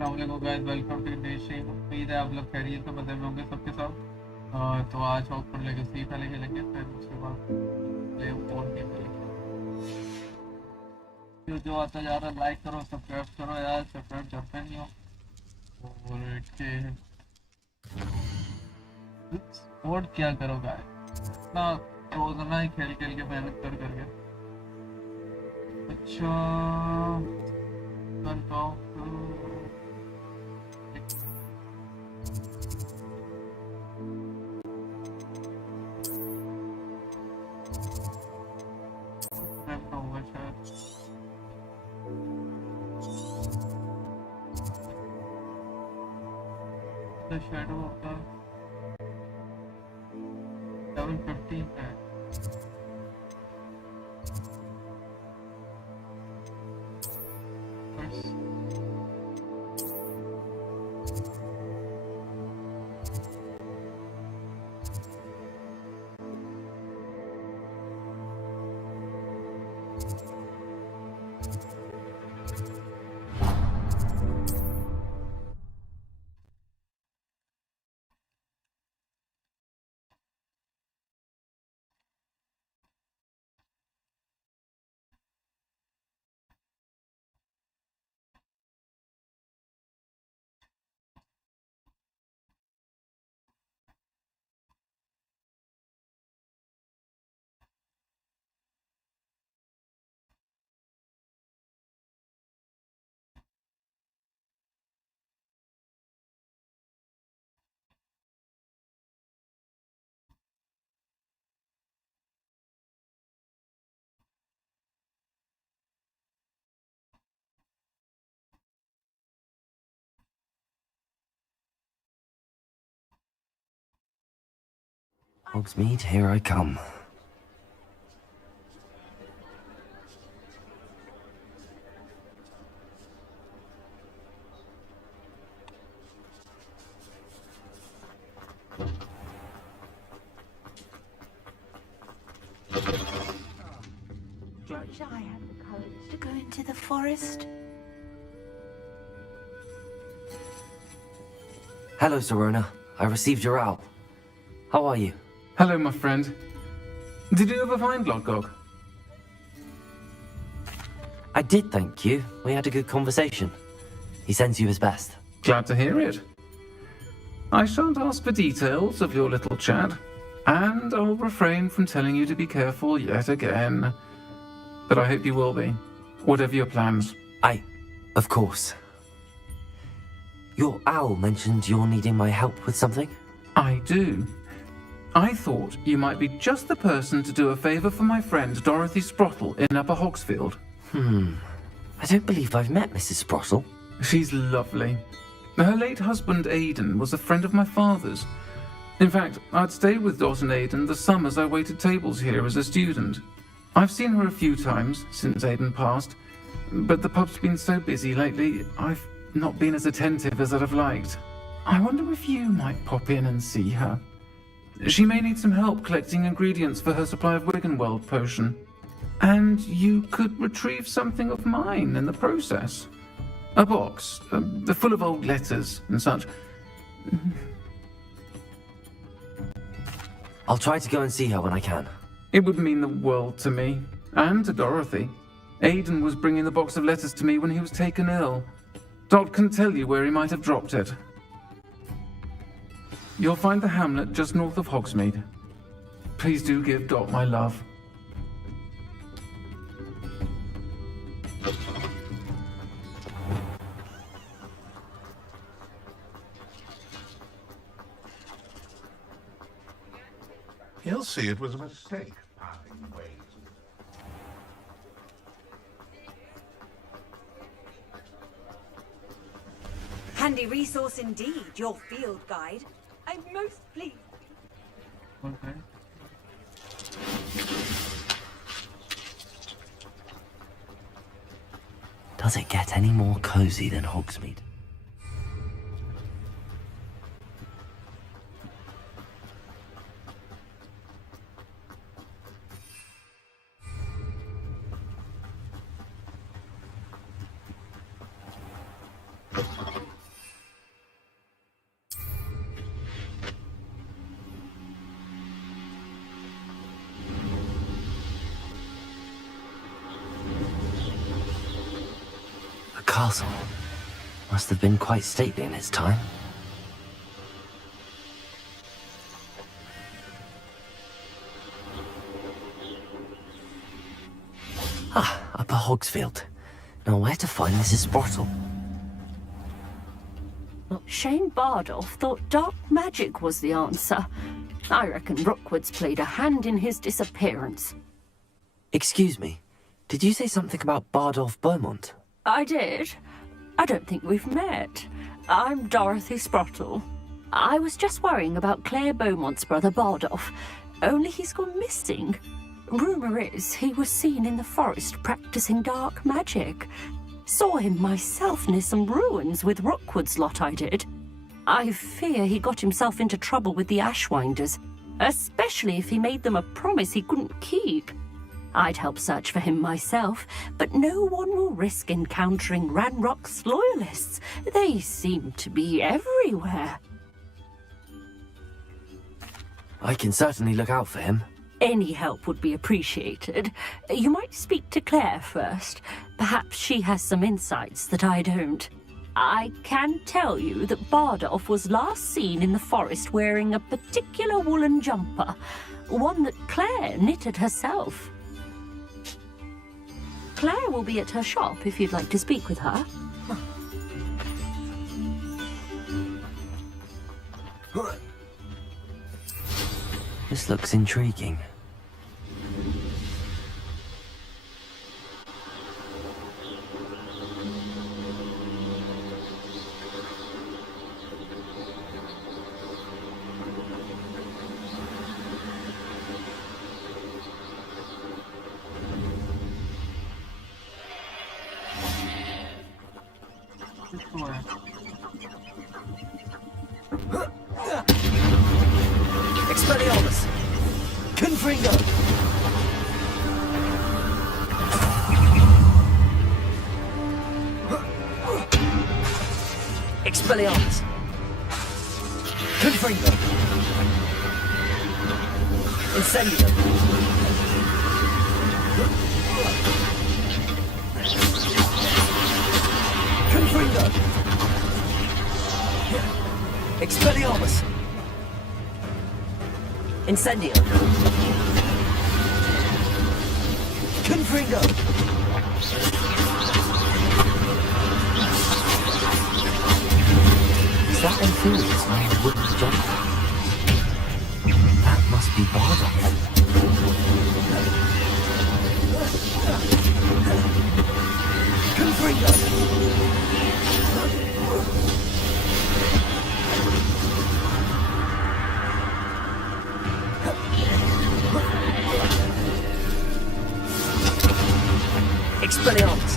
Guys, welcome to नई stream. उम्मीद है आप लोग खैरियत से मजे में होंगे सबके सब। तो आज हॉकवर्ट लेगेसी पहले खेलेंगे, फिर उसके बाद प्ले और गेम खेलेंगे। जो आता जा रहा है लाइक करो, सब्सक्राइब करो यार, सब्सक्राइब करते नहीं हो। और और क्या करो गाइस, इतना रोजाना ही खेल खेल के मेहनत कर करके। अच्छा शेडो होगा 7:15 है। Hogsmeade, here I come. Wish I had the courage to go into the forest. Hello, Serona. I received your owl. How are you? Hello, my friend. Did you ever find Lodgog? I did, thank you. We had a good conversation. He sends you his best. Glad to hear it. I shan't ask for details of your little chat, and I'll refrain from telling you to be careful yet again. But I hope you will be, whatever your plans. Of course. Your owl mentioned you're needing my help with something? I do. I thought you might be just the person to do a favour for my friend Dorothy Sprottle in Upper Hogsfield. I don't believe I've met Mrs. Sprottle. She's lovely. Her late husband Aidan was a friend of my father's. In fact, I'd stayed with Dot and Aidan the summers I waited tables here as a student. I've seen her a few times since Aidan passed, but the pub's been so busy lately, I've not been as attentive as I'd have liked. I wonder if you might pop in and see her. She may need some help collecting ingredients for her supply of Wiggenweld potion. And you could retrieve something of mine in the process. A box, full of old letters and such. I'll try to go and see her when I can. It would mean the world to me, and to Dorothy. Aidan was bringing the box of letters to me when he was taken ill. Dot can tell you where he might have dropped it. You'll find the hamlet just north of Hogsmeade. Please do give Dot my love. He'll see it was a mistake, parting ways. Handy resource indeed, your field guide. I'm most pleased. Okay. Does it get any more cozy than Hogsmeade? castle. Must have been quite stately in its time. Ah, Upper Hogsfield. Now where to find Mrs. Sprottle? Shane Bardolph thought dark magic was the answer. I reckon Rookwood's played a hand in his disappearance. Excuse me, did you say something about Bardolph Beaumont? I did. I don't think we've met. I'm Dorothy Sprottle. I was just worrying about Claire Beaumont's brother Bardolph, only he's gone missing. Rumour is he was seen in the forest practicing dark magic. Saw him myself near some ruins with Rookwood's lot I did. I fear he got himself into trouble with the Ashwinders, especially if he made them a promise he couldn't keep. I'd help search for him myself, but no one will risk encountering Ranrock's loyalists. They seem to be everywhere. I can certainly look out for him. Any help would be appreciated. You might speak to Claire first. Perhaps she has some insights that I don't. I can tell you that Bardolph was last seen in the forest wearing a particular woolen jumper, one that Claire knitted herself. Claire will be at her shop if you'd like to speak with her. This looks intriguing. Expelliarmus! Confringo! Expelliarmus! Confringo! Incendio! Confringo! Expelliarmus! Incendio! Confringo! Is that Infurious wearing a wooden jumper? That must be Bardolph. Confringo! Expelliarmus!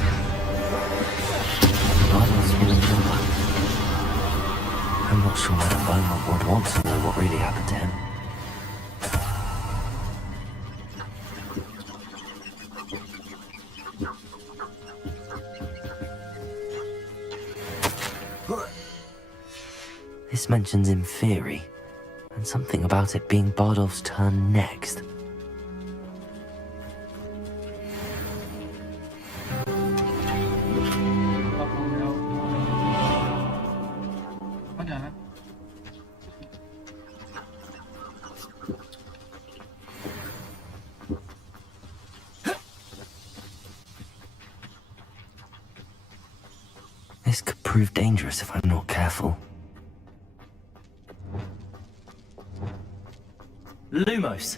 Bardolph's wooden jumper. I'm not sure whether Beaumont would want to know what really happened to him. This mentions Inferi, and something about it being Bardolph's turn next. This could prove dangerous if I'm not careful. Lumos!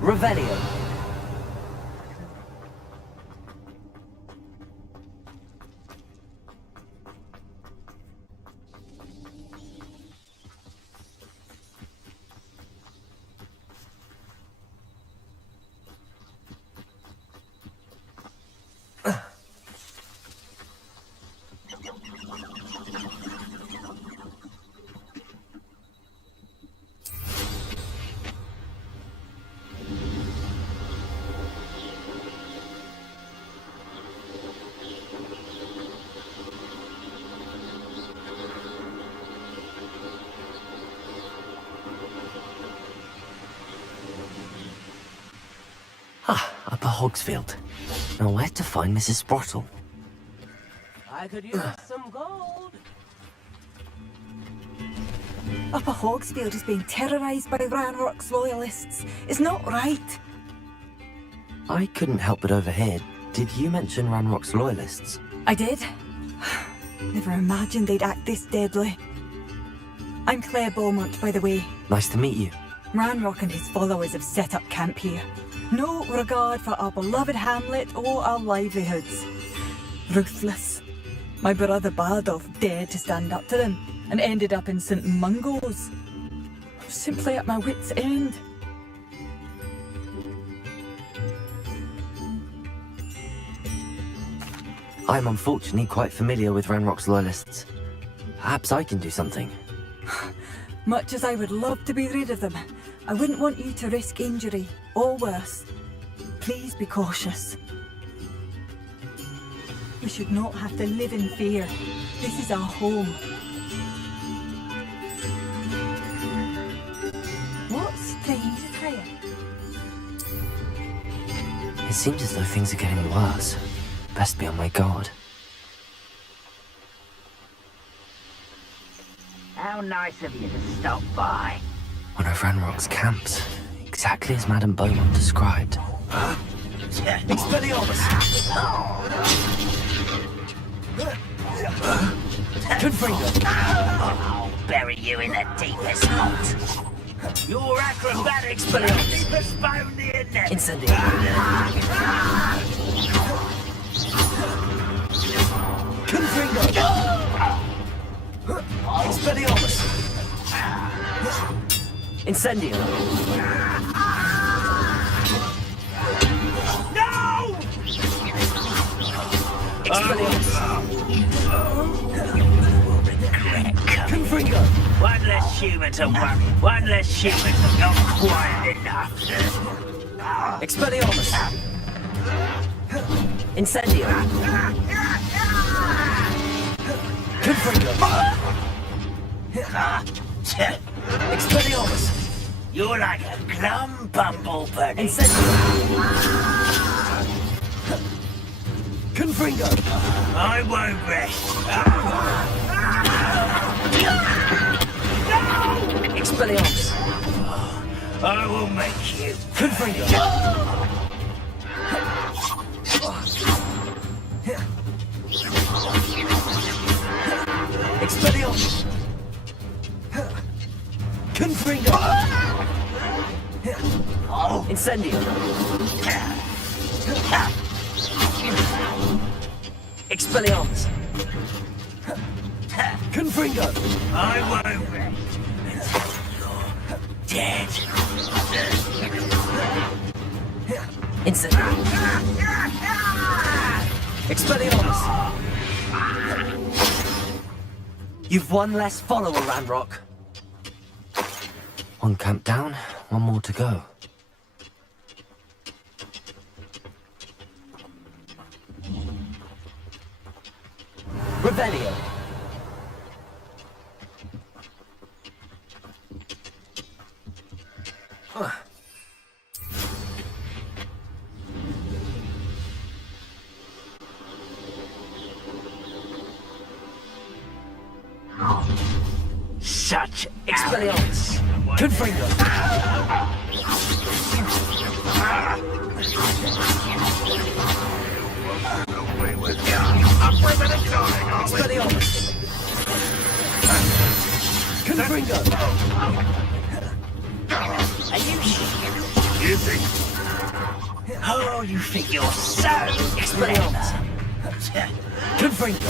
Revelio! Upper Hogsfield. Now where to find Mrs. Sprottle? I could use some gold. Upper Hogsfield is being terrorised by Ranrock's loyalists. It's not right. I couldn't help but overhear. Did you mention Ranrock's loyalists? I did. Never imagined they'd act this deadly. I'm Claire Beaumont, by the way. Nice to meet you. Ranrock and his followers have set up camp here. No regard for our beloved hamlet or our livelihoods. Ruthless. My brother Bardolph dared to stand up to them and ended up in St. Mungo's. Simply at my wit's end. I'm unfortunately quite familiar with Ranrock's loyalists. Perhaps I can do something. Much as I would love to be rid of them, I wouldn't want you to risk injury, or worse. Please be cautious. We should not have to live in fear. This is our home. What strange attire? It seems as though things are getting worse. Best be on my guard. How nice of you to stop by. One of Ranrock's camps. Exactly as Madame Beaumont described. Expelliarmus! Confringo! I'll bury you in the deepest moat. Your acrobatics for the deepest bone in there. Incendio! Confringo! Expelliarmus! Incendio! No! Expelliarmus! Confringo! One less human to worry. One less human to not quite enough. Expelliarmus! Incendio! Confringo! Expelliarmus! You're like a glum bumblebee. Incendio! Confringo! I won't rest. Expelliarmus! I will make you. Confringo! Expelliarmus! Confringo! Incendio! Expelliarmus! Confringo! I won't rest. Dead. Incendio! Expelliarmus! You've one less follower, Ranrock. One camp down, one more to go. Revelio! Such Expelliarmus! Confringo! Expelliarmus! Confringo! Are you shit? Oh, you think you're so Expelliarmus! Confringo!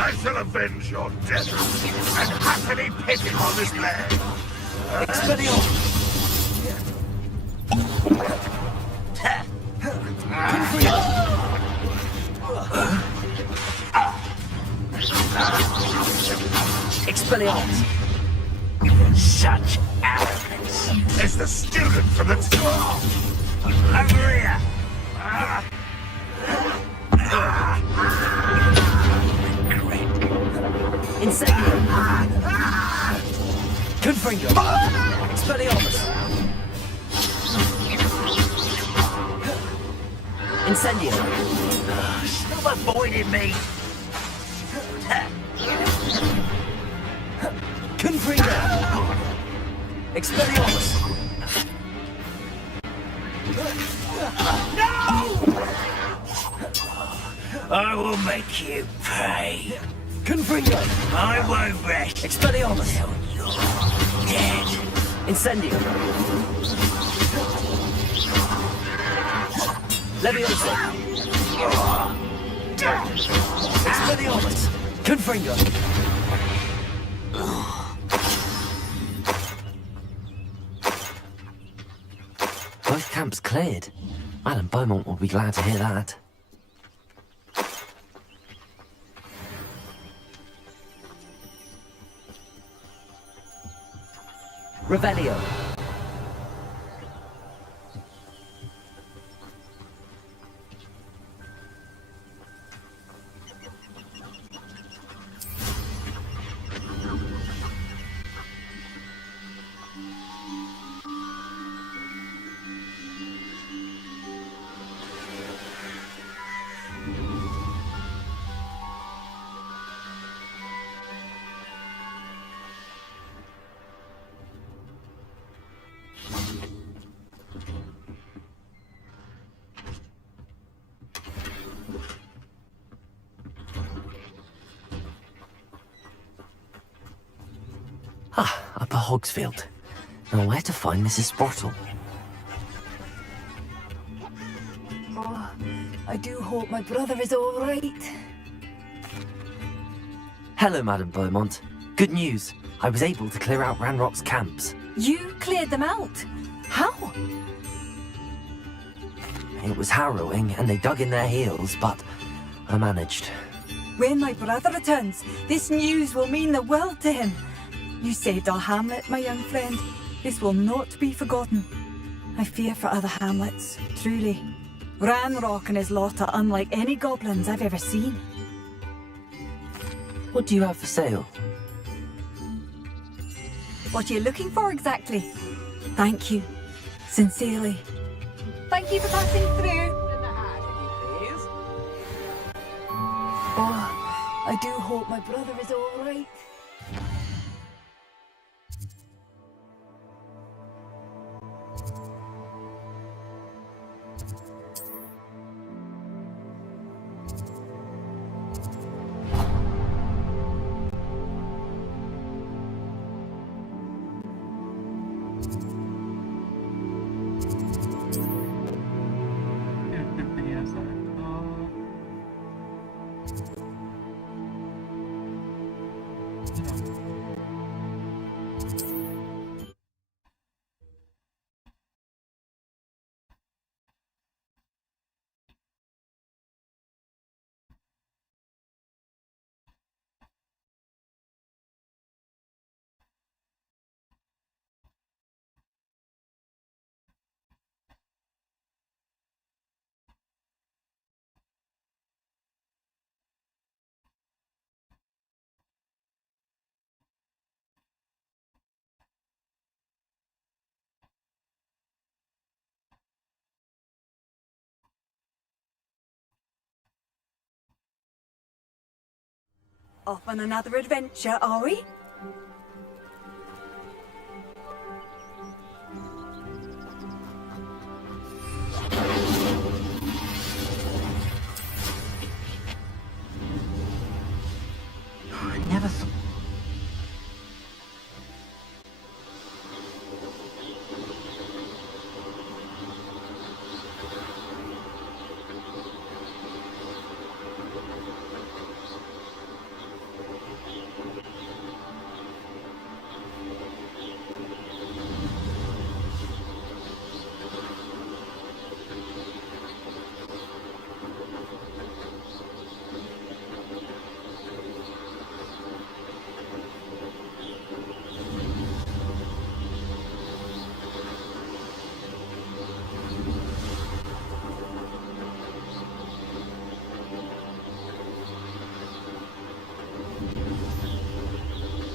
I shall avenge your death and happily pity on this land. Expelliarmus! Expelliarmus! such arrogance? It's the student from the top. Over here. Incendio! Confringo! Expelliarmus! Incendio! Stop avoiding me! Confringo! Expelliarmus! No! I will make you pay. Confringo! I won't rest. Expelliarmus! Till you're dead. Incendio! Leviosa! Expelliarmus! Confringo! Both camps cleared. Madame Beaumont will be glad to hear that. Revelio! Upper Hogsfield. Now where to find Mrs. Sprottle? Oh, I do hope my brother is all right. Hello, Madame Beaumont. Good news. I was able to clear out Ranrock's camps. You cleared them out? How? It was harrowing, and they dug in their heels, but I managed. When my brother returns, this news will mean the world to him. You saved our hamlet, my young friend. This will not be forgotten. I fear for other hamlets, truly. Ranrock and his lot are unlike any goblins I've ever seen. What do you have for sale? What are you looking for exactly? Thank you. Sincerely. Thank you for passing through. Oh, I do hope my brother is all right. Off on another adventure, are we? I never thought...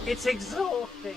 It's exhausting.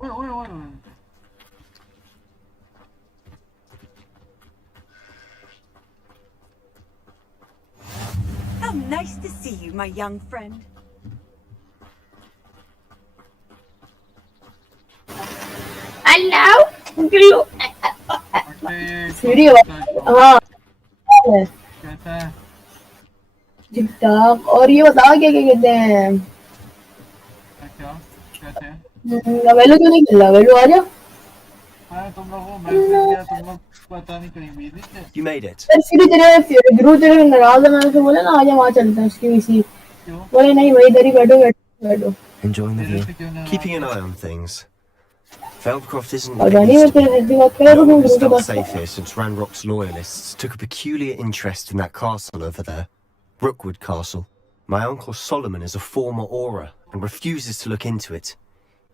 Oi. How nice to see you, my young friend. सीढ़ी हाँ कैसा है ठीक ठाक। और ये बता क्या क्या कहते हैं क्या कैसे हैं वेलो क्यों नहीं खेल रहा? वेलो आ जा। मैं तुम लोगों को मैसेज किया तुम लोग पता नहीं कहीं बिजी थे You made it. यार सीढ़ी तेरे गुरु तेरे नाराज है। मैंने उसको बोला ना आजा वहाँ चलते हैं उसकी इसी बोले नहीं भाई इधर ही बैठो। Enjoying the मेरे view? से क्यों ना Keeping an eye on things. Feldcroft isn't और what it जानी मैं used to तेरे be. से बात कर रहा No हूँ one has गुरु के felt pass. safe here since Ranrock's loyalists took a peculiar interest in that castle over there. Rookwood Castle. My uncle Solomon is a former Auror and refuses to look into it,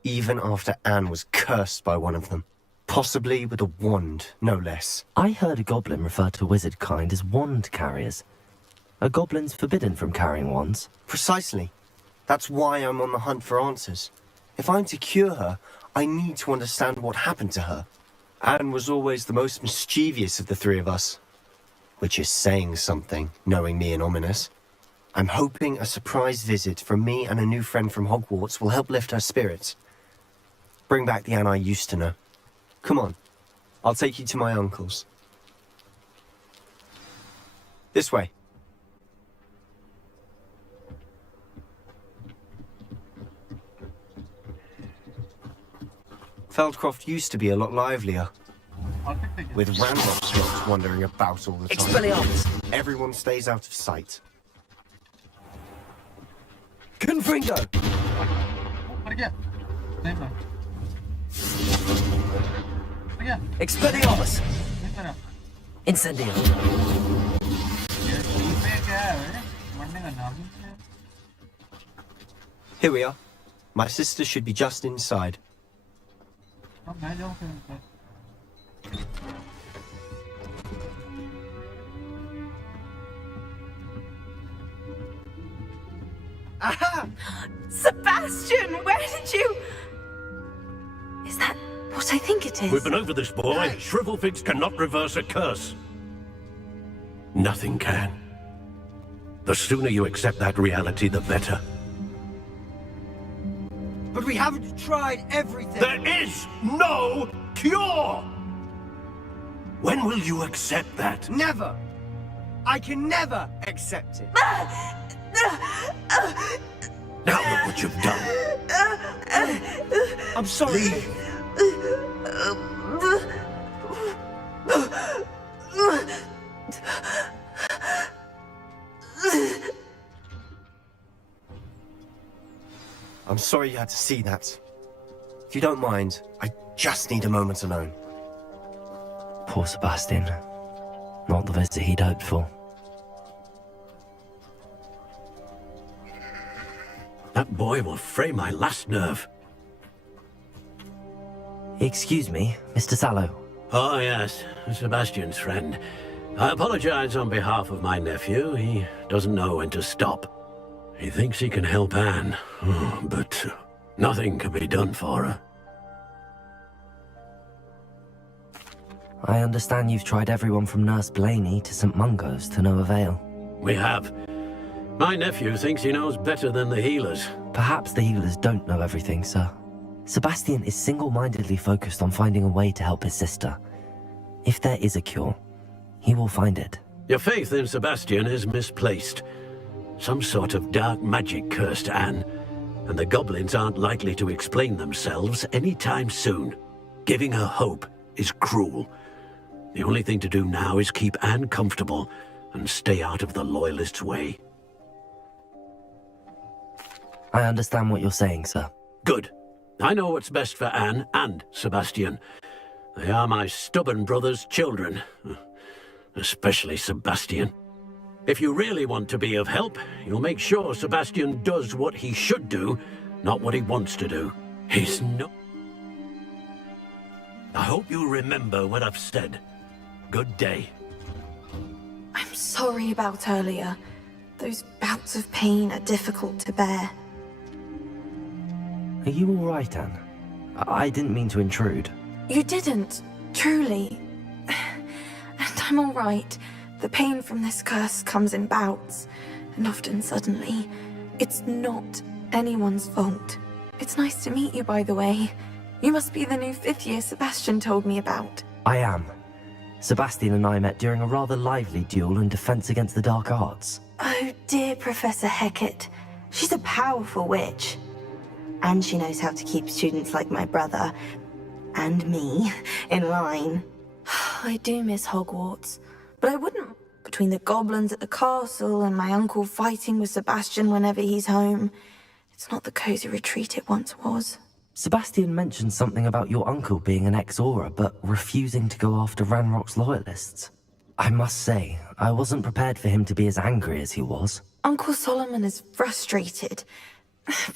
even after Anne was cursed by one of them. Possibly with a wand, no less. I heard a goblin refer to wizard kind as wand carriers. Are goblins forbidden from carrying wands? Precisely. That's why I'm on the hunt for answers. If I'm to cure her, I need to understand what happened to her. Anne was always the most mischievous of the three of us. Which is saying something, knowing me and Ominous. I'm hoping a surprise visit from me and a new friend from Hogwarts will help lift her spirits. Bring back the Anne I used to know. Come on, I'll take you to my uncle's. This way. Feldcroft used to be a lot livelier. With Ranrock's rocks wandering about all the time. Expelliarmus! Everyone stays out of sight. Confringo! ऊपर क्या नहीं मैं ऊपर क्या Expelliarmus! इस तरफ Incendio! ये पे क्या है मरने का नाम ही नहीं है Here we are. My sister should be just inside. अब मैं जाऊँ फिर ऊपर Aha! Sebastian, where did you... Is that what I think it is? We've been over this, boy. Shrivelfigs cannot reverse a curse. Nothing can. The sooner you accept that reality, the better. But we haven't tried everything! There is no cure! When will you accept that? Never! I can never accept it! Now look what you've done. I'm sorry. I'm sorry you had to see that. If you don't mind, I just need a moment alone. Poor Sebastian. Not the visit he'd hoped for. That boy will fray my last nerve. Excuse me, Mr. Sallow. Oh, yes, Sebastian's friend. I apologize on behalf of my nephew. He doesn't know when to stop. He thinks he can help Anne, but nothing can be done for her. I understand you've tried everyone from Nurse Blaney to St. Mungo's to no avail. We have. My nephew thinks he knows better than the healers. Perhaps the healers don't know everything, sir. Sebastian is single-mindedly focused on finding a way to help his sister. If there is a cure, he will find it. Your faith in Sebastian is misplaced. Some sort of dark magic cursed Anne, and the goblins aren't likely to explain themselves anytime soon. Giving her hope is cruel. The only thing to do now is keep Anne comfortable and stay out of the Loyalists' way. I understand what you're saying, sir. Good. I know what's best for Anne and Sebastian. They are my stubborn brother's children. Especially Sebastian. If you really want to be of help, you'll make sure Sebastian does what he should do, not what he wants to do. He's no... I hope you remember what I've said. Good day. I'm sorry about earlier. Those bouts of pain are difficult to bear. Are you all right, Anne? I didn't mean to intrude. You didn't, truly. And I'm all right. The pain from this curse comes in bouts, and often suddenly. It's not anyone's fault. It's nice to meet you, by the way. You must be the new 5th year Sebastian told me about. I am. Sebastian and I met during a rather lively duel in defense against the dark arts. Oh dear, Professor Hecat. She's a powerful witch. And she knows how to keep students like my brother, and me, in line. I do miss Hogwarts, but I wouldn't between the goblins at the castle and my uncle fighting with Sebastian whenever he's home. It's not the cozy retreat it once was. Sebastian mentioned something about your uncle being an ex-Aura, but refusing to go after Ranrock's loyalists. I must say, I wasn't prepared for him to be as angry as he was. Uncle Solomon is frustrated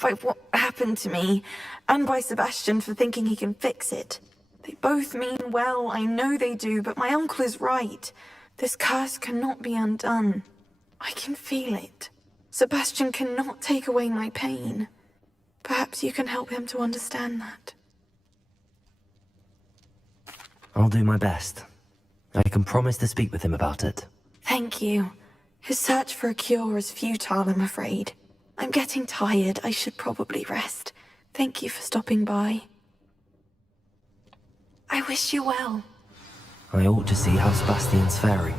by what happened to me, and by Sebastian for thinking he can fix it. They both mean well, I know they do, but my uncle is right. This curse cannot be undone. I can feel it. Sebastian cannot take away my pain. Perhaps you can help him to understand that. I'll do my best. I can promise to speak with him about it. Thank you. His search for a cure is futile, I'm afraid. I'm getting tired. I should probably rest. Thank you for stopping by. I wish you well. I ought to see how Sebastian's faring.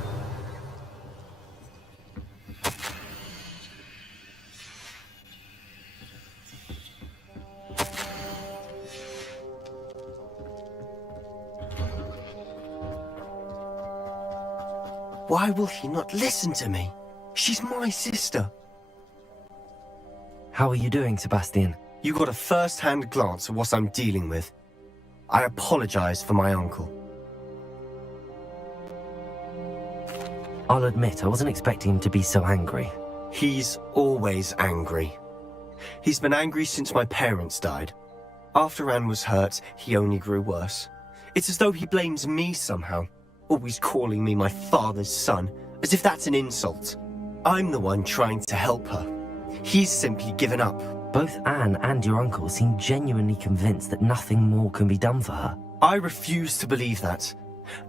Why will he not listen to me? She's my sister. How are you doing, Sebastian? You got a first-hand glance at what I'm dealing with. I apologize for my uncle. I'll admit, I wasn't expecting him to be so angry. He's always angry. He's been angry since my parents died. After Anne was hurt, he only grew worse. It's as though he blames me somehow, always calling me my father's son, as if that's an insult. I'm the one trying to help her. He's simply given up. Both Anne and your uncle seem genuinely convinced that nothing more can be done for her. I refuse to believe that.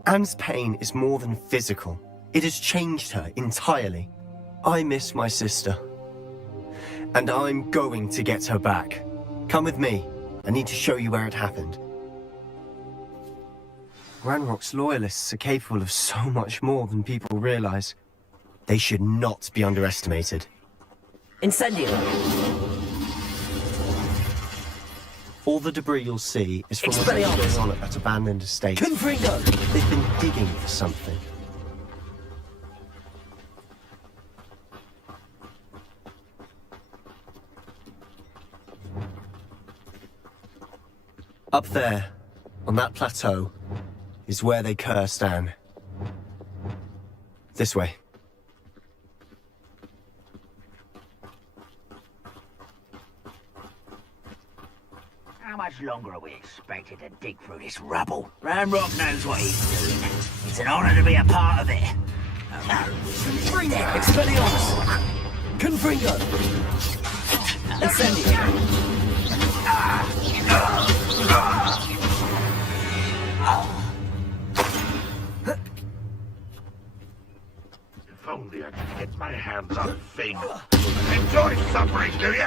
Anne's pain is more than physical. It has changed her entirely. I miss my sister. And I'm going to get her back. Come with me. I need to show you where it happened. Ranrock's loyalists are capable of so much more than people realize. They should not be underestimated. Incendio! All the debris you'll see is from what's going on at that abandoned estate. Confringo! They've been digging for something. Up there, on that plateau, is where they cursed Anne. This way. much longer are we expected to dig through this rubble? Ranrock knows what he's doing. It's an honor to be a part of it. Expelliarmus! Confringo! Incendio! If only I could get my hands on Fig. Enjoy suffering, do you?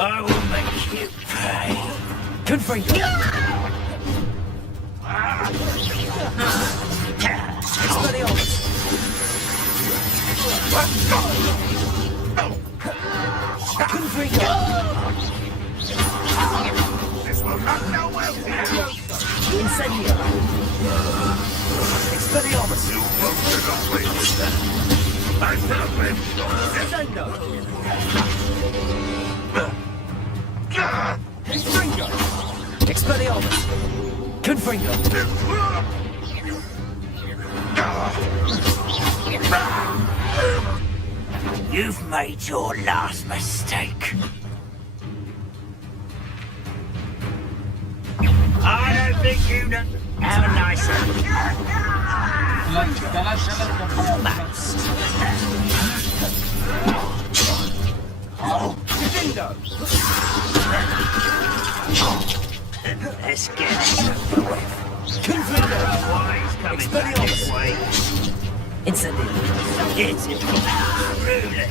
I will make you pay. Confringo! Expelliarmus! Confringo! This will not go well here. Incendio! Expelliarmus! You won't get away with that. I found my Sendo! Confringo! Expelliarmus! Confringo! You've made your last mistake. I don't think you know. Have a nice one. Let's get it. Confringo! Expelliarmus! This way. Incendio! Get it. Rude.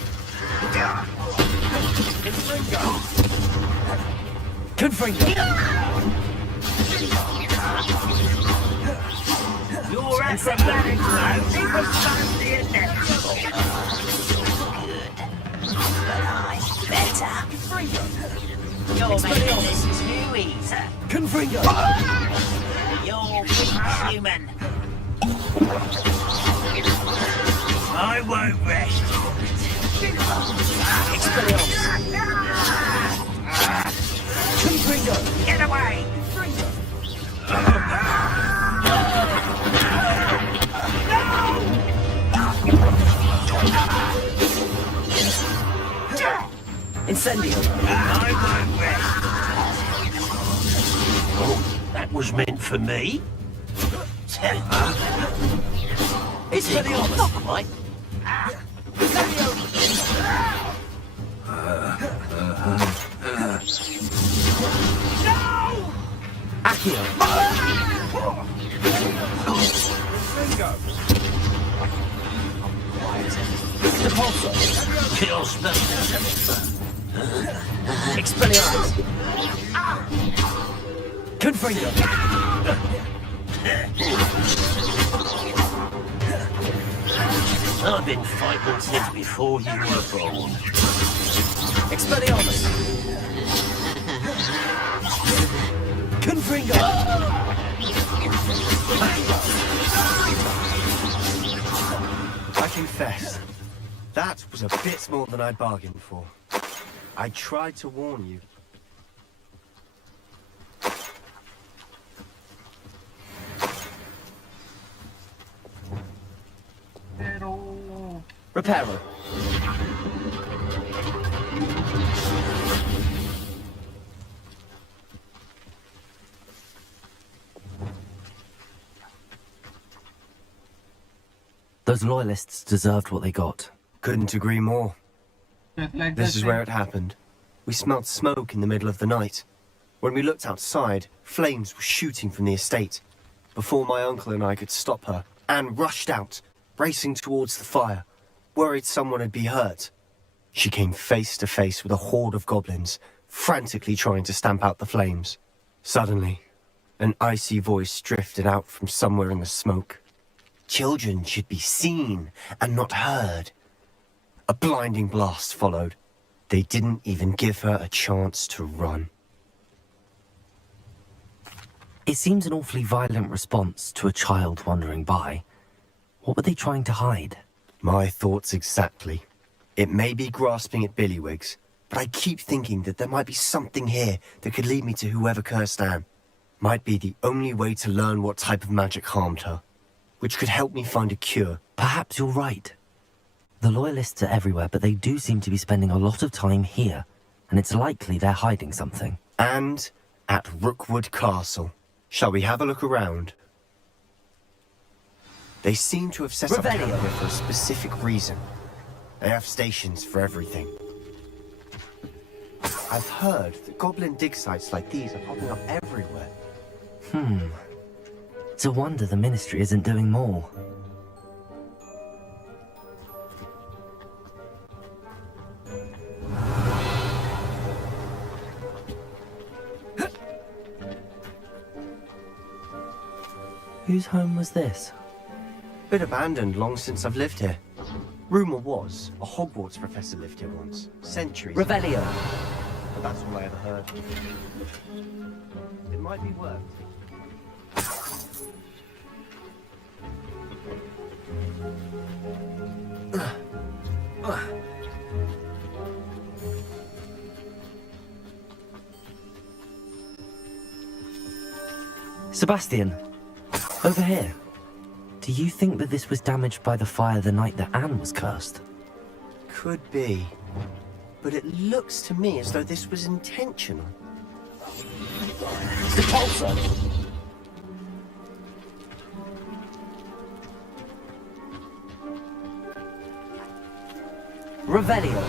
Confringo! You're acrobatic, though. It was the inevitable. Good. But I'm better. You're making this too easy. Confringo! You're weak human. I won't rest. Expelliarmus! Confringo! Get away! Incendio! I won't rest. Oh, that was meant for me? Expelliarmus! Not quite. Accio! Depulso! Kills them. Expelliarmus! Confringo! I've been fighting since before you were born. Expelliarmus! Confringo! I confess, that was a bit more than I'd bargained for. I tried to warn you. Reparo. Those loyalists deserved what they got. Couldn't agree more. Just like This that is where it happened. We smelt smoke in the middle of the night. When we looked outside, flames were shooting from the estate. Before my uncle and I could stop her, Anne rushed out, racing towards the fire, worried someone had been hurt. She came face to face with a horde of goblins, frantically trying to stamp out the flames. Suddenly, an icy voice drifted out from somewhere in the smoke. Children should be seen and not heard. A blinding blast followed. They didn't even give her a chance to run. It seems an awfully violent response to a child wandering by. What were they trying to hide? My thoughts exactly. It may be grasping at Billywigs, but I keep thinking that there might be something here that could lead me to whoever cursed Anne. Might be the only way to learn what type of magic harmed her, which could help me find a cure. Perhaps you're right. The Loyalists are everywhere, but they do seem to be spending a lot of time here, and it's likely they're hiding something. And at Rookwood Castle. Shall we have a look around? They seem to have set up camp here for a specific reason. They have stations for everything. I've heard that goblin dig sites like these are popping up everywhere. It's a wonder the Ministry isn't doing more. Whose home was this? Been abandoned long since I've lived here. Rumour was, a Hogwarts professor lived here once, centuries ago. Revelio. But that's all I ever heard. It might be worth. Sebastian, over here. Do you think that this was damaged by the fire the night that Anne was cursed? Could be. But it looks to me as though this was intentional. The pulsar. Revelio.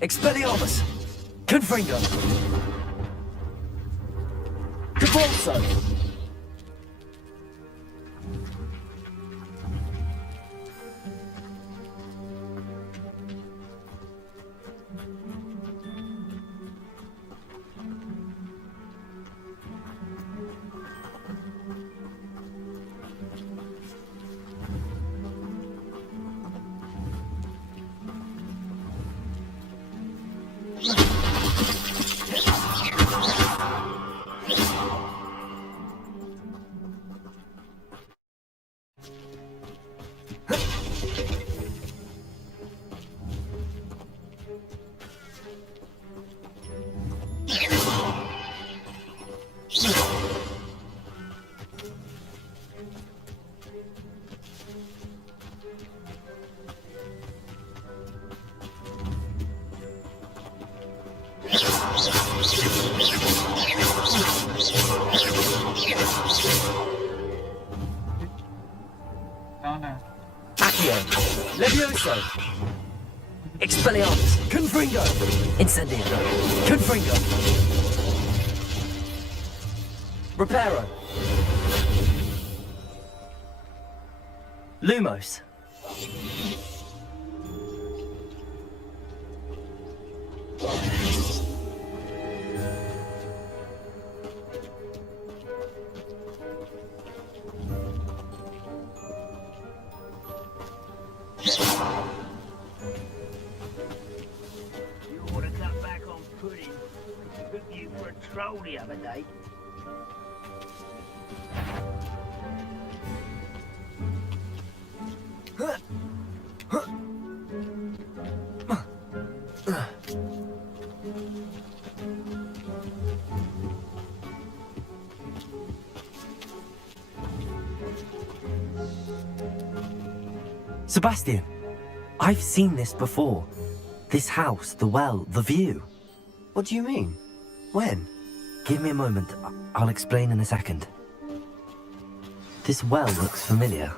Expelliarmus! Confringo! Cabalso! Accio! Levioso! Expelliarmus! Confringo! Incendio! Confringo! Reparo! Lumos! The other day. Sebastian, I've seen this before. This house, the well, the view. What do you mean? When? Give me a moment. I'll explain in a second. This well looks familiar.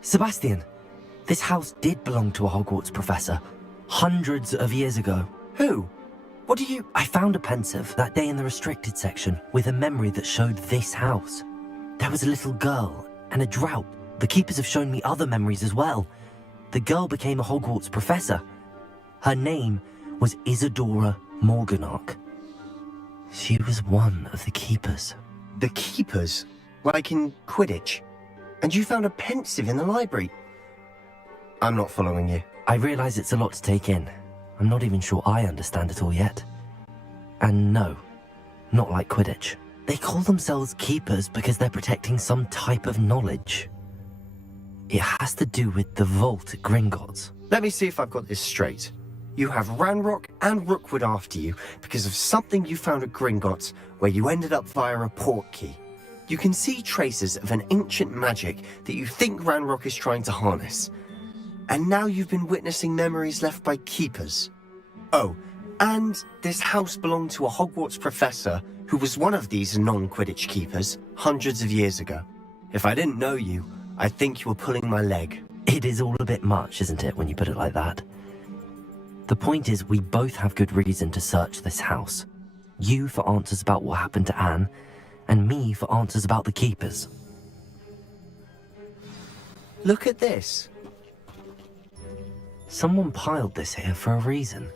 Sebastian, this house did belong to a Hogwarts professor, hundreds of years ago. Who? What do you... I found a pensive that day in the restricted section with a memory that showed this house. There was a little girl and a drought. The keepers have shown me other memories as well. The girl became a Hogwarts professor. Her name was Isadora Morganach. She was one of the keepers. The keepers? Like in Quidditch? And you found a pensive in the library? I'm not following you. I realize it's a lot to take in. I'm not even sure I understand it all yet. And no, not like Quidditch. They call themselves keepers because they're protecting some type of knowledge. It has to do with the vault at Gringotts. Let me see if I've got this straight. You have Ranrock and Rookwood after you because of something you found at Gringotts where you ended up via a portkey. You can see traces of an ancient magic that you think Ranrock is trying to harness. And now you've been witnessing memories left by keepers. Oh, and this house belonged to a Hogwarts professor who was one of these non-Quidditch keepers hundreds of years ago. If I didn't know you, I'd think you were pulling my leg. It is all a bit much, isn't it, when you put it like that? The point is, we both have good reason to search this house. You for answers about what happened to Anne, and me for answers about the keepers. Look at this. Someone piled this here for a reason.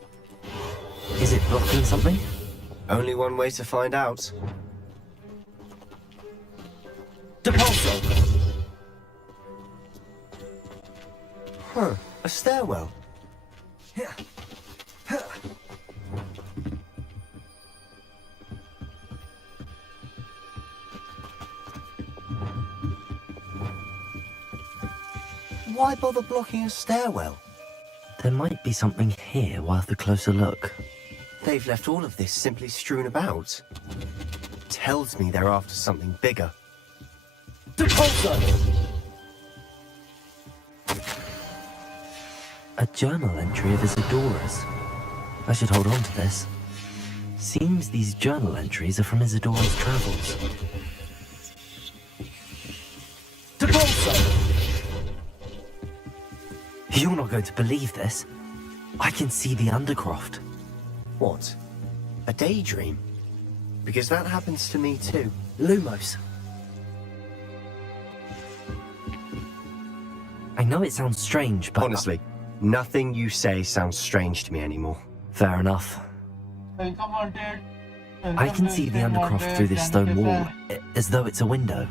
Is it blocking something? Only one way to find out. Depulso! Huh, a stairwell. Why bother blocking a stairwell? There might be something here worth a closer look. They've left all of this simply strewn about. Tells me they're after something bigger. Depulso! A journal entry of Isadora's. I should hold on to this. Seems these journal entries are from Isadora's travels. Depulso! You're not going to believe this. I can see the Undercroft. What? A daydream? Because that happens to me too. Lumos. I know it sounds strange, but... Honestly, nothing you say sounds strange to me anymore. Fair enough. I can see the Undercroft through this stone wall, as though it's a window.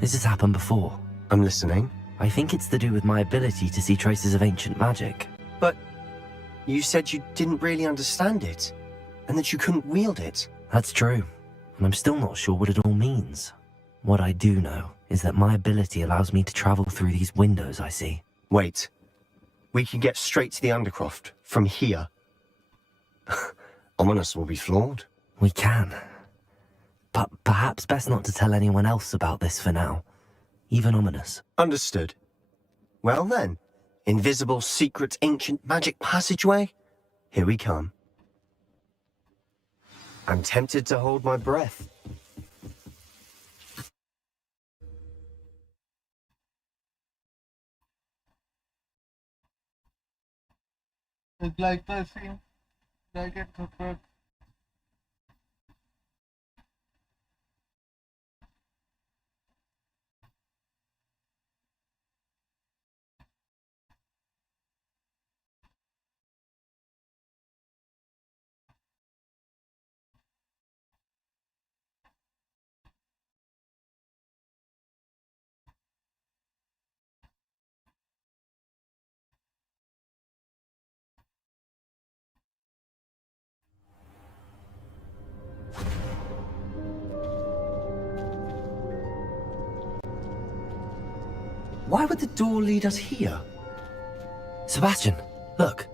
This has happened before. I'm listening. I think it's to do with my ability to see traces of ancient magic. But you said you didn't really understand it, and that you couldn't wield it. That's true, and I'm still not sure what it all means. What I do know is that my ability allows me to travel through these windows I see. Wait. We can get straight to the Undercroft from here. Ominous will be flawed. We can. But perhaps best not to tell anyone else about this for now. Even Ominous. Understood. Well then, invisible, secret, ancient magic passageway? Here we come. I'm tempted to hold my breath. It's like the scene, like it took. Why would the door lead us here? Sebastian, look.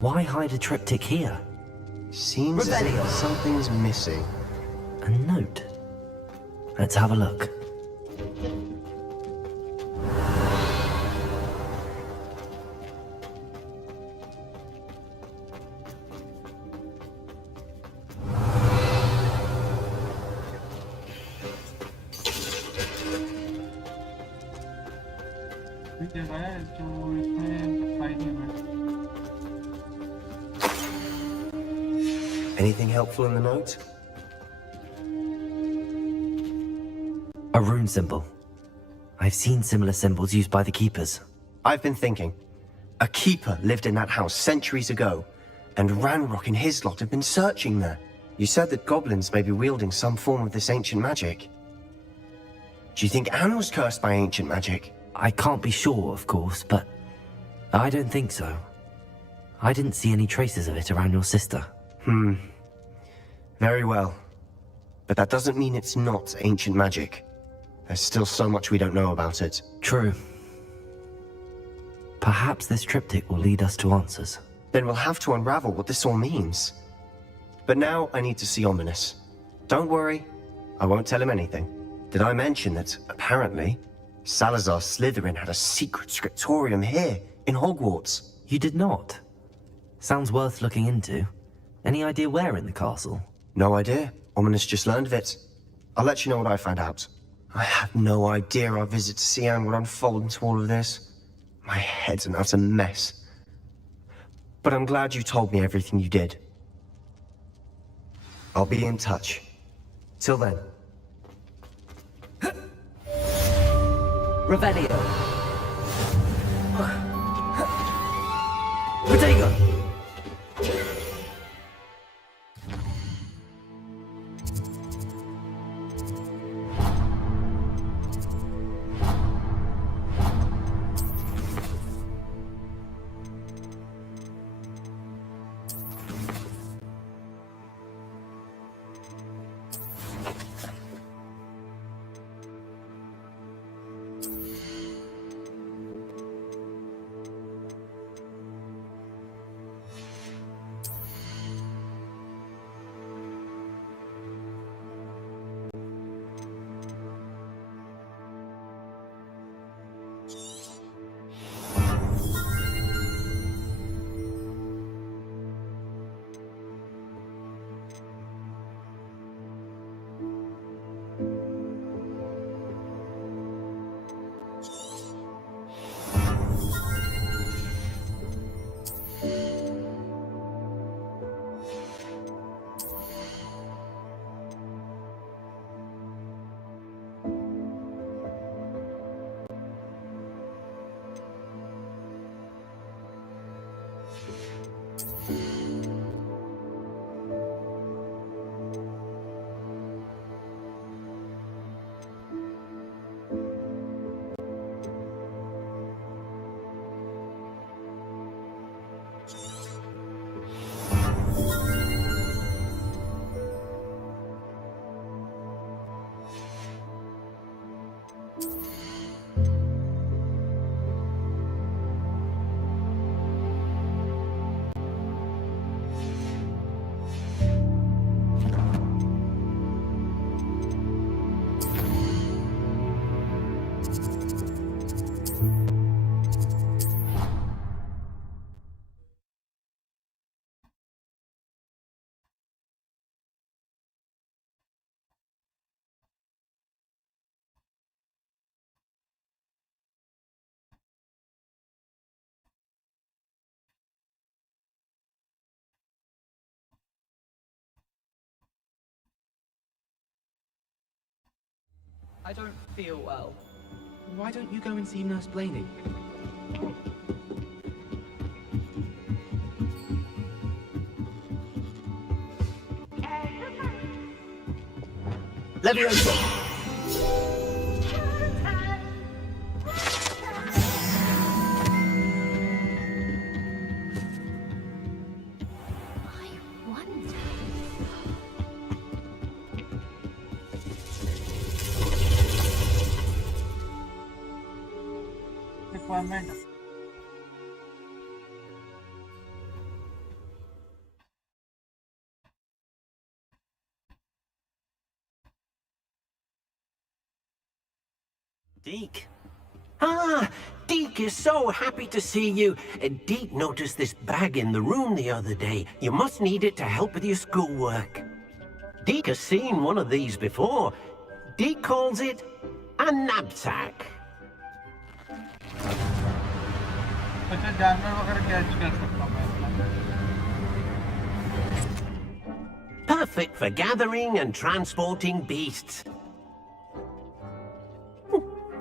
Why hide a triptych here? Seems as if something's missing. A note. Let's have a look. भी जगह है जो इसमें दिखाई नहीं है। Anything helpful in the note? A rune symbol. I've seen similar symbols used by the keepers. I've been thinking. A keeper lived in that house centuries ago, and Ranrock and his lot have been searching there. You said that goblins may be wielding some form of this ancient magic. Do you think Anne was cursed by ancient magic? I can't be sure, of course, but I don't think so. I didn't see any traces of it around your sister. Very well. But that doesn't mean it's not ancient magic. There's still so much we don't know about it. True. Perhaps this triptych will lead us to answers. Then we'll have to unravel what this all means. But now I need to see Ominous. Don't worry, I won't tell him anything. Did I mention that, apparently, Salazar Slytherin had a secret scriptorium here, in Hogwarts? You did not? Sounds worth looking into. Any idea where in the castle? No idea. Ominous just learned of it. I'll let you know what I find out. I had no idea our visit to Sian would unfold into all of this. My head's an utter mess. But I'm glad you told me everything you did. I'll be in touch. Till then. Revelio. Protego. I don't feel well. Why don't you go and see Nurse Blaney? Leviosa. Requirement. Deke. Ah, Deke is so happy to see you. Deke noticed this bag in the room the other day. You must need it to help with your schoolwork. Deke has seen one of these before. Deke calls it a knapsack. अच्छा जानवर वगैरह catch कर सकता हूँ मैं इसमें। Perfect for gathering and transporting beasts.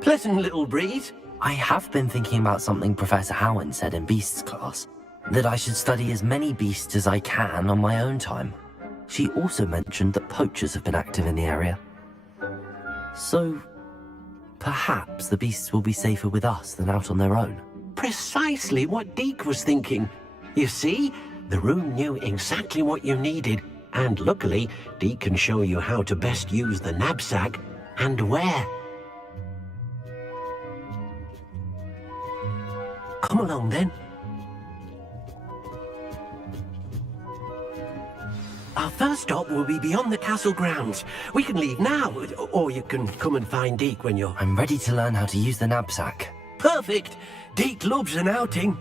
Pleasant little breeze. I have been thinking about something Professor Howen said in Beasts class, that I should study as many beasts as I can on my own time. She also mentioned that poachers have been active in the area. So, perhaps the beasts will be safer with us than out on their own. Precisely what Deke was thinking. You see, the room knew exactly what you needed, and luckily, Deke can show you how to best use the knapsack and where. Come along then. Our first stop will be beyond the castle grounds. We can leave now, or you can come and find Deke when you're... I'm ready to learn how to use the knapsack. Perfect! Deke loves an outing.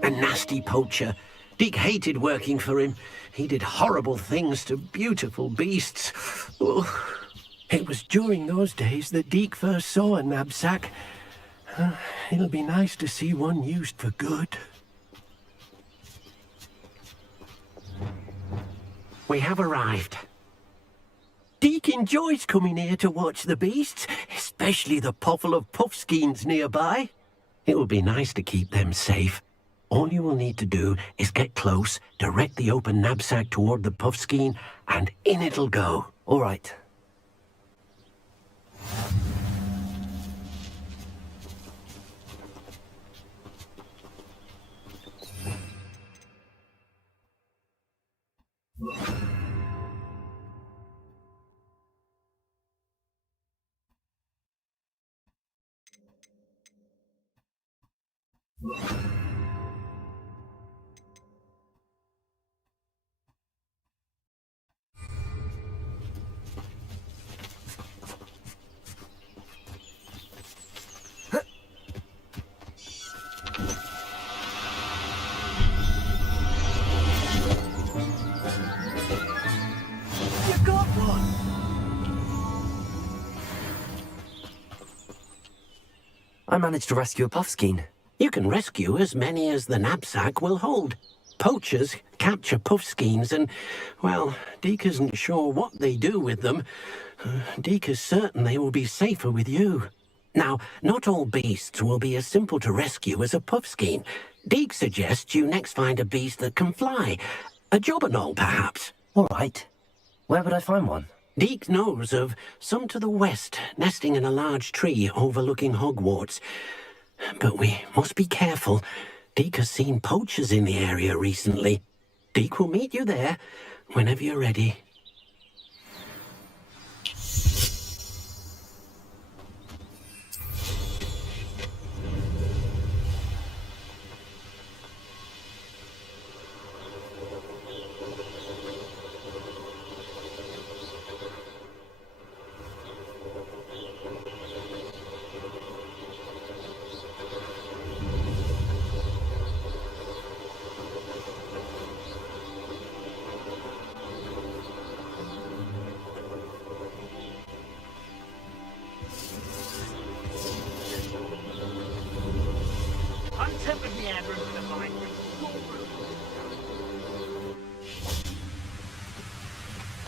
A nasty poacher. Deke hated working for him. He did horrible things to beautiful beasts. Oh, it was during those days that Deke first saw a knapsack. It'll be nice to see one used for good. We have arrived. Deke enjoys coming here to watch the beasts, especially the potful of puffskeins nearby. It would be nice to keep them safe. All you will need to do is get close, direct the open knapsack toward the puffskein, and in it'll go. All right. I managed to rescue a puffskein. You can rescue as many as the knapsack will hold. Poachers capture puffskeins and, well, Deke isn't sure what they do with them. Deke is certain they will be safer with you. Now, not all beasts will be as simple to rescue as a puffskein. Deke suggests you next find a beast that can fly. A jobberknoll, perhaps. All right. Where would I find one? Deke knows of some to the west, nesting in a large tree overlooking Hogwarts. But we must be careful. Deke has seen poachers in the area recently. Deke will meet you there whenever you're ready.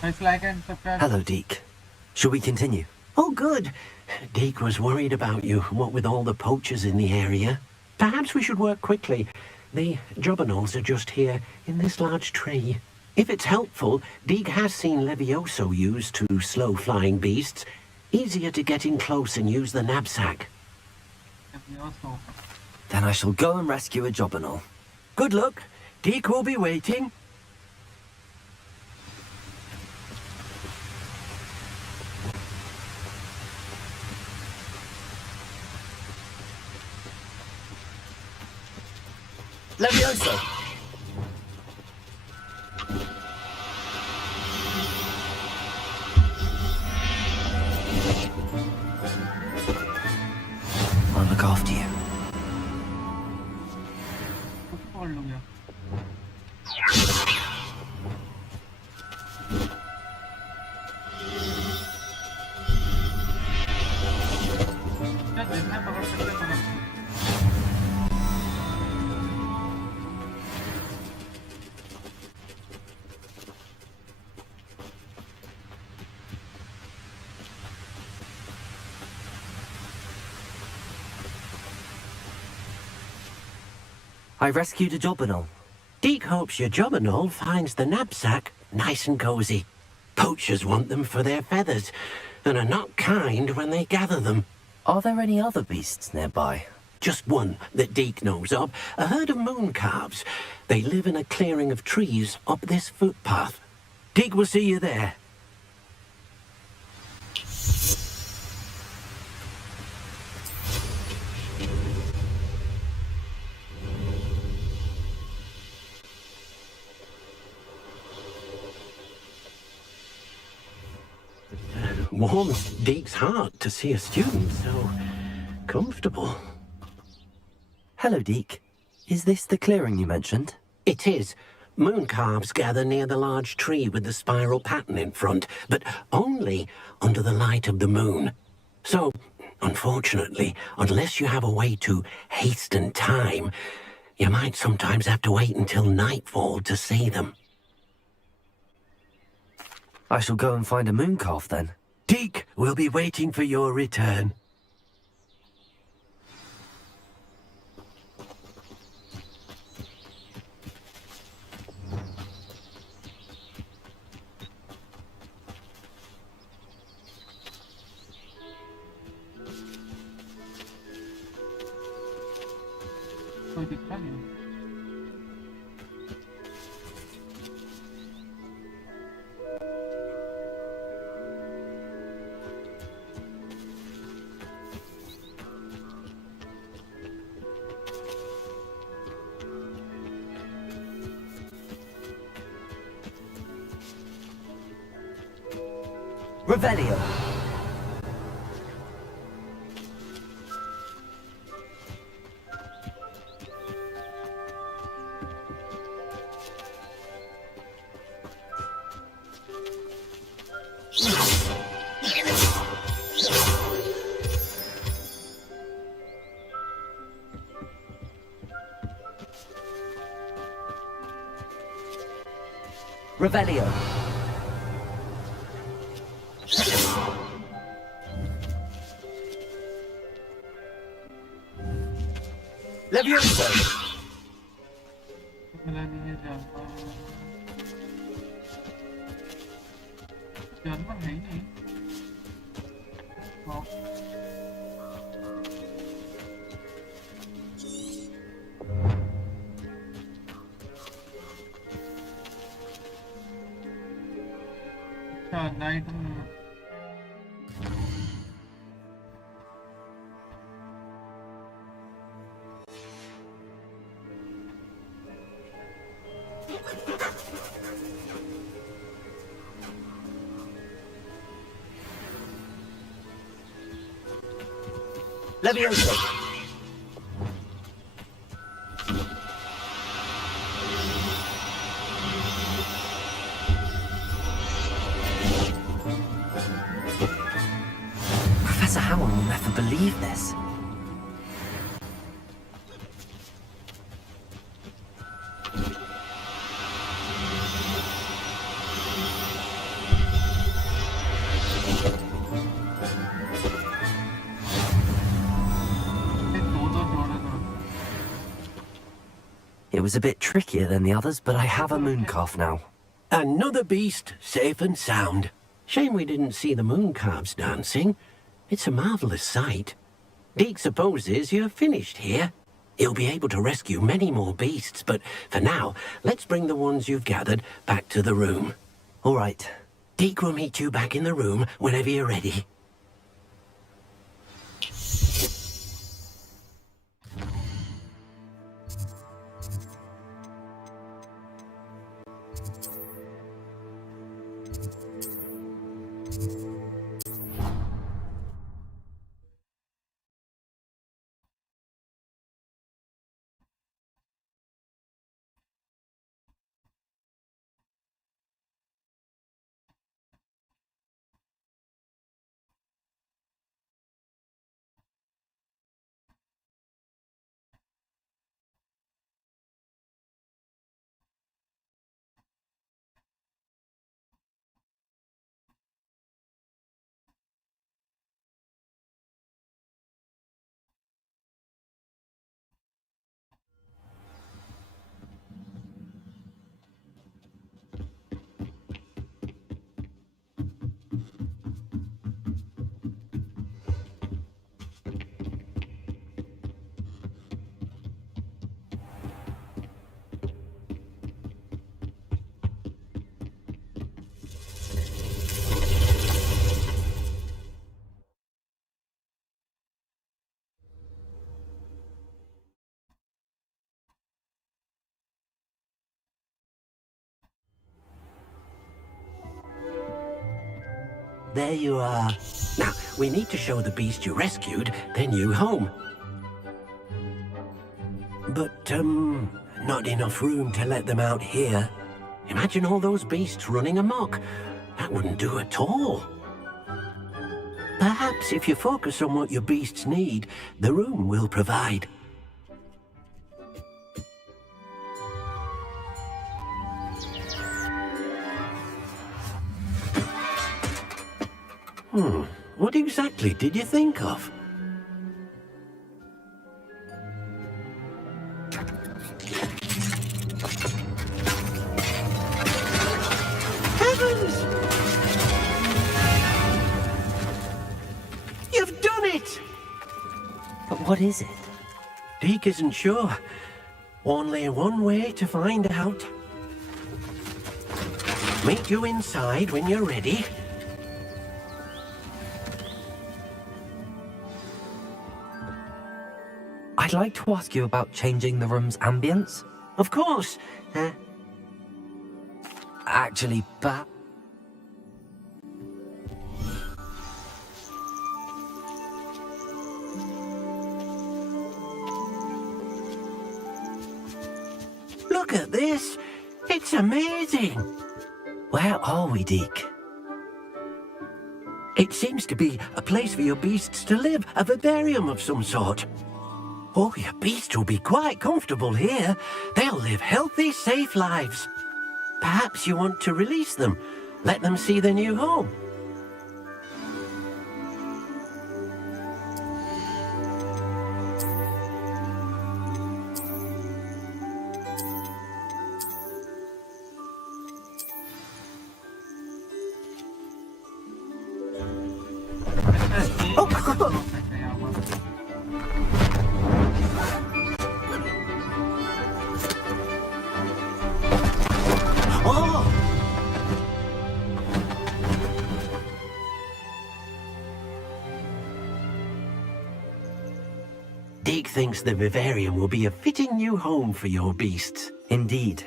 It's like and subscribe. Hello, Deke. Shall we continue? Oh, good. Deke was worried about you, what with all the poachers in the area. Perhaps we should work quickly. The jobberknolls are just here, in this large tree. If it's helpful, Deke has seen Levioso used to slow flying beasts. Easier to get in close and use the knapsack. Then I shall go and rescue a jobberknoll. Good luck. Deke will be waiting. Levioso! I'll look after you. कौन लोग हैं? क्या जितना पकड़ सकते पकड़ सकते। I rescued a Jobberknoll. Deke hopes your Jobberknoll finds the knapsack nice and cozy. Poachers want them for their feathers, and are not kind when they gather them. Are there any other beasts nearby? Just one that Deke knows of, a herd of moon calves. They live in a clearing of trees up this footpath. Deke will see you there. Warms Deke's heart to see a student so comfortable. Hello, Deke. Is this the clearing you mentioned? It is. Moon calves gather near the large tree with the spiral pattern in front, but only under the light of the moon. So, unfortunately, unless you have a way to hasten time, you might sometimes have to wait until nightfall to see them. I shall go and find a moon calf then. Deke will be waiting for your return. कोई दिखता नहीं। Revelio. Revelio. Levioso. मिला नहीं है जानवर। जानवर है ही नहीं। हाँ। अच्छा नाइट में Levioso. Professor Howell will never believe this. It was a bit trickier than the others, but I have a moon calf now. Another beast, safe and sound. Shame we didn't see the moon calves dancing. It's a marvellous sight. Deke supposes you're finished here. He'll be able to rescue many more beasts, but for now, let's bring the ones you've gathered back to the room. All right. Deke will meet you back in the room whenever you're ready. there you are. Now, we need to show the beast you rescued their new home. But, not enough room to let them out here. Imagine all those beasts running amok. That wouldn't do at all. Perhaps if you focus on what your beasts need, the room will provide. What exactly did you think of? Heavens! You've done it! But what is it? Deke isn't sure. Only one way to find out. Meet you inside when you're ready. I'd like to ask you about changing the room's ambience. Of course. Actually, Look at this. It's amazing. Where are we, Deke? It seems to be a place for your beasts to live, a vivarium of some sort. Oh, your beasts will be quite comfortable here. They'll live healthy, safe lives. Perhaps you want to release them, let them see their new home. Deke thinks the vivarium will be a fitting new home for your beasts. Indeed.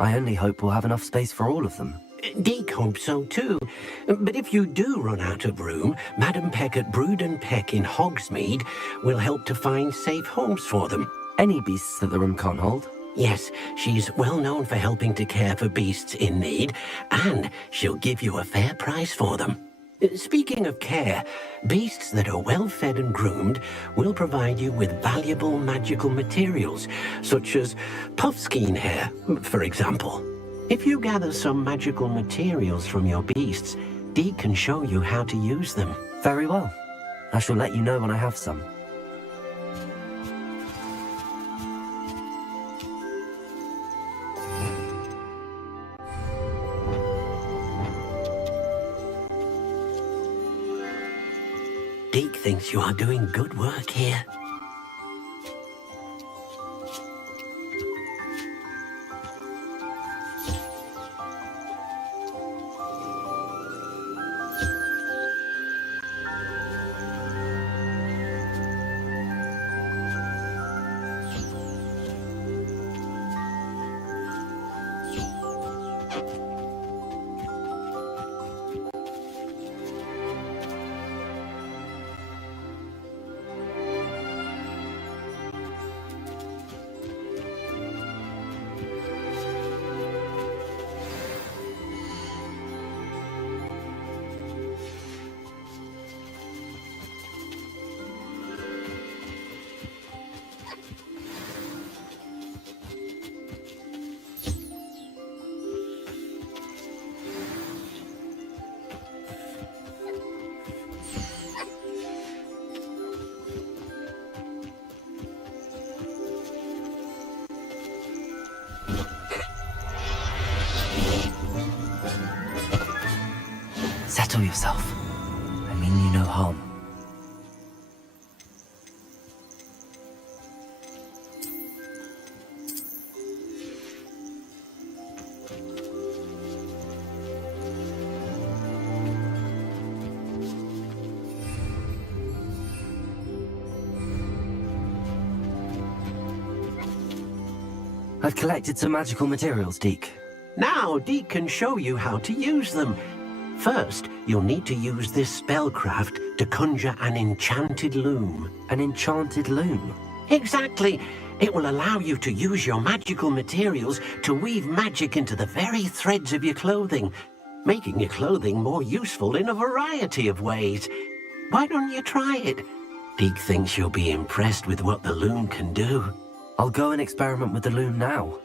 I only hope we'll have enough space for all of them. Deke hopes so too. But if you do run out of room, Madam Peck at Brood and Peck in Hogsmeade will help to find safe homes for them. Any beasts that the room can't hold? Yes, she's well known for helping to care for beasts in need, and she'll give you a fair price for them. Speaking of care, beasts that are well fed and groomed will provide you with valuable magical materials, such as puffskein hair, for example. If you gather some magical materials from your beasts, Deke can show you how to use them. Very well. I shall let you know when I have some. Deke thinks you are doing good work here. Settle yourself. I mean you no harm. I've collected some magical materials, Deke. Now Deke can show you how to use them. First, you'll need to use this spellcraft to conjure an enchanted loom. An enchanted loom? Exactly. It will allow you to use your magical materials to weave magic into the very threads of your clothing, making your clothing more useful in a variety of ways. Why don't you try it? Deek thinks you'll be impressed with what the loom can do. I'll go and experiment with the loom now.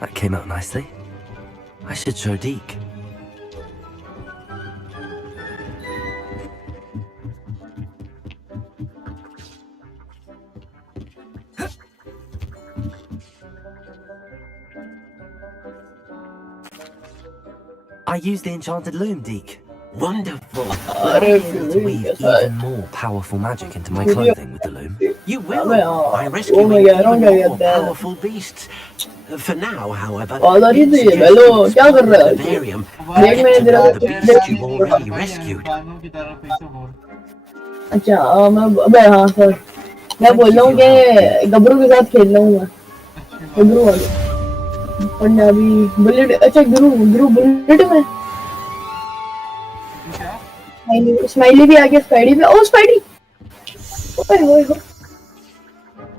That came out nicely. I should show Deke. I used the enchanted loom, Deke. Wonderful. I'll be able to weave even more powerful magic into my clothing with the loom. You will. By Oh rescuing my god, even क्या more कहते हैं? powerful beasts. For now, however, Father it's ji, suggested hello, you क्या कर रहा explore the है? vivarium देख and मैंने get to तेरा know the beasts you've already rescued. इंसानों की तरफ फिर से बोल। अच्छा मैं अबे हाँ सर मैं बोल रहा हूँ कि गबरू के साथ खेल रहा हूँ मैं गबरू वाले पंजाबी बुलेट अच्छा गुरु गुरु बुलेट में स्माइली भी आ गया स्पाइडी में ओ स्पाइडी ओए होए हो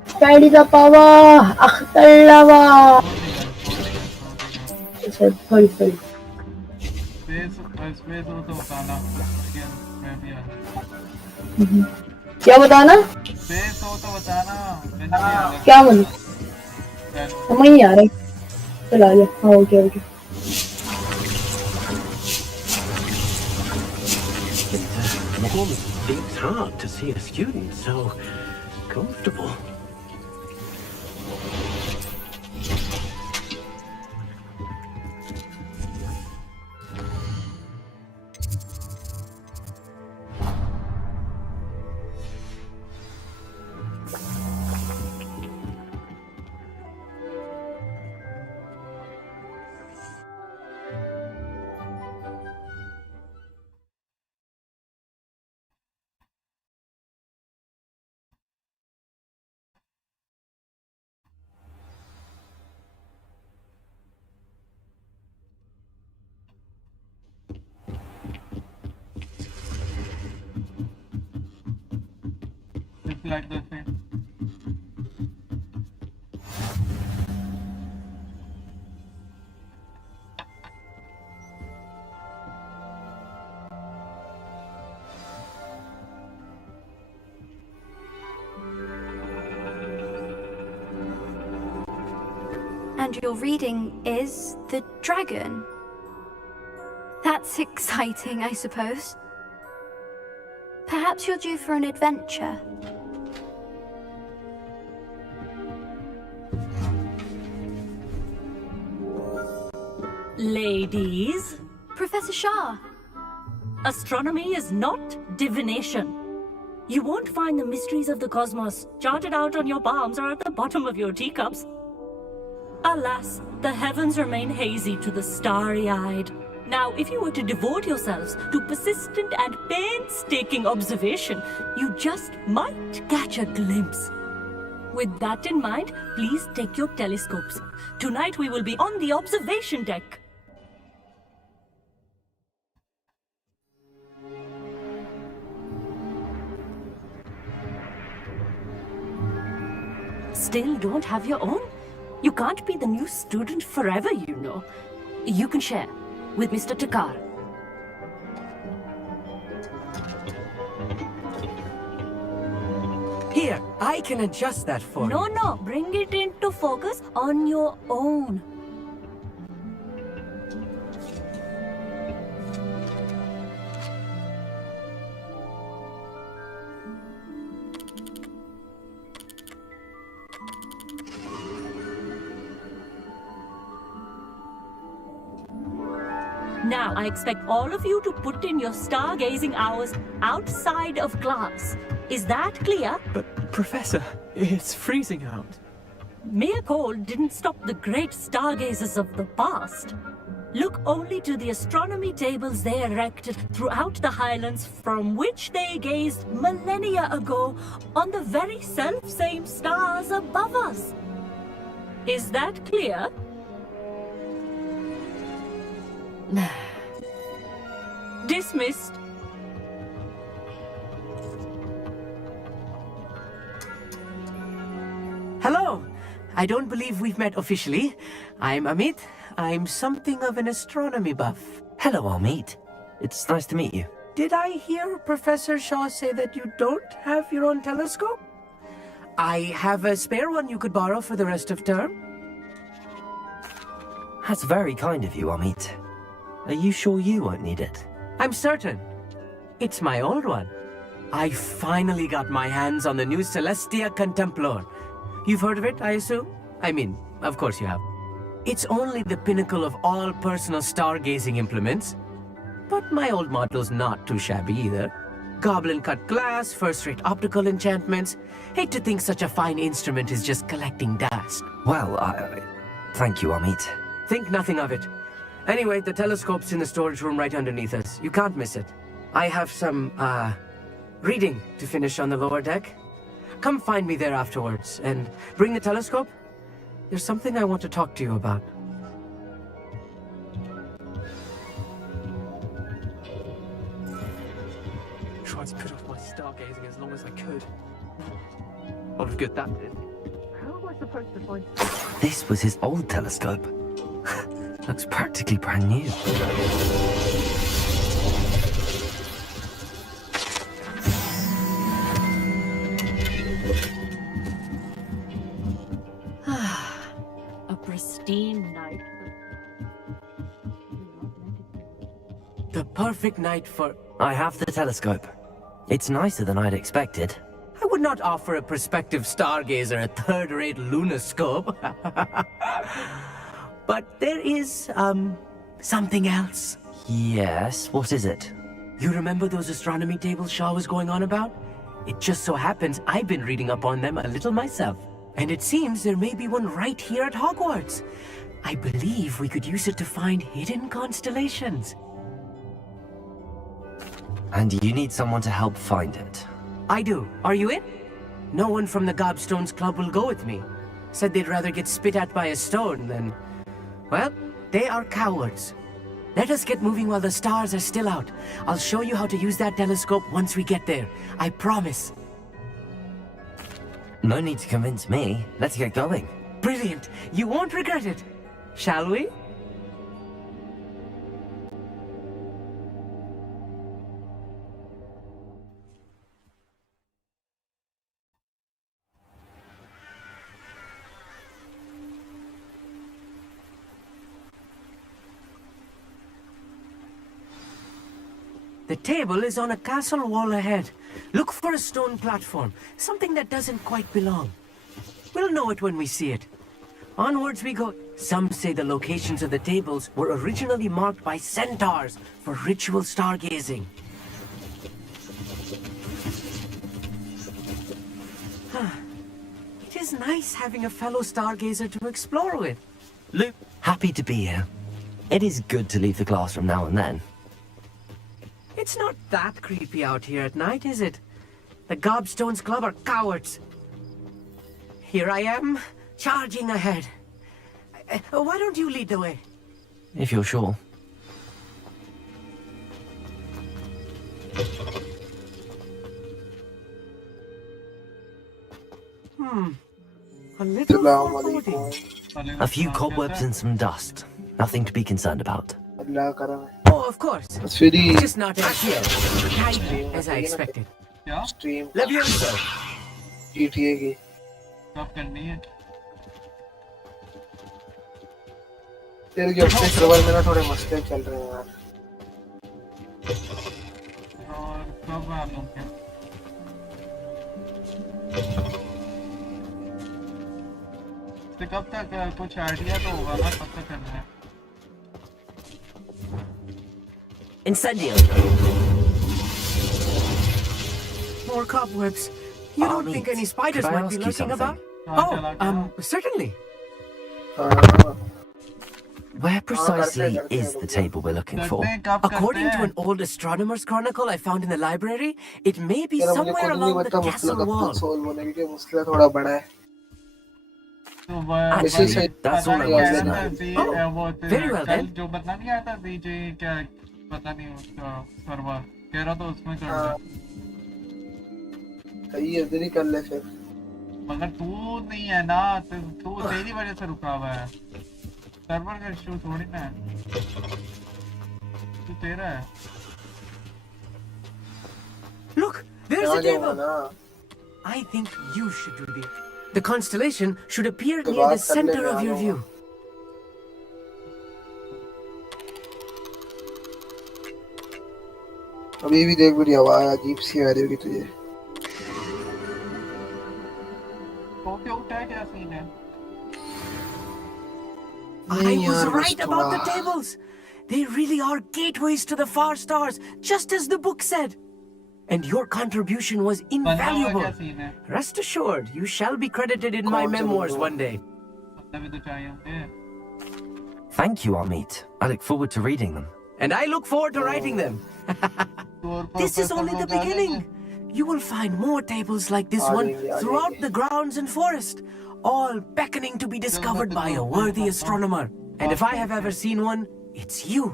स्पाइडी का पावा अख्तलावा सॉरी सॉरी स्पेस हो तो बताना मैं भी आ क्या बताना स्पेस हो तो बताना मैं भी आ क्या मतलब समझ नहीं आ रहा चला जा हाँ okay okay It almost beats hard to see a student so comfortable. It's like the same. And your reading is the dragon. That's exciting, I suppose. Perhaps you're due for an adventure. Ladies, Professor Shah. astronomy is not divination. You won't find the mysteries of the cosmos charted out on your palms or at the bottom of your teacups. Alas, the heavens remain hazy to the starry-eyed. Now, if you were to devote yourselves to persistent and painstaking observation, you just might catch a glimpse. With that in mind, please take your telescopes. Tonight we will be on the observation deck. Still don't have your own? You can't be the new student forever, you know. You can share with Mr. Takar. Here, I can adjust that for you. No, bring it into focus on your own. Now, I expect all of you to put in your stargazing hours outside of class. Is that clear? But, Professor, it's freezing out. Mere cold didn't stop the great stargazers of the past. Look only to the astronomy tables they erected throughout the highlands from which they gazed millennia ago on the very self-same stars above us. Is that clear? Dismissed. Hello. I don't believe we've met officially. I'm Amit. I'm something of an astronomy buff. Hello, Amit. It's nice to meet you. Did I hear Professor Shaw say that you don't have your own telescope? I have a spare one you could borrow for the rest of term. That's very kind of you, Amit. Are you sure you won't need it? I'm certain. It's my old one. I finally got my hands on the new Celestia Contemplar. You've heard of it, I assume? I mean, of course you have. It's only the pinnacle of all personal stargazing implements. But my old model's not too shabby either. Goblin-cut glass, first-rate optical enchantments. Hate to think such a fine instrument is just collecting dust. Well, thank you, Amit. Think nothing of it. Anyway, the telescope's in the storage room right underneath us. You can't miss it. I have some, reading to finish on the lower deck. Come find me there afterwards, and bring the telescope. There's something I want to talk to you about. Tried to put off my stargazing as long as I could. What of good that did. How am I supposed to find... This was his old telescope. Looks practically brand new. A pristine night. The perfect night for... I have the telescope. It's nicer than I'd expected. I would not offer a prospective stargazer a third-rate lunoscope. But there is, something else. Yes, what is it? You remember those astronomy tables Shaw was going on about? It just so happens I've been reading up on them a little myself. And it seems there may be one right here at Hogwarts. I believe we could use it to find hidden constellations. And you need someone to help find it. I do. Are you in? No one from the Gobstones Club will go with me. Said they'd rather get spit at by a stone than... Well, they are cowards. Let us get moving while the stars are still out. I'll show you how to use that telescope once we get there. I promise. No need to convince me. Let's get going. Brilliant. You won't regret it. Shall we? The table is on a castle wall ahead. Look for a stone platform, something that doesn't quite belong. We'll know it when we see it. Onwards we go. Some say the locations of the tables were originally marked by centaurs for ritual stargazing. It is nice having a fellow stargazer to explore with. Luke, happy to be here. It is good to leave the classroom now and then. It's not that creepy out here at night, is it? The Gobstones Club are cowards. Here I am, charging ahead. Why don't you lead the way? If you're sure. A little foreboding. A few cobwebs and some dust. Nothing to be concerned about. Oh, of course. Just not as here. Tight, as I expected. क्या? Levioso. GTA की कब करनी है? तेरे के अपने server में ना थोड़े मसले चल रहे हैं यार. और कब आ लोग क्या? तो कब तक कुछ आइडिया तो होगा ना कब तक करना है? Incendio. More cobwebs. You don't think any spiders could I might be ask you lurking something? about? Certainly. Where precisely is the table we're looking for? According to an old astronomer's chronicle I found in the library, it may be somewhere along the castle wall. Actually, that's all I wanted to know. Very well then. जो बता नहीं आता DJ क्या पता नहीं उसका server कह रहा था उसमें कर दे सही है इधर ही कर ले फिर मगर तू नहीं है ना तू तेरी वजह से रुका हुआ है सर्वर का इशू थोड़ी ना है तू तेरा है Look, there's a table. I think you should do the constellation should appear near the center of your view. अभी भी देख मेरी आवाज अजीब सी आ रही होगी तुझे। ओके उठा क्या सीन है? I was right about the tables. They really are gateways to the far stars, just as the book said. And your contribution was invaluable. Rest assured, you shall be credited in my memoirs one day. Thank you, Amit. I look forward to reading them. And I look forward to writing them. This is only the beginning. You will find more tables like this one throughout the grounds and forest, all beckoning to be discovered by a worthy astronomer. And if I have ever seen one, it's you.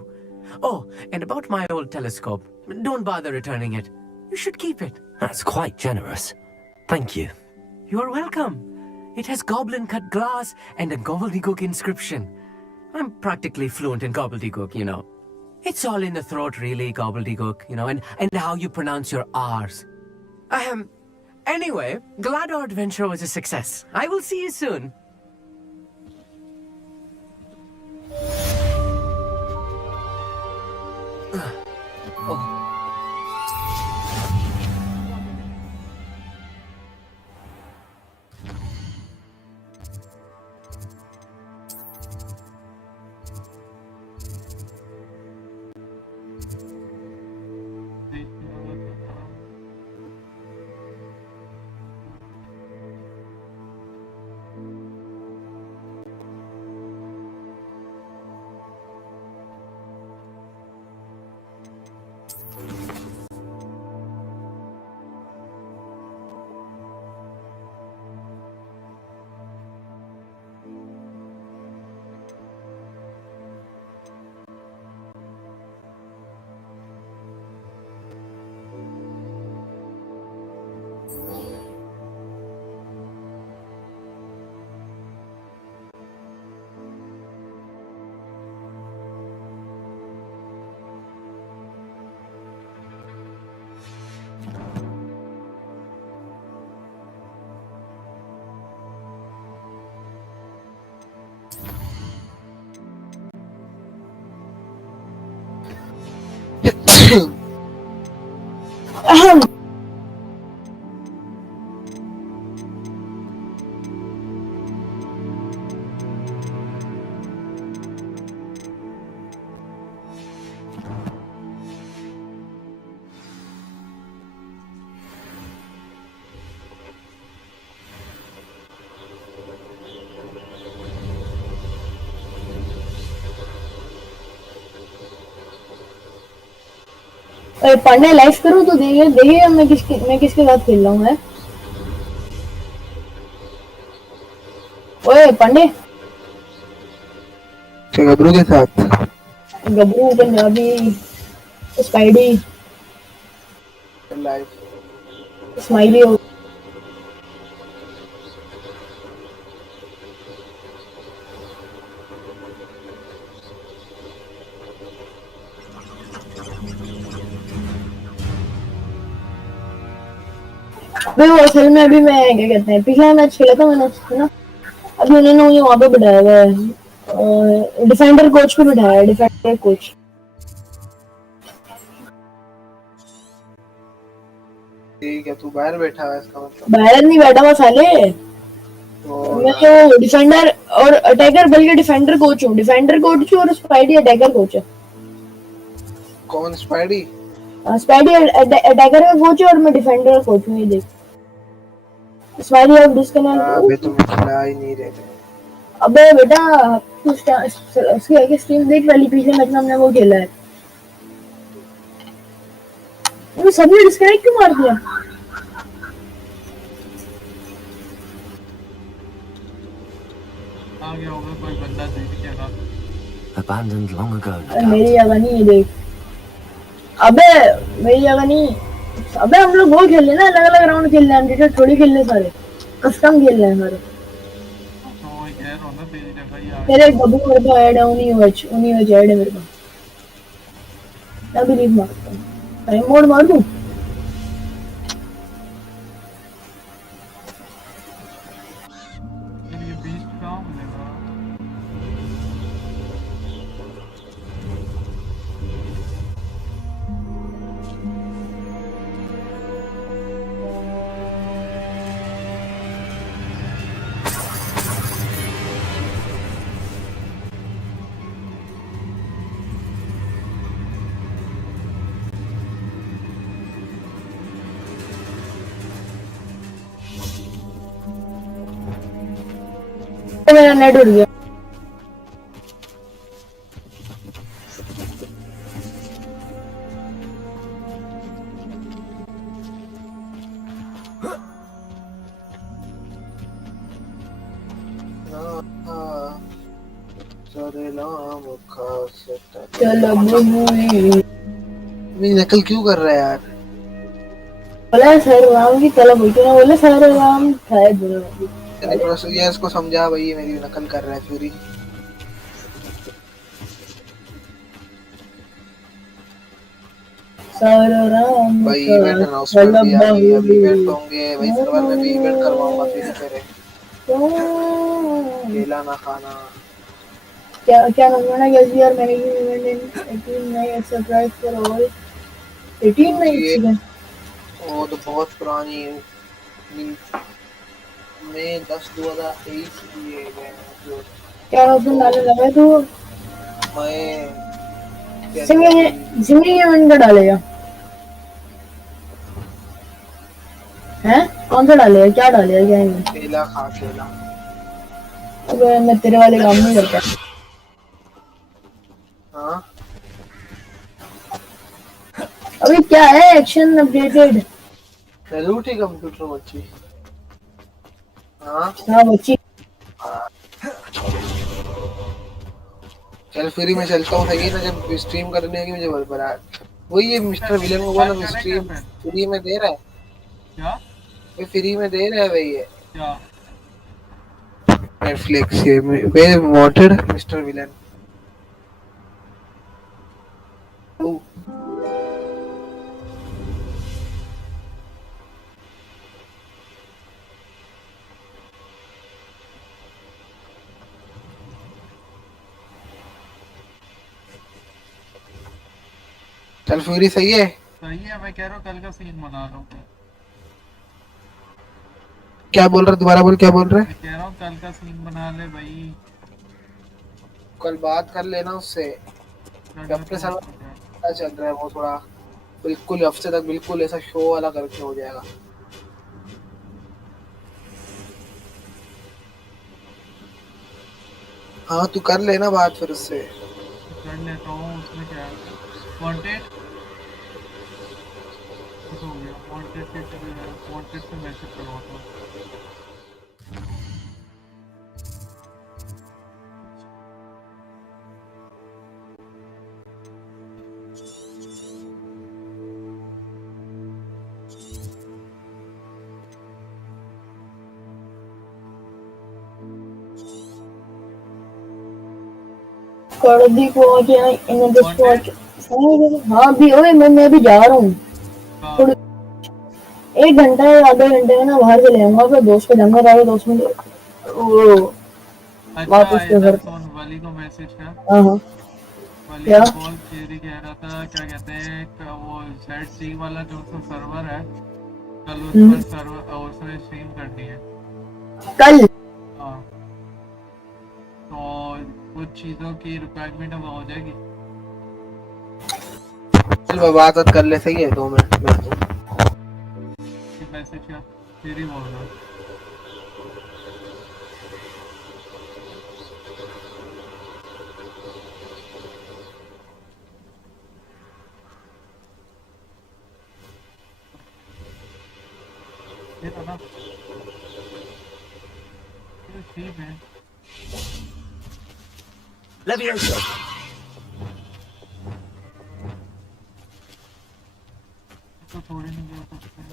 Oh, and about my old telescope, don't bother returning it. You should keep it. That's quite generous. Thank you. You're welcome. It has goblin-cut glass and a gobbledygook inscription. I'm practically fluent in gobbledygook, you know. It's all in the throat, really, gobbledygook, you know, and how you pronounce your R's. Anyway, glad our adventure was a success. I will see you soon. Pandey life करूं तो देखिए मैं किसके साथ खेल रहा हूँ मैं। ओए पांडे गबरू के साथ गबरू पंजाबी स्पाइडी स्माइली हो अभी वो असल में अभी मैं क्या कहते हैं पिछला मैच खेला था मैंने उसको ना अभी उन्होंने मुझे वहाँ पे बिठाया हुआ है डिफेंडर कोच को बिठाया है डिफेंडर कोच। ठीक है तू बाहर बैठा है इसका मतलब। बाहर नहीं बैठा हुआ साले मैं तो डिफेंडर और अटैकर बल्कि डिफेंडर कोच हूँ। डिफेंडर कोच और स्पाइडी अटैकर कोच है। कौन स्पाइडी? स्पाइडी अटैकर का कोच है और मैं डिफेंडर का कोच हूँ। ये देख स्पाइडी अब डिस्कनेक्ट अबे तुम खिला ही नहीं रहे। अबे बेटा उसकी आगे स्ट्रीम देख वाली पिछले मैच में हमने वो खेला है। वो सबने डिस्कनेक्ट क्यों मार दिया? आ गया होगा कोई बंदा देख के ना। Abandoned long ago. मेरी जगह नहीं ये देख। अबे मेरी जगह नहीं। अबे हम लोग वो खेल रहे ना अलग अलग राउंड खेल रहे हैं हम थोड़ी खेल रहे सारे कस्टम खेल रहे हैं सारे। तो ये कह रहा हूं ना तेरी जगह ही आ मेरे बबू मेरे पास ऐड है उन्हीं में ऐड है मेरे पास। अभी लीव मारता हूं टाइम मोड मार दूं। ये बीच कहां मिलेगा? मेरा नेट उड़ गया। चलो बबुई। मेरी नकल क्यों कर रहा है यार? बोला सर राम की तलब हुई ना, बोले सर राम खाए दोनों। ये इसको समझा भाई, ये मेरी नकल कर रहा है पूरी। सर राम भाई इवेंट अनाउंसमेंट भी आ गई, अब इवेंट होंगे भाई, सर्वर में भी इवेंट करवाऊंगा फिर तेरे। केला ना खाना। क्या क्या मंगवाना है यार? मैंने इवेंट इन 18 नई सरप्राइज फॉर ऑल 18 नई। वो तो बहुत पुरानी है, मई 10 2023 की है जो। क्या उसमें डाले लगा तू? मैं सिंगिंग इवेंट का डालेगा हैं? कौन सा डालेगा? क्या डालेगा? क्या इवेंट? केला खा केला। अबे मैं तेरे वाले काम नहीं करता। हाँ अभी क्या है एक्शन अपडेटेड? लूटी कंप्यूटर बच्ची। हाँ बच्ची। चल फ्री में चलता हूँ, सही ना? जब स्ट्रीम करने की मुझे बड़ा वही ये मिस्टर विलन को बोला स्ट्रीम फ्री में दे रहा है। क्या? ये फ्री में दे रहा है भाई ये क्या? नेटफ्लिक्स ये वे वांटेड मिस्टर विलन। चल फ्यूरी सही है। सही है, मैं कह रहा हूँ कल का सीन बना रहा हूँ। क्या बोल रहा? दोबारा बोल, क्या बोल रहा है? मैं कह रहा हूँ कल का सीन बना ले भाई। कल बात कर लेना उससे। अपने सर्वर पता चल रहा है वो थोड़ा बिल्कुल हफ्ते तक बिल्कुल ऐसा शो वाला करके हो जाएगा। हाँ तू कर लेना बात फिर उससे। कर लेता हूँ, उसमें क्या है? वांटेड हो गया, वांटेड से मैसेज करवाता हूँ। कड़दी को क्या इन दिस वॉच? हाँ भी ओए मैं भी जा रहा हूँ। थोड़ी 1 घंटा या आधे घंटे में ना बाहर चले जाऊंगा, फिर दोस्त को जाऊंगा। ताकि दोस्त में वो वापस के घर। वाली को मैसेज कर। हाँ वाली क्या? कॉल चेरी कह रहा था, क्या कहते हैं वो ZC वाला जो सर्वर है, कल उस पर सर्वर उसमें स्ट्रीम करनी है कल। हाँ तो कुछ चीजों की रिक्वायरमेंट अब हो जाएगी। चल बात कर ले, सही है 2 मिनट में तो। मैसेज क्या तेरी बोल रहा ये था ना? ठीक है Levioso. तो थोड़ी नहीं कर सकते हैं।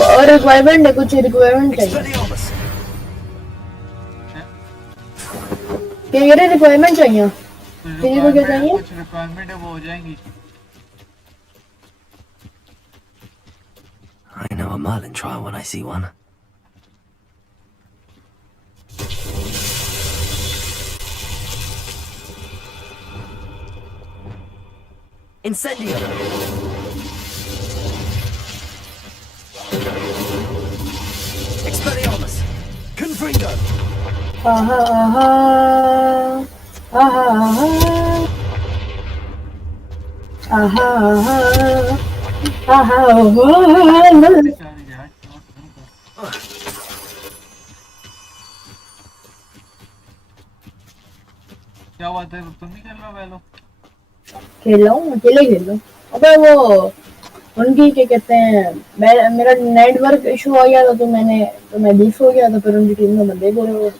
और रिक्वायरमेंट है, कुछ रिक्वायरमेंट चाहिए। क्या ये रिक्वायरमेंट चाहिए? किसी को क्या चाहिए? कुछ रिक्वायरमेंट है वो हो जाएंगी। I know a Merlin trial when I see one. Incendio! Expelliarmus! Confringo! आहा आहा आहा आहा आहा आहा आहा क्या बात है, तुम नहीं खेल रहे हो वैलो? खेल रहा हूँ, अकेले खेल रहा हूँ। अबे वो उनकी क्या कहते हैं, मेरा नेटवर्क इशू आ गया था तो मैं बीफ हो गया था, फिर उनकी टीम में बंदे बोले वो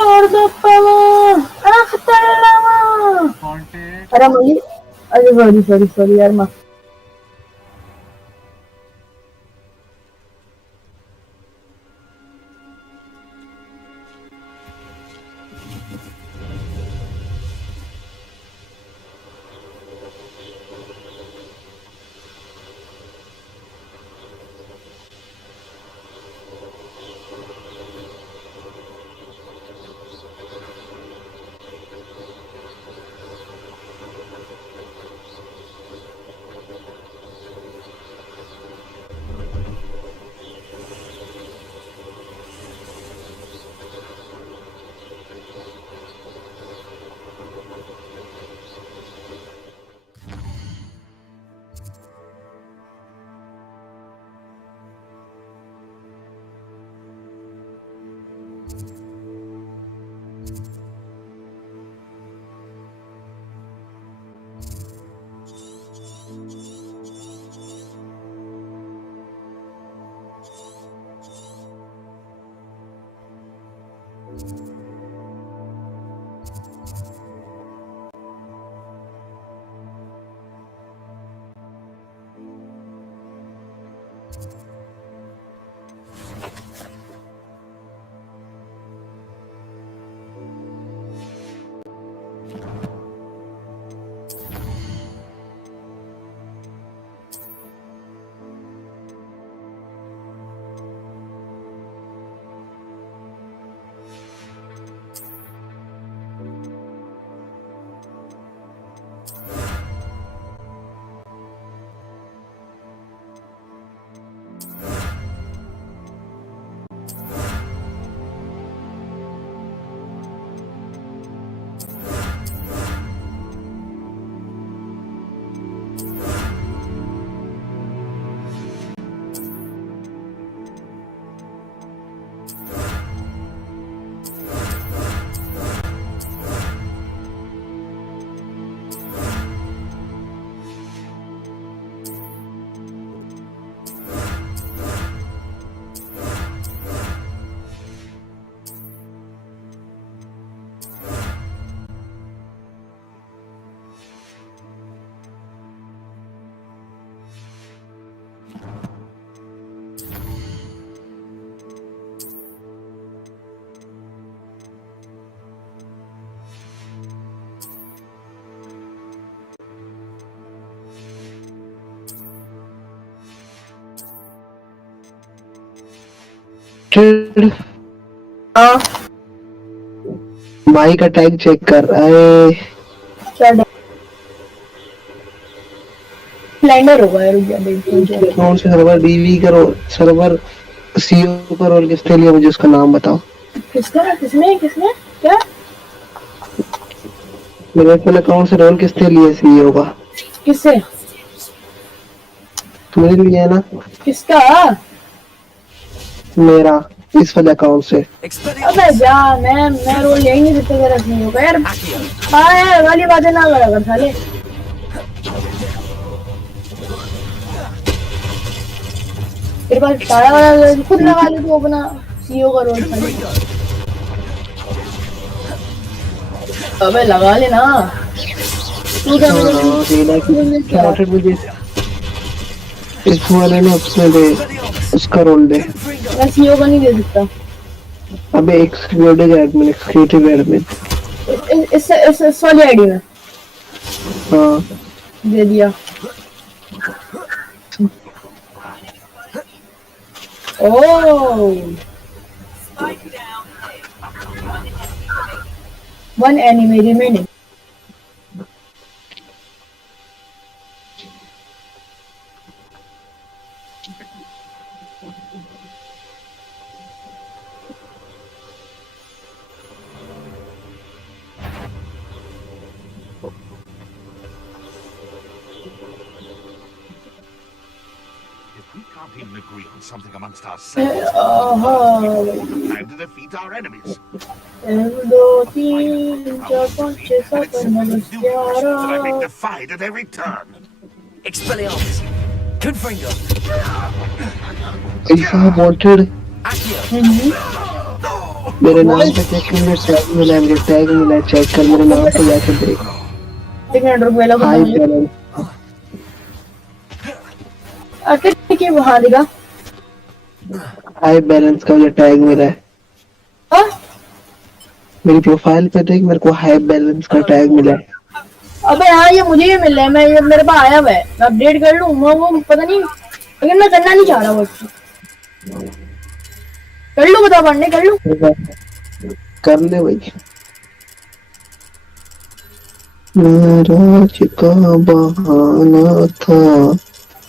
और दो पावा अरे खतर लावा अरे मुझे अरे सॉरी यार माँ माइक अटैक चेक कर अरे क्या ब्लेंडर होगा यार रुक जा देखो कौन से सर्वर डीवी करो सर्वर सीईओ का रोल किसने लिया मुझे उसका नाम बताओ किसने क्या मेरे पहले कौन से रोल किसने लिया सीईओ का किससे तुमने लिया है ना किसका मेरा इस वाले अकाउंट से अबे जा मैं रोल ले ही नहीं सकता तेरा नहीं होगा यार हाँ यार वाली बातें ना करा कर साले तेरे पास सारा वाला खुद लगा ले तू अपना सीईओ का रोल साले अबे लगा ले ना तू क्या मुझे इस वाले में उसमें दे उसका रोल दे मैं सीईओ का नहीं दे सकता अबे एक्सिक्यूटिव एडमिन इस वाली आईडी में हाँ दे दिया ओह 1 enemy remaining agree on something amongst ourselves. हाँ Time to defeat our enemies. 1 2 3 4 5 6 7 That I 8 make defied at every turn. Expelliarmus! Confringo! ऐसा wanted मेरे नाम पे चेक कर मेरे टैग मिला चेक कर मेरे नाम पे जाके देख एक मिनट रुक वेला हाई बैलेंस आखिर क्या वहां दिखा हाई बैलेंस का मुझे टैग मिला है मेरी प्रोफाइल पे देख मेरे को हाई बैलेंस का टैग मिला है अबे हाँ ये मुझे ही मिल रहा है मैं ये मेरे पास आया हुआ है मैं अपडेट कर लूँ मैं वो पता नहीं लेकिन मैं करना नहीं चाह रहा वो कर लूँ बता पढ़ने कर लूँ कर ले भाई नाराज का बहाना था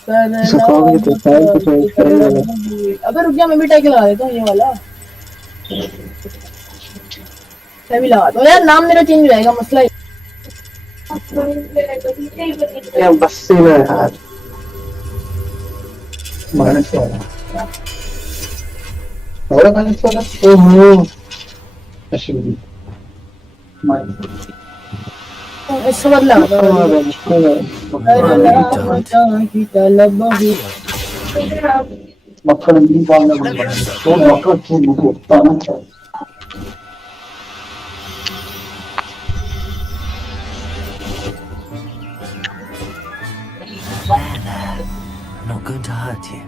सकाल के प्रोफाइल पे चेंज कर लेना अबे रुक जा मैं भी टैग लगा देता हूँ ये वाला मैं भी लगा दूँ यार नाम मेरा चेंज हो जाएगा मसला यार बस से ना यार माइनस वाला और माइनस वाला ओहो अश्विनी माइनस इस बार लगा मक्खन नहीं पालना पड़ेगा तो मक्खन क्यों मुझे पाना चाहिए I'm not going to hurt you.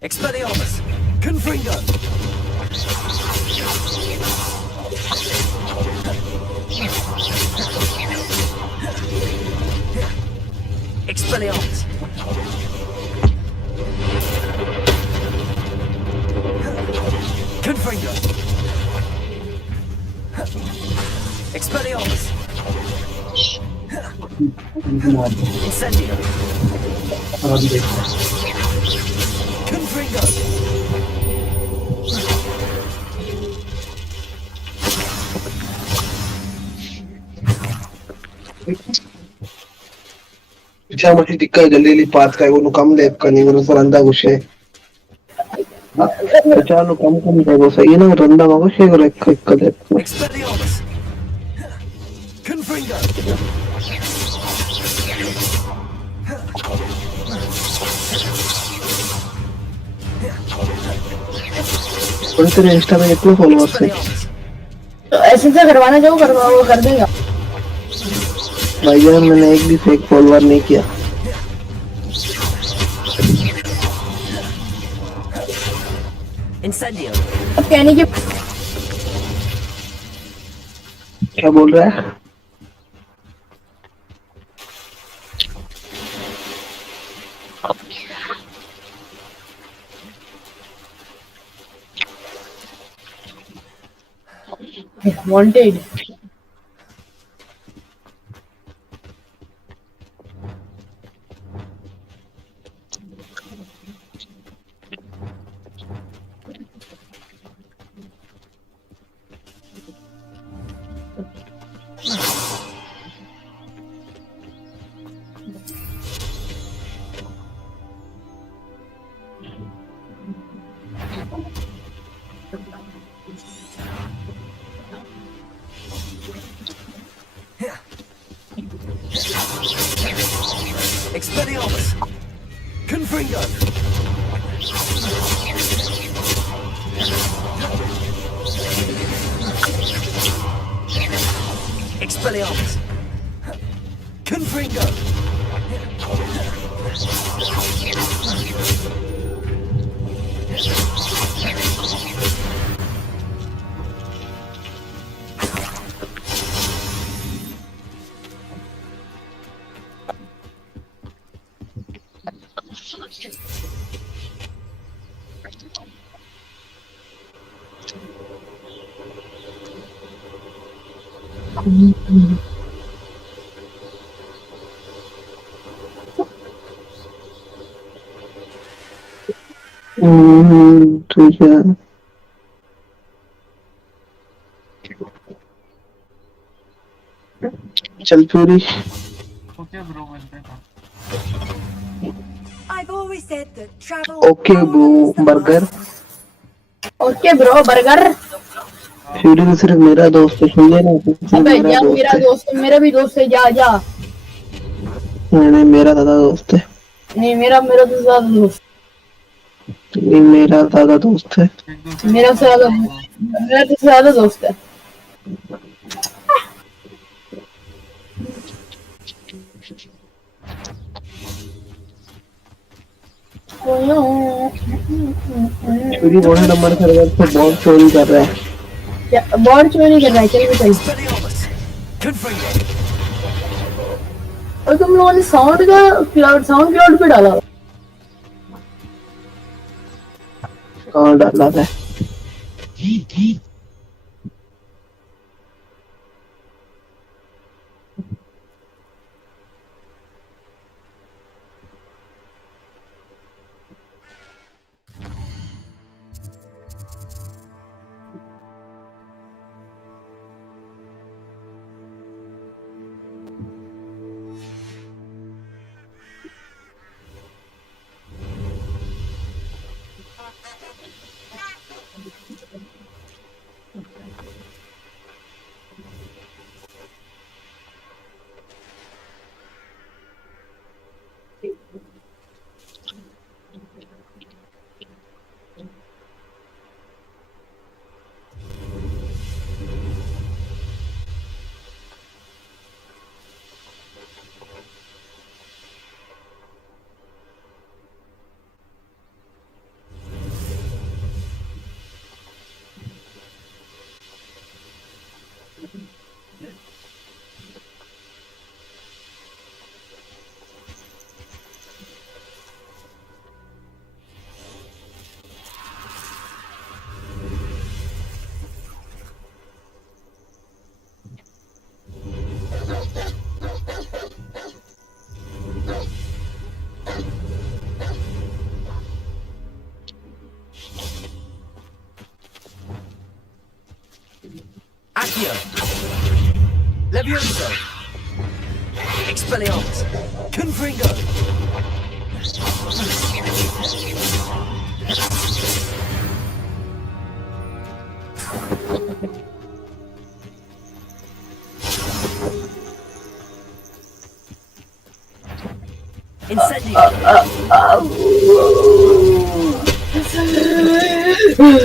Expelliarmus! Confringo! Expelliarmus! Confringo! Expelliarmus! Incendio! Confringo! Diciamo che ti cade lì पात का वो कम लेप करनी वो रंदा कुछ है चलो कम का वो सही है ना रंदा का कुछ है और एक का लेप Expelliarmus! Confringo! और तेरे इंस्टा में कितने फॉलोअर्स हैं तो ऐसे से करवाना जो करवा वो कर देगा भाई यार मैंने एक भी फेक फॉलोअर नहीं किया Incendio! अब कहने की क्या बोल रहा है wanted Expelliarmus! Confringo! Expelliarmus! Confringo! ठीक है चल पूरी ओके ब्रो, मिलते हैं। I've always said that travel. Okay bro burger. Okay bro burger. Fury तो सिर्फ मेरा दोस्त है, सुन लेना। अबे जा, मेरा दोस्त है, मेरा भी दोस्त है, जा जा। नहीं मेरा दादा दोस्त है। नहीं मेरा तो ज्यादा दोस्त। नहीं मेरा दादा दोस्त है। मेरा तो ज्यादा दोस्त है। फ्यूरी बॉडी नंबर सर्वर से बॉल चोरी कर रहा है। क्या बॉल चोरी कर रहा है? चल और तुम लोगों ने साउंड क्लाउड पे डाला? कहाँ डाला है? Accio! Levioso! Expelliarmus! Confringo! Incendio!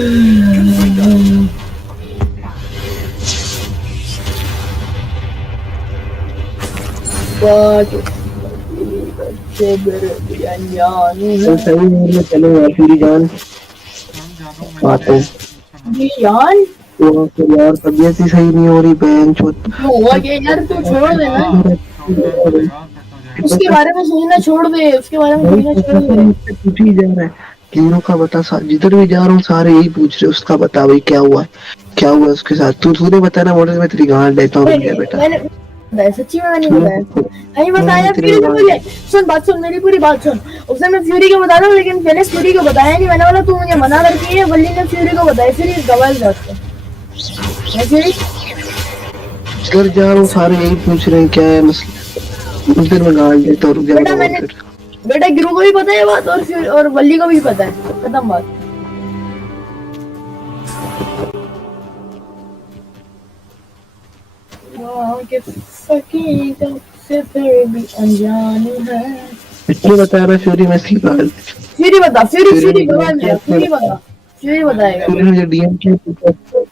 Confringo! सही में चलो यार फ्यूरी जान। आते जान तो फिर यार तबीयत ही सही नहीं हो रही बहन चोद। हुआ क्या यार, तू छोड़ दे ना, उसके बारे में सोचना छोड़ दे, उसके बारे में सोचना छोड़ दे। पूछ ही जा रहा है तीनों का बता, जिधर भी जा रहा हूँ सारे यही पूछ रहे उसका बता भाई क्या हुआ है उसके साथ। तूने बताया मोटर में तेरी गांड देता हूँ बेटा। सच्ची में नहीं बताया, नहीं बताया फ्यूरी को मुझे। सुन बात सुन, मेरी पूरी बात सुन। उसने मैं फ्यूरी को बता दूं, लेकिन मैंने फ्यूरी को बताया नहीं। मैंने बोला तू मुझे मना करती है, वल्ली ने फ्यूरी को बताया, फिर गवाल जाते हैं फ्यूरी। घर जा रहा हूँ सारे यही पूछ रहे हैं क्या है मसला। उस दिन मैं गांड देता हूँ। बेटा गिरू को भी पता है बात, और वल्ली को भी पता है, खत्म बात। से फिर भी अनजान है। इसलिए बता रहा फ्यूरी में इसकी बात। फ्यूरी बता, फ्यूरी बता, फ्यूरी बताएगा। मुझे डीएम किया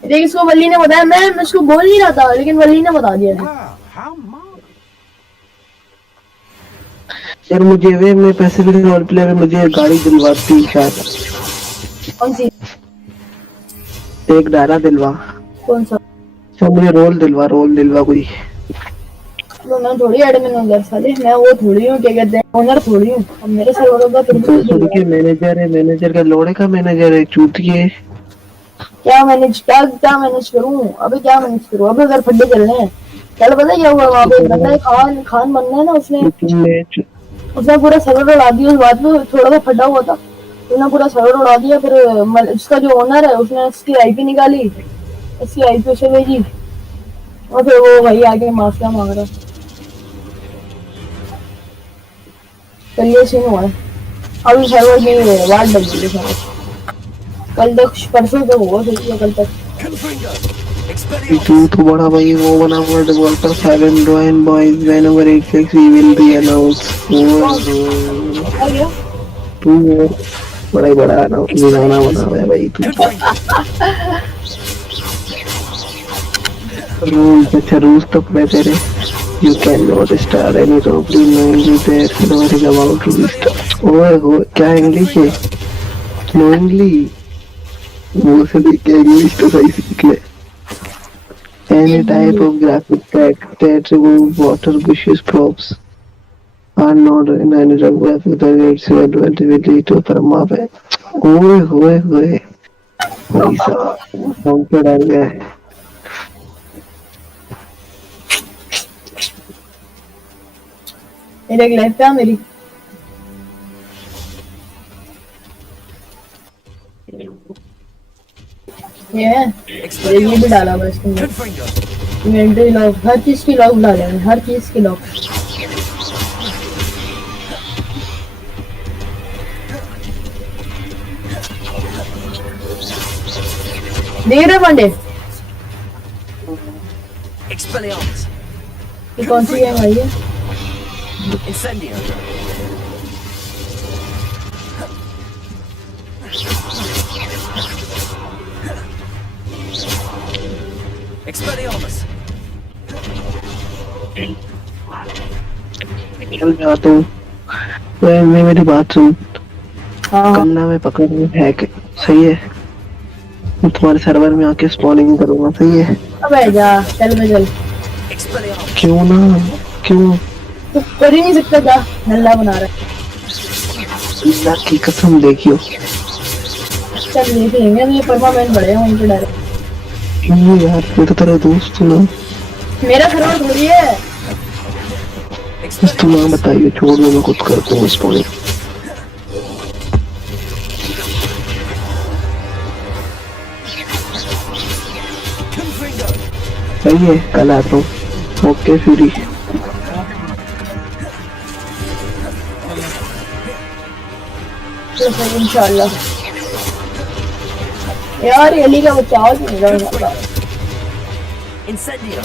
देख, इसको वल्ली ने बताया, मैं इसको बोल नहीं रहा था, लेकिन वल्ली ने बता दिया था। यार मुझे वे में पैसे भी रोल प्ले में मुझे गाड़ी दिलवाती शायद। कौन सी? एक डाला दिलवा। कौन सा? तो मुझे रोल दिलवा कोई। तो मैं थोड़ी एडमिन हूँ घर साले, मैं वो थोड़ी हूँ, क्या कहते हैं, ओनर थोड़ी हूँ। अब मेरे सर्वर का फिर के मैनेजर है, मैनेजर का लोड़े का मैनेजर है, चूती है। क्या मैनेज करूँ अभी, क्या मैनेज करूँ अभी? अगर फड्डे चलने हैं, कल पता है क्या हुआ वहाँ पे? बंदा खान बनना है ना, उसने पूरा सर्वर उड़ा दिया। उस बात में थोड़ा सा फटा हुआ था, उसने पूरा सर्वर उड़ा दिया। फिर उसका जो ओनर है उसने उसकी आईपी निकाली, उसकी आईपी उसे भेजी, और फिर वो भाई आगे माफिया मांग रहा। कल ये सीन हुआ है। अब सर्वर में वाट लग गई है। कल तक परसों तक हुआ था, कल तक तू तो बड़ा भाई वो बना हुआ developer 7 join boys whenever it fix we will be announced तू बड़ा ही बड़ा गाना बना हुआ है भाई तू रूल्स अच्छा रूल्स तो पता तेरे you cannot start any robbery knowingly that whatever is about to be start ओए क्या इंग्लिश है knowingly वो से देख के इंग्लिश तो सही सीख ले any type of graphic that remove water bushes props are not in any graphic that gets you advantage to परमाप है ओए होए ऐसा कौन डाल गया है मेरे एक लाइफ पे आ मेरी ये भी डाला हुआ इसके अंदर इन्वेंटरी लॉक हर चीज की लॉक डाले हैं हर चीज की लॉक देख रहे पांडे ये कौन सी गेम आई है चल मैं आता हूँ मैं मेरी बात सुन कन्ना में पकड़ में है कि सही है मैं तुम्हारे सर्वर में आके स्पॉनिंग करूँगा सही है अबे जा चल मैं चल क्यों ना क्यों तू कर ही नहीं सकता जा नल्ला बना रहा अल्लाह की कसम देखियो चल देख लेंगे ये परमानेंट बढ़े हैं उनके डर क्यों यार मैं तो तेरा दोस्त हूँ ना मेरा सर्वर थोड़ी है बस तुम ना बताइए छोड़ दो मैं खुद करता हूँ स्पॉनिंग सही है कल आता हूँ ओके फ्यूरी इंशाल्लाह यार एली का बच्चा आज नहीं रहा Incendio.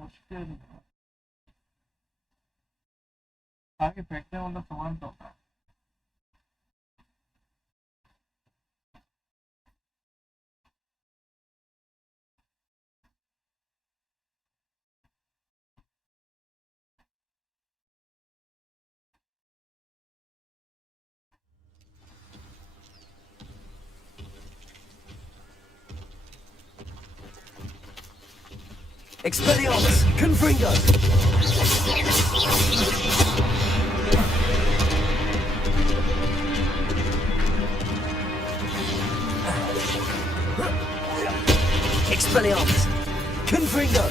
मुश्किल आगे फेंकने वाला सामान तो होता है Expelliarmus, Confringo. Expelliarmus, Confringo.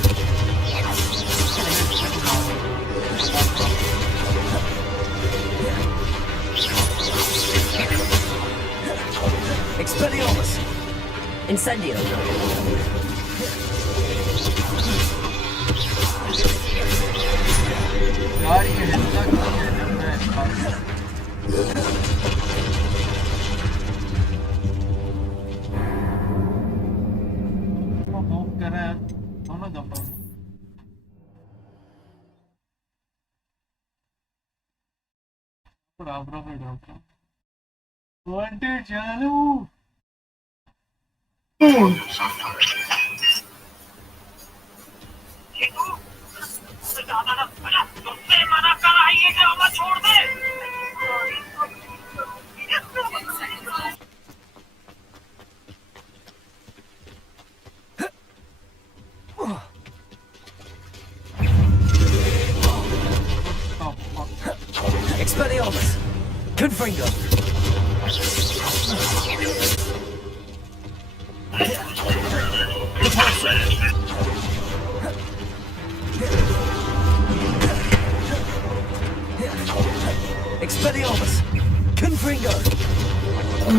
Expelliarmus, Incendio. यार ये हिस्सा क्यों है वो मूव कर रहे हैं दोनों दफा बराबर में डालता हूँ वांटेड चालू Expelliarmus, Confringo. Expelliarmus! Confringo!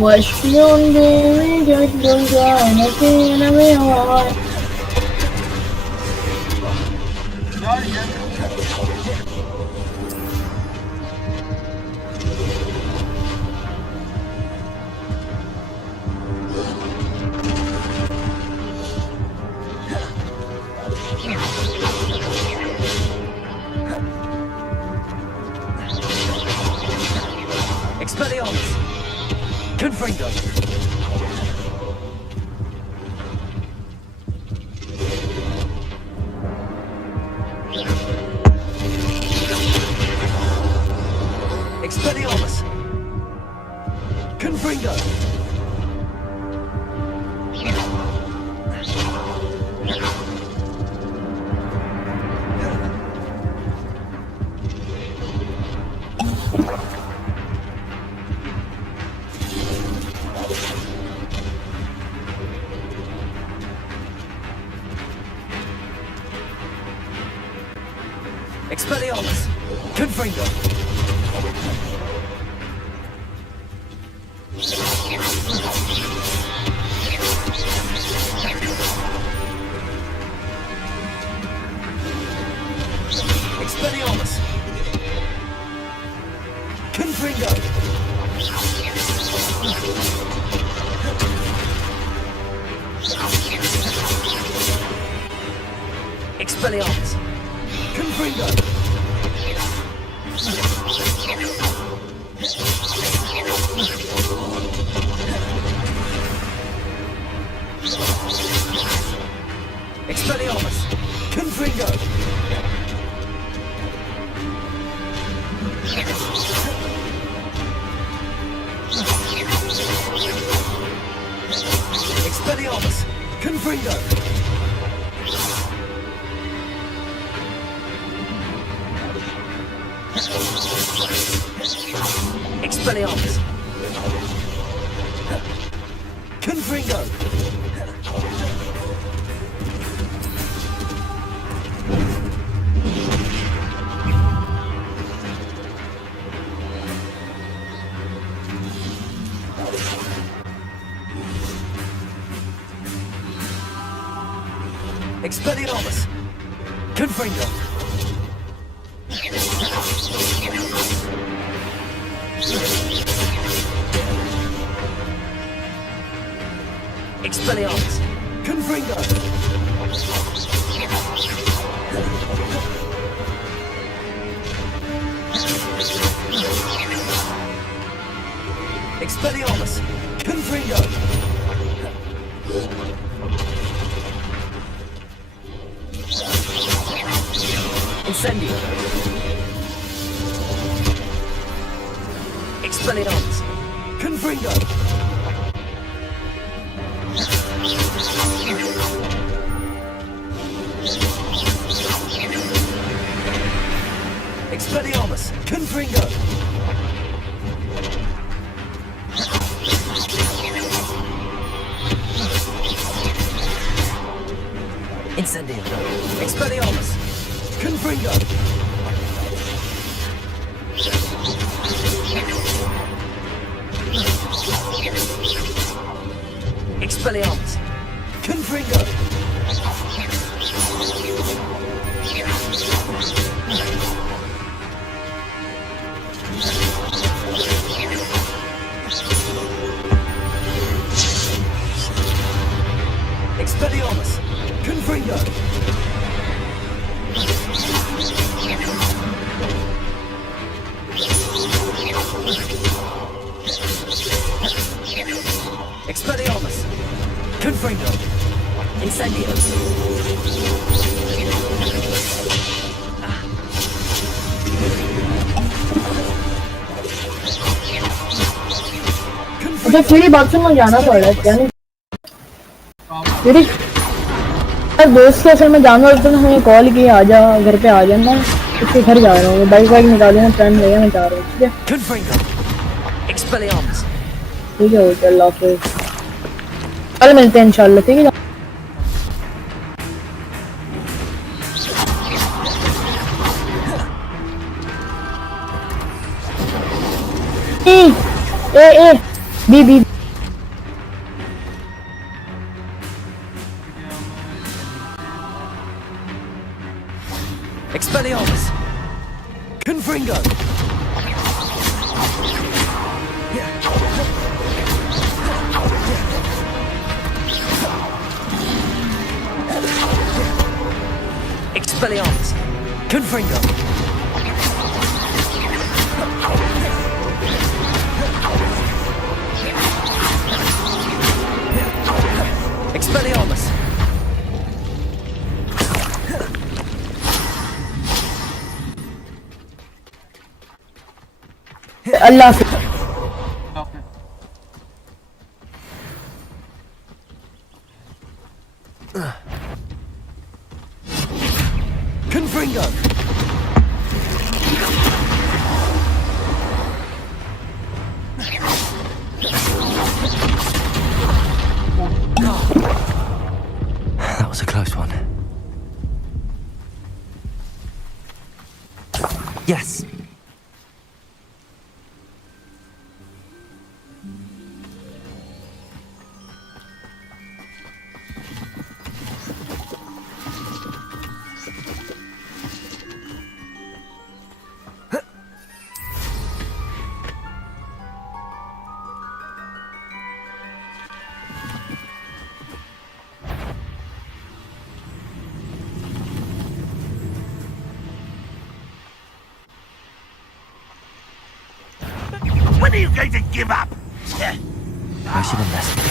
Watch me on the just don't try nothing and we are. Expelliarmus! Confringo! Expelliarmus! Confringo! Expelliarmus! Confringo! Expelliarmus! Confringo! Expelliarmus! Confringo! Expelliarmus! Confringo! Expelliarmus! Confringo! Expelliarmus! Confringo! Expelliarmus! Confringo! Expelliarmus! Confringo! Expelliarmus! Confringo! Incendio! Expelliarmus! Confringo! Expelliarmus! Confringo! Incendio! Expelliarmus! Confringo! Expelliarmus! Confringo! Expelliarmus! Confringo! Expelliarmus! Confringo! Incendio! अच्छा फिर bathroom में जाना पड़ रहा है क्या नहीं फिर दोस्त के असल में जाना होता है हमें कॉल किया आ जा घर पे आ जाना उसके घर जा रहा हूँ बाइक वाइक निकालूंगा फ्रेंड ले मैं जा रहा हूँ ठीक है ठीक है ओके अल्लाह हाफिज़ कल मिलते हैं इंशाल्लाह ठीक है A. B. Expelliarmus! Confringo! Expelliarmus! Confringo! Expelliarmus! Allah. Confringo! That was a close one. Yes. When are you going to give up? I should investigate.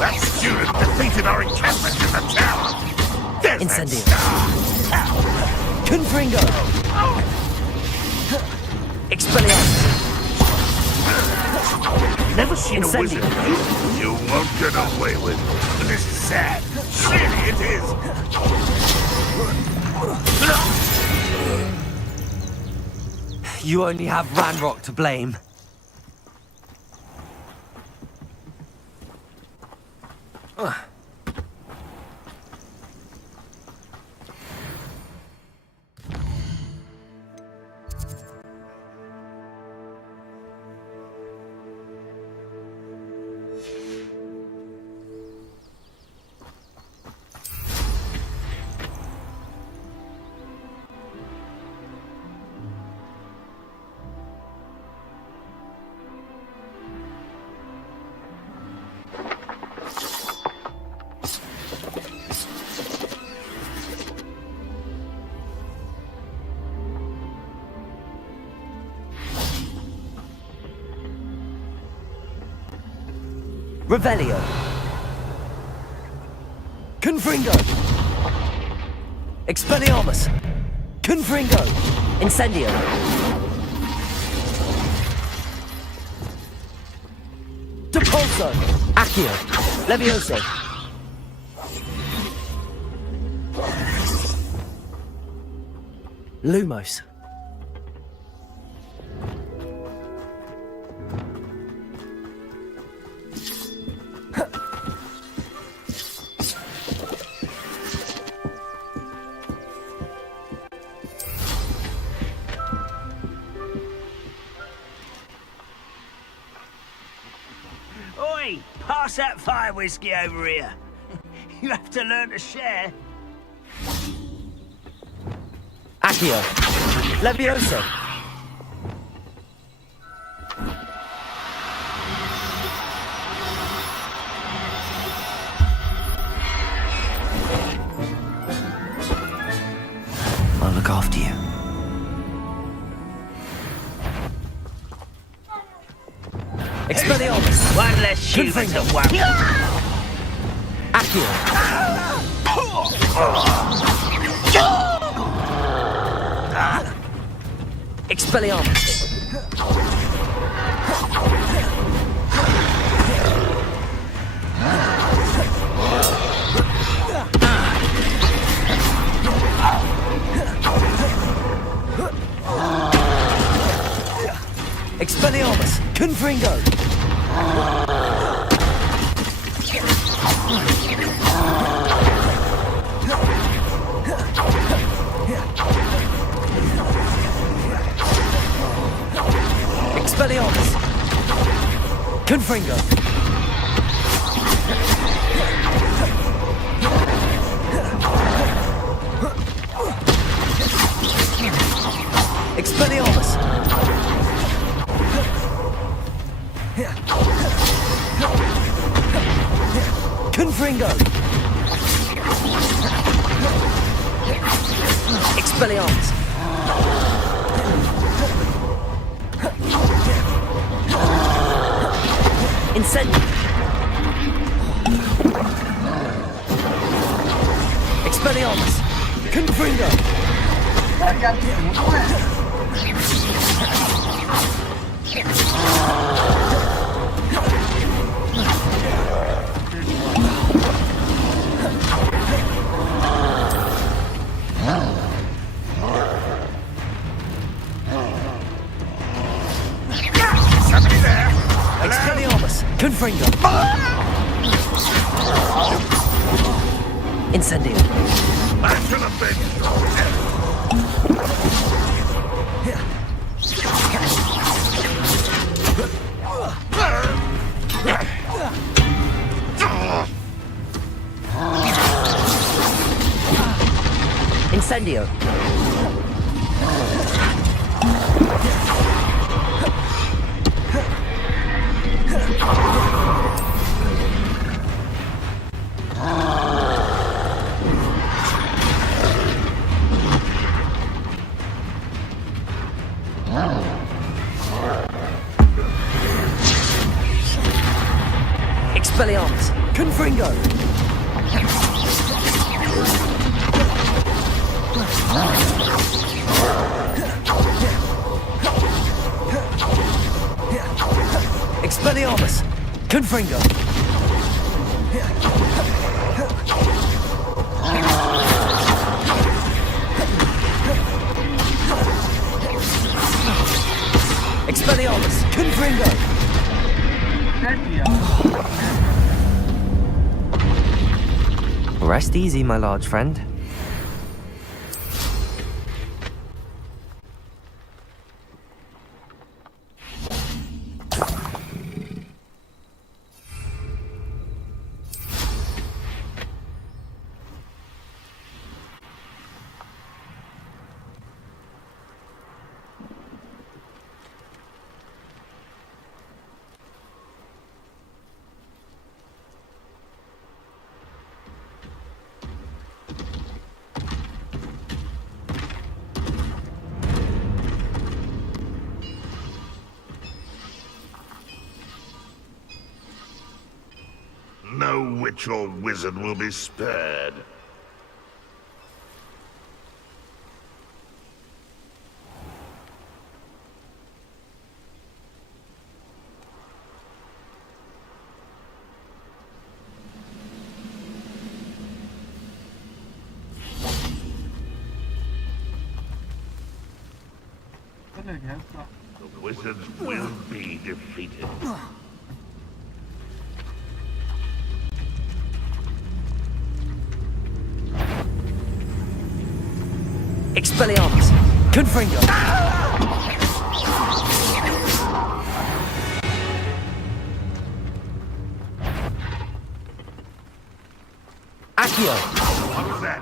That student defeated our encampment in the tower. There's Incendio. that Confringo! Expelliarmus! Never seen a Incendio. wizard you won't get away with. This is sad. Really, it is. You only have Ranrock to blame. Revelio. Confringo. Expelliarmus. Confringo. Incendio. Depulso. Accio. Levioso. Lumos. Oi! Pass that fire whiskey over here. You have to learn to share. Accio. Levioso. I'll look after you. Expelliarmus. One less shoe to worry. Accio. Expelliarmus. Expelliarmus. Confringo. Confringo. Expelliarmus. Confringo. Expelliarmus. Incendio. Expelliarmus. Confringo. Somebody there? Expelliarmus. Confringo. Incendio. I should have been. Incendio. Expelliarmus. Confringo. Expelliarmus. Confringo. Expelliarmus. Confringo. Rest easy, my large friend. No witch or wizard will be spared. The wizards will be defeated. Expelliarmus. Confringo. Accio. What was that?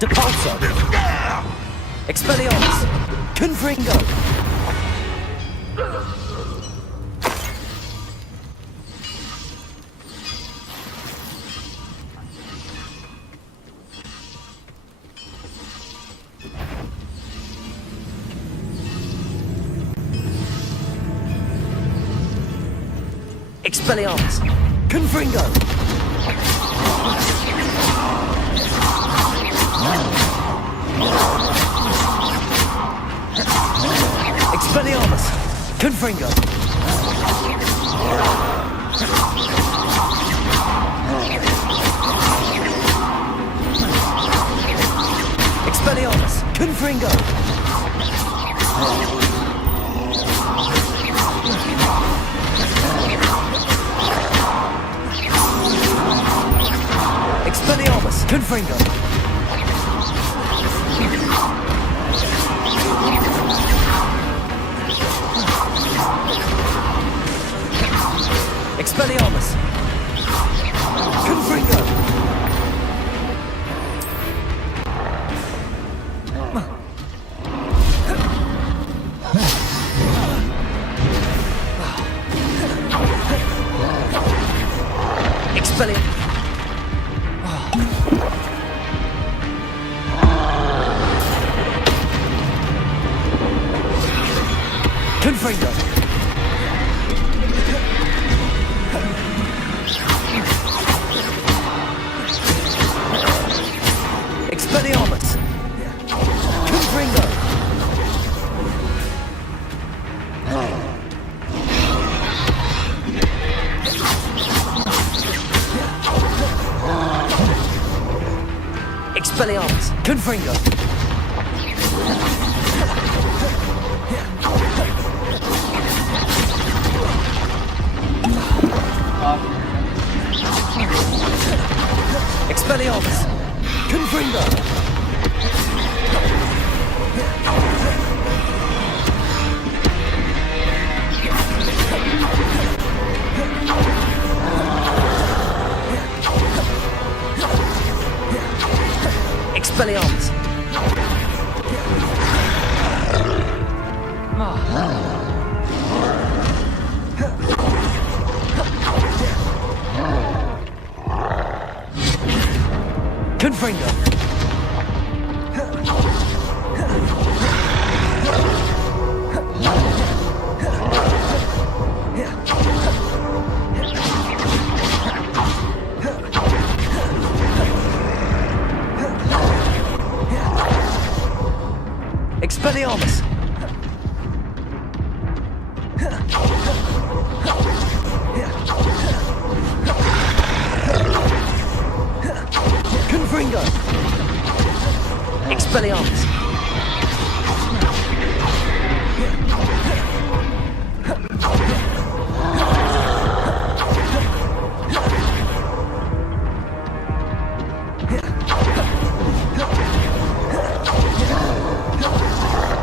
Depulso. Expelliarmus. Confringo. Expelliarmus. Confringo. Expelliarmus. Confringo. Expelliarmus. Confringo. Expelliarmus! Confringo! Expelliarmus! Confringo! Expelliarmus! Confringo! Expelliarmus! Confringo! Expelliarmus! Confringo! Expelliarmus! Confringo! Expelliarmus! Confringo! Expelliarmus! Confringo! Expelliarmus!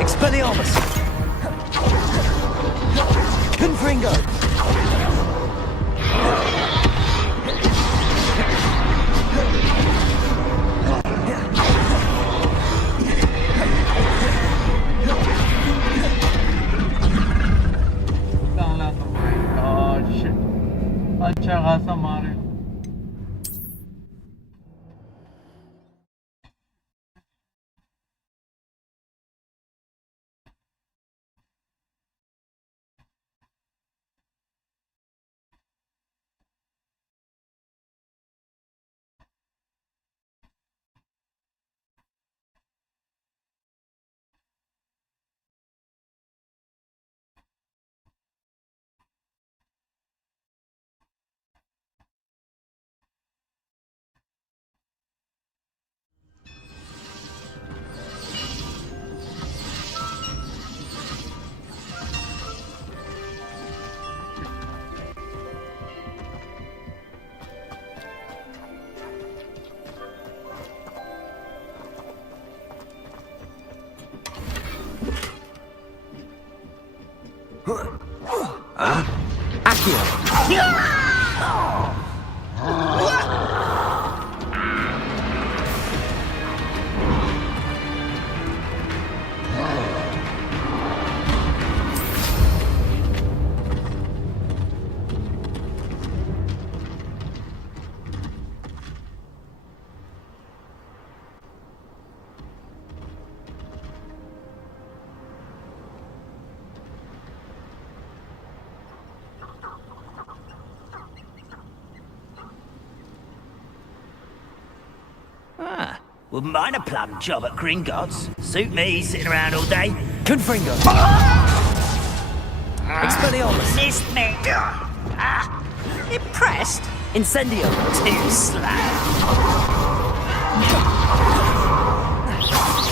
Expelliarmus! Confringo! अच्छा खासा मारे Wouldn't mind a plum job at Gringotts. Suit me, sitting around all day. Confringo! Expelliarmus! Missed me. Impressed? Incendio! Too slow.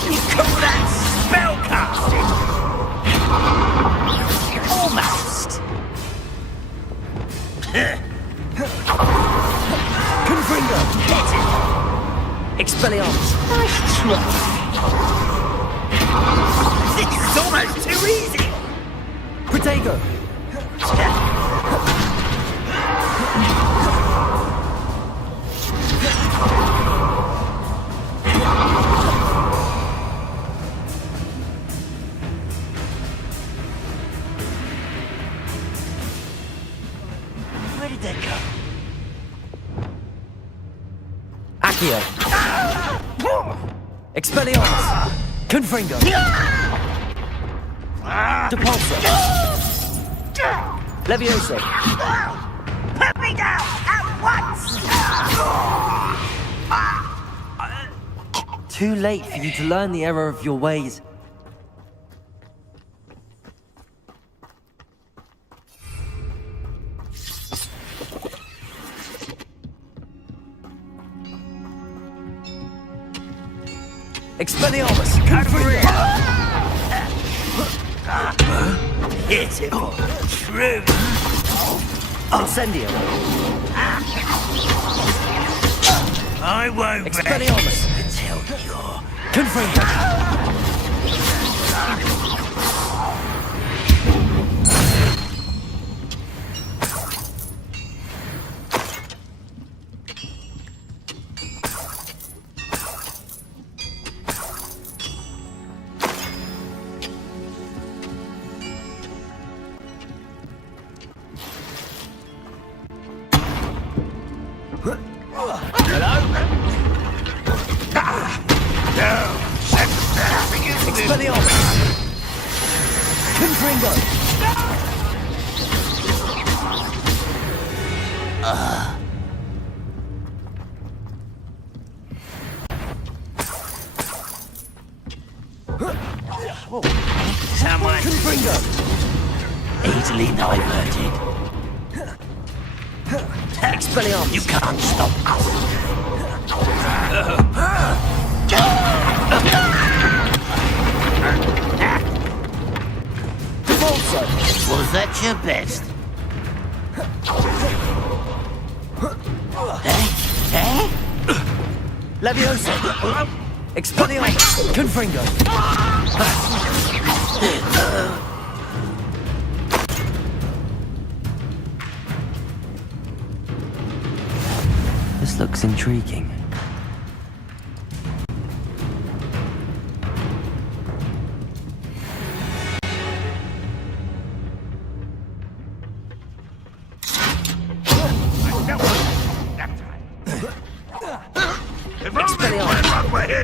You call that spellcasting? Almost. Confringo! Get it! Confringo! Where did that go? Accio! Expelliarmus! Confringo! Depulso! Levioso! Put me down at once! Too late for you to learn the error of your ways. Expelliarmus! Confringo! Pitiful. True. Incendio! I won't Expelliarmus! until you're... Confringo! Expelliarmus! Confringo! Someone Confringo! easily diverted. Expelliarmus! You can't stop us. Depulso! Was that your best? Levioso! Expelliarmus! Confringo! This looks intriguing.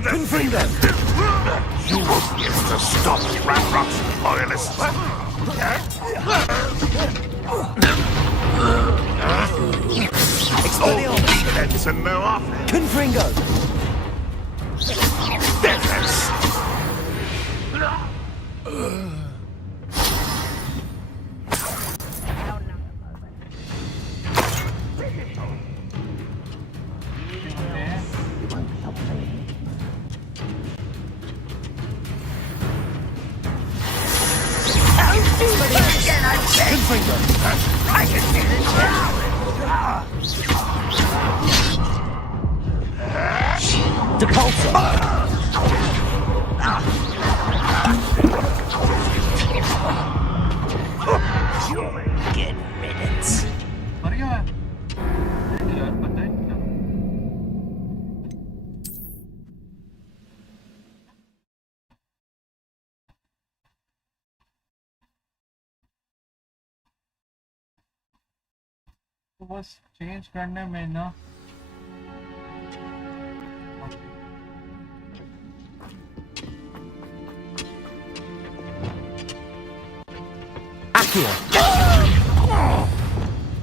Confringo! You refuse to stop Ranrock's loyalists. Expelliarmus! Defense and no offense. Confringo! Defense. Confringo! I can see the Depulso! Get riddance. मर गया मैं यार पता है क्या तो बस change करने में ना Accio!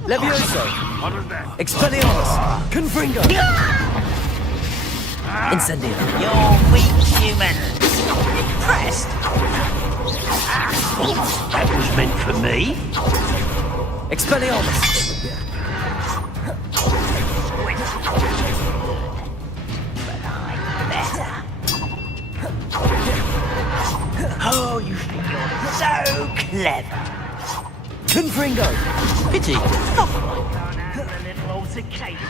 Levioso! What was that? Expelliarmus! Confringo! Incendio! You're weak humans. Impressed? That was meant for me. Expelliarmus! Oh, you think you're so clever. Confringo! Pity. Not like can't handle a little altercation.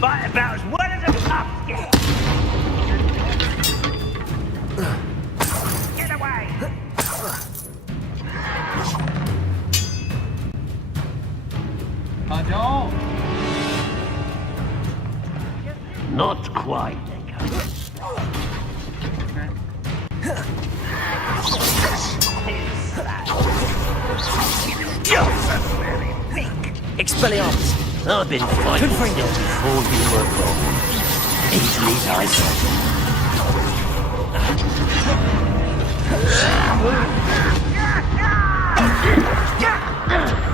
Fight about as well as a pup get. Get away. Not quite. You're so very weak. Expelliarmus! I've been fighting still before you were born. Easily diced.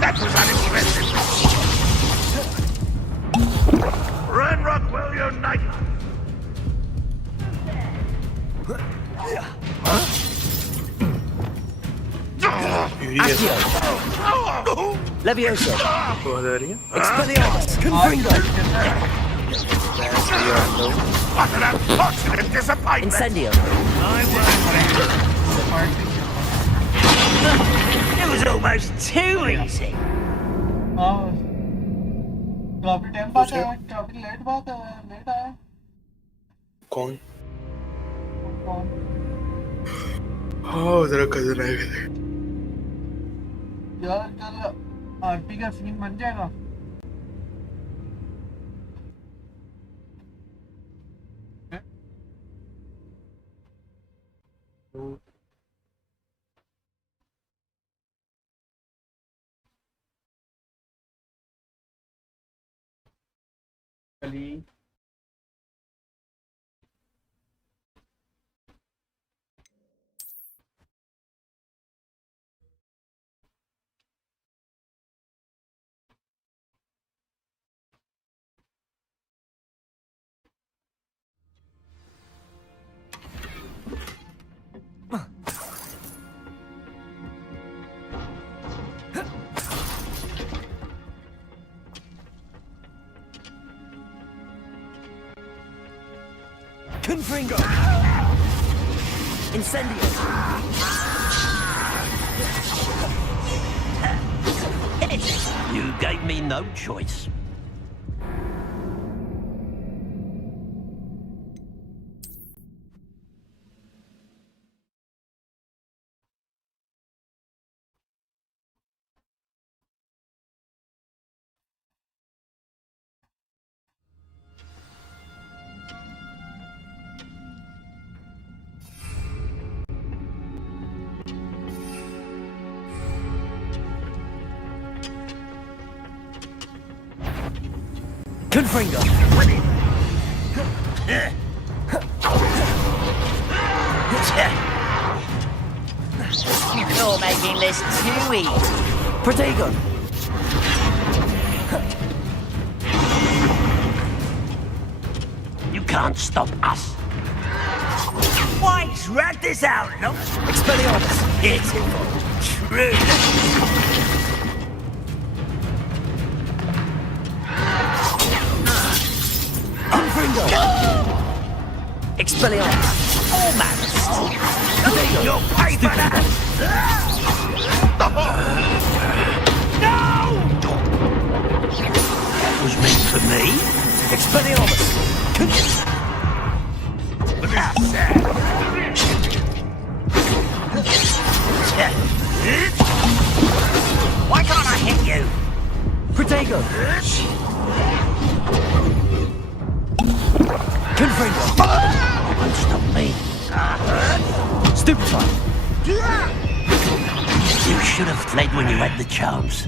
That was unimpressive. Run, Rockwell, you're night. Accio! Levioso! Expelliarmus! Confringo! What an unfortunate disappointment. Incendio! It was almost too easy. काफी time बाद आया, काफी late आया। कौन? कौन? हाँ जरा cousin आए थे। यार कल आरपी का सीन बन जाएगा। कली Confringo! Incendio! You gave me no choice. Confringo! You're making this too easy. Protego! You can't stop us. Why drag this out, no? Expelliarmus! Pitiful. True. Confringo! Expelliarmus! Almost. You'll pay for that. No! That was meant for me. Expelliarmus! Why can't I hit you? Protego! Confringo! Won't stop me. Stupefy! You should have fled when you had the chance.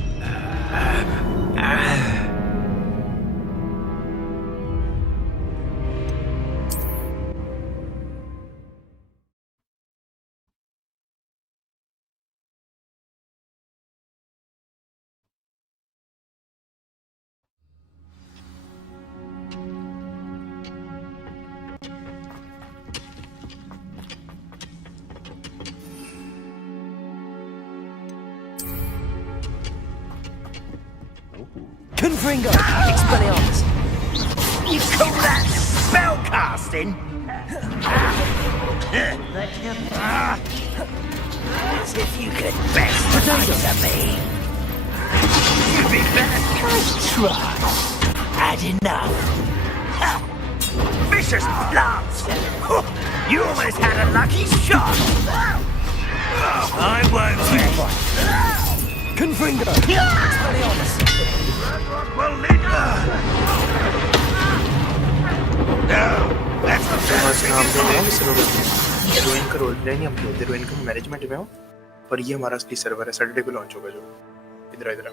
Confringo! Expelliarmus! You call that spell casting? As if you could best answer me. You'd be better. Nice try. Had enough. Vicious blast! You almost had a lucky shot. I won't wait. Confringo! Expelliarmus! Well, leader. नाम तो है server heroin का role play नहीं हम खेलते heroin का management में हो पर ये हमारा असली सर्वर है सैटरडे को लॉन्च होगा जो इधर इधर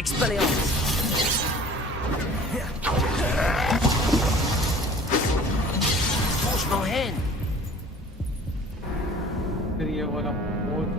Expelliarmus. Force no hand. फिर ये वाला बहुत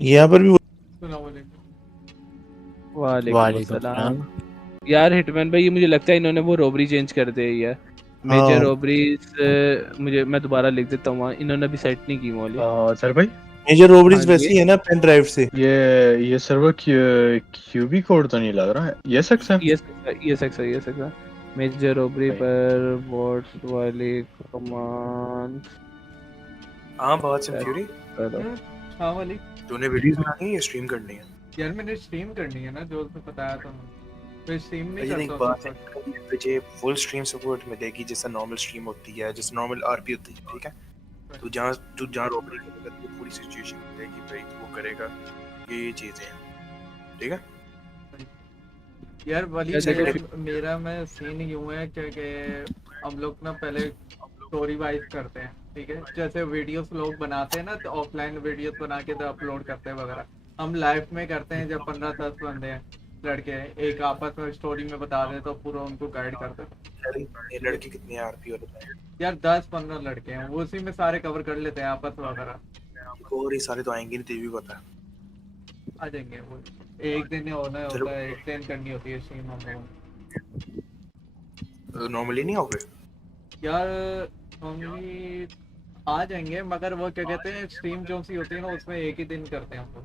यहाँ पर भी वालेकुम सलाम। यार हिटमैन भाई, ये मुझे लगता है इन्होंने वो रोबरी चेंज कर दी है। मेजर रोबरीज मुझे मैं दोबारा लिख देता हूँ, इन्होंने अभी सेट नहीं की वाली। सर भाई मेजर रोबरीज हाँ वैसी जी। है ना पेन ड्राइव से। ये सर्वर क्यूबी कोड तो नहीं लग रहा है। ये सक्स है ये सक्स है। मेजर रोबरी पर वॉट्स वाली कमांड। हां बहुत सिम फ्यूरी हाँ वाली तूने वीडियोस बनानी है या स्ट्रीम करनी है यार मैंने स्ट्रीम करनी है ना जो तो बताया था तो स्ट्रीम नहीं लेकिन एक करता बात है तुझे फुल स्ट्रीम सपोर्ट मिलेगी जैसा नॉर्मल स्ट्रीम होती है जैसे नॉर्मल आरपी होती है ठीक है तू जहाँ रोबरी करेगा तो पूरी सिचुएशन मिलेगी भाई तो वो करेगा ये चीजें हैं ठीक है यार वाली मेरा मैं सीन यूं है कि हम लोग ना पहले स्टोरी वाइज करते हैं ठीक है जैसे वीडियोस लोग बनाते हैं ना तो ऑफलाइन वीडियोस बना के तो अपलोड करते हैं वगैरह हम लाइव में करते हैं जब 15-10 बंदे हैं लड़के एक आपस में स्टोरी में बता दे तो पूरा उनको गाइड करते हैं ये लड़के कितने आरपी होते हैं यार 10-15 लड़के हैं वो उसी में सारे कवर कर लेते हैं आपस वगैरह और ये सारे तो आएंगे नहीं तेरी भी पता है आ जाएंगे वो एक दिन होना होता है एक दिन करनी होती है स्ट्रीम हम लोगों नॉर्मली नहीं आओगे यार नॉर्मली आ जाएंगे मगर वो क्या कहते हैं स्ट्रीम जो सी होती है ना उसमें एक ही दिन करते हैं हम लोग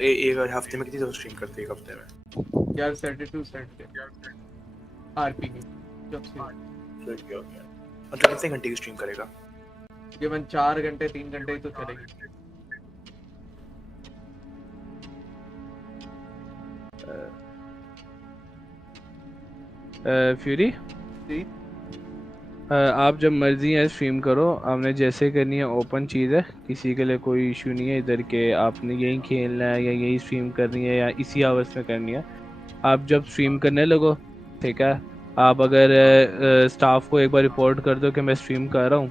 एक हफ्ते में कितनी दफा स्ट्रीम करते हैं एक हफ्ते में यार सैटरडे टू सैटरडे आरपी की जब से मतलब कितने घंटे की स्ट्रीम करेगा ये 4 घंटे 3 घंटे ही तो चलेगी फ्यूरी जी आप जब मर्जी है स्ट्रीम करो, आपने जैसे करनी है ओपन चीज़ है, किसी के लिए कोई इशू नहीं है इधर के आपने यही खेलना है या यही स्ट्रीम करनी है या इसी आवर्स में करनी है। आप जब स्ट्रीम करने लगो ठीक है, आप अगर स्टाफ को एक बार रिपोर्ट कर दो कि मैं स्ट्रीम कर रहा हूँ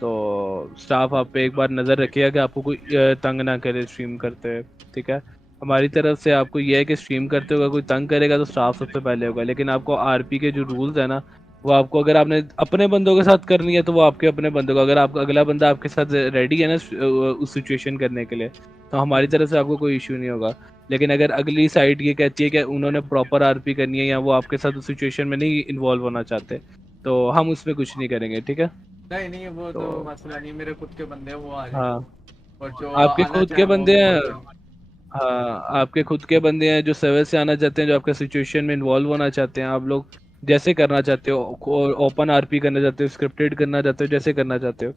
तो स्टाफ आप पे एक बार नज़र रखेगा कि आपको कोई तंग ना करे स्ट्रीम करते हुए ठीक है। हमारी तरफ से आपको यह है कि स्ट्रीम करते हुए कोई तंग करेगा तो स्टाफ सबसे पहले होगा, लेकिन आपको आरपी के जो रूल्स है ना वो आपको अगर आपने अपने बंदों के साथ करनी है तो वो आपके अपने बंदों को, अगर आपका अगला बंदा आपके साथ रेडी है ना उस सिचुएशन करने के लिए तो हमारी तरफ से आपको कोई इशू नहीं होगा। लेकिन अगर अगली साइड ये कहती है कि उन्होंने प्रॉपर आरपी करनी है या वो आपके साथ उस सिचुएशन में नहीं इन्वॉल्व होना चाहते, तो हम उसमें कुछ नहीं करेंगे, ठीक है? नहीं वो तो मसला नहीं, मेरे खुद के बंदे हैं, वो आ जाएंगे। हाँ, और जो आपके आना खुद चाहे के वो बंदे भी हैं। बोल देंगे। हाँ, आपके खुद के बंदे हैं जो सर्वर से आना चाहते हैं, जो आपके सिचुएशन में इन्वॉल्व होना चाहते हैं। आप लोग जैसे करना चाहते हो, ओपन आरपी करना चाहते हो, स्क्रिप्टेड करना चाहते हो, जैसे करना चाहते हो,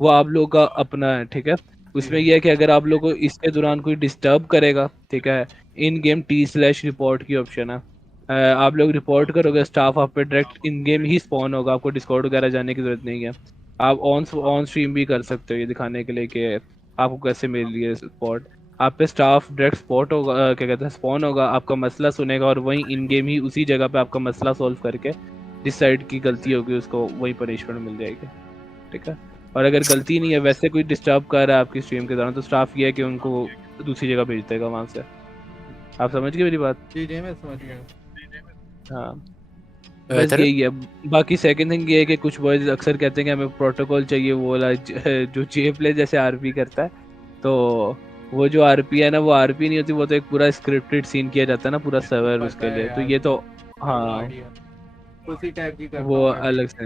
वो आप लोगों का अपना है, ठीक है? उसमें यह है कि अगर आप लोगों को इसके दौरान कोई डिस्टर्ब करेगा, ठीक है, इन गेम T/रिपोर्ट की ऑप्शन है। आप लोग रिपोर्ट करोगे, स्टाफ आप पे डायरेक्ट इन गेम ही स्पॉन होगा, आपको डिस्कॉर्ड वगैरह जाने की जरूरत नहीं है। आप ऑन स्ट्रीम भी कर सकते हो ये दिखाने के लिए कि आपको कैसे मिल रही है सपोर्ट। आप पे स्टाफ डायरेक्ट स्पॉट होगा, क्या कहते हैं, स्पॉन होगा, आपका मसला सुनेगा और वहीं इन गेम ही उसी जगह पे आपका मसला सॉल्व करके जिस साइड की गलती होगी उसको वही पनिशमेंट मिल जाएगी, ठीक है? और अगर गलती नहीं है, वैसे कोई डिस्टर्ब कर रहा है आपकी स्ट्रीम के दौरान, तो स्टाफ ये है कि उनको दूसरी जगह भेज देगा वहाँ से। आप समझ गए मेरी बात? जी मैं समझ गया। हाँ, बस यही है। बाकी सेकंड थिंग ये है कि कुछ बॉयज अक्सर कहते हैं कि हमें प्रोटोकॉल चाहिए, वो वाला जो जे प्ले जैसे आरपी करता है। तो वो जो आरपी है ना, वो आरपी नहीं होती, वो तो एक पूरा स्क्रिप्टेड सीन किया जाता है ना पूरा सर्वर उसके लिए। तो ये तो हाँ, उसी टाइप की करता वो हूं मैं भी। अलग से।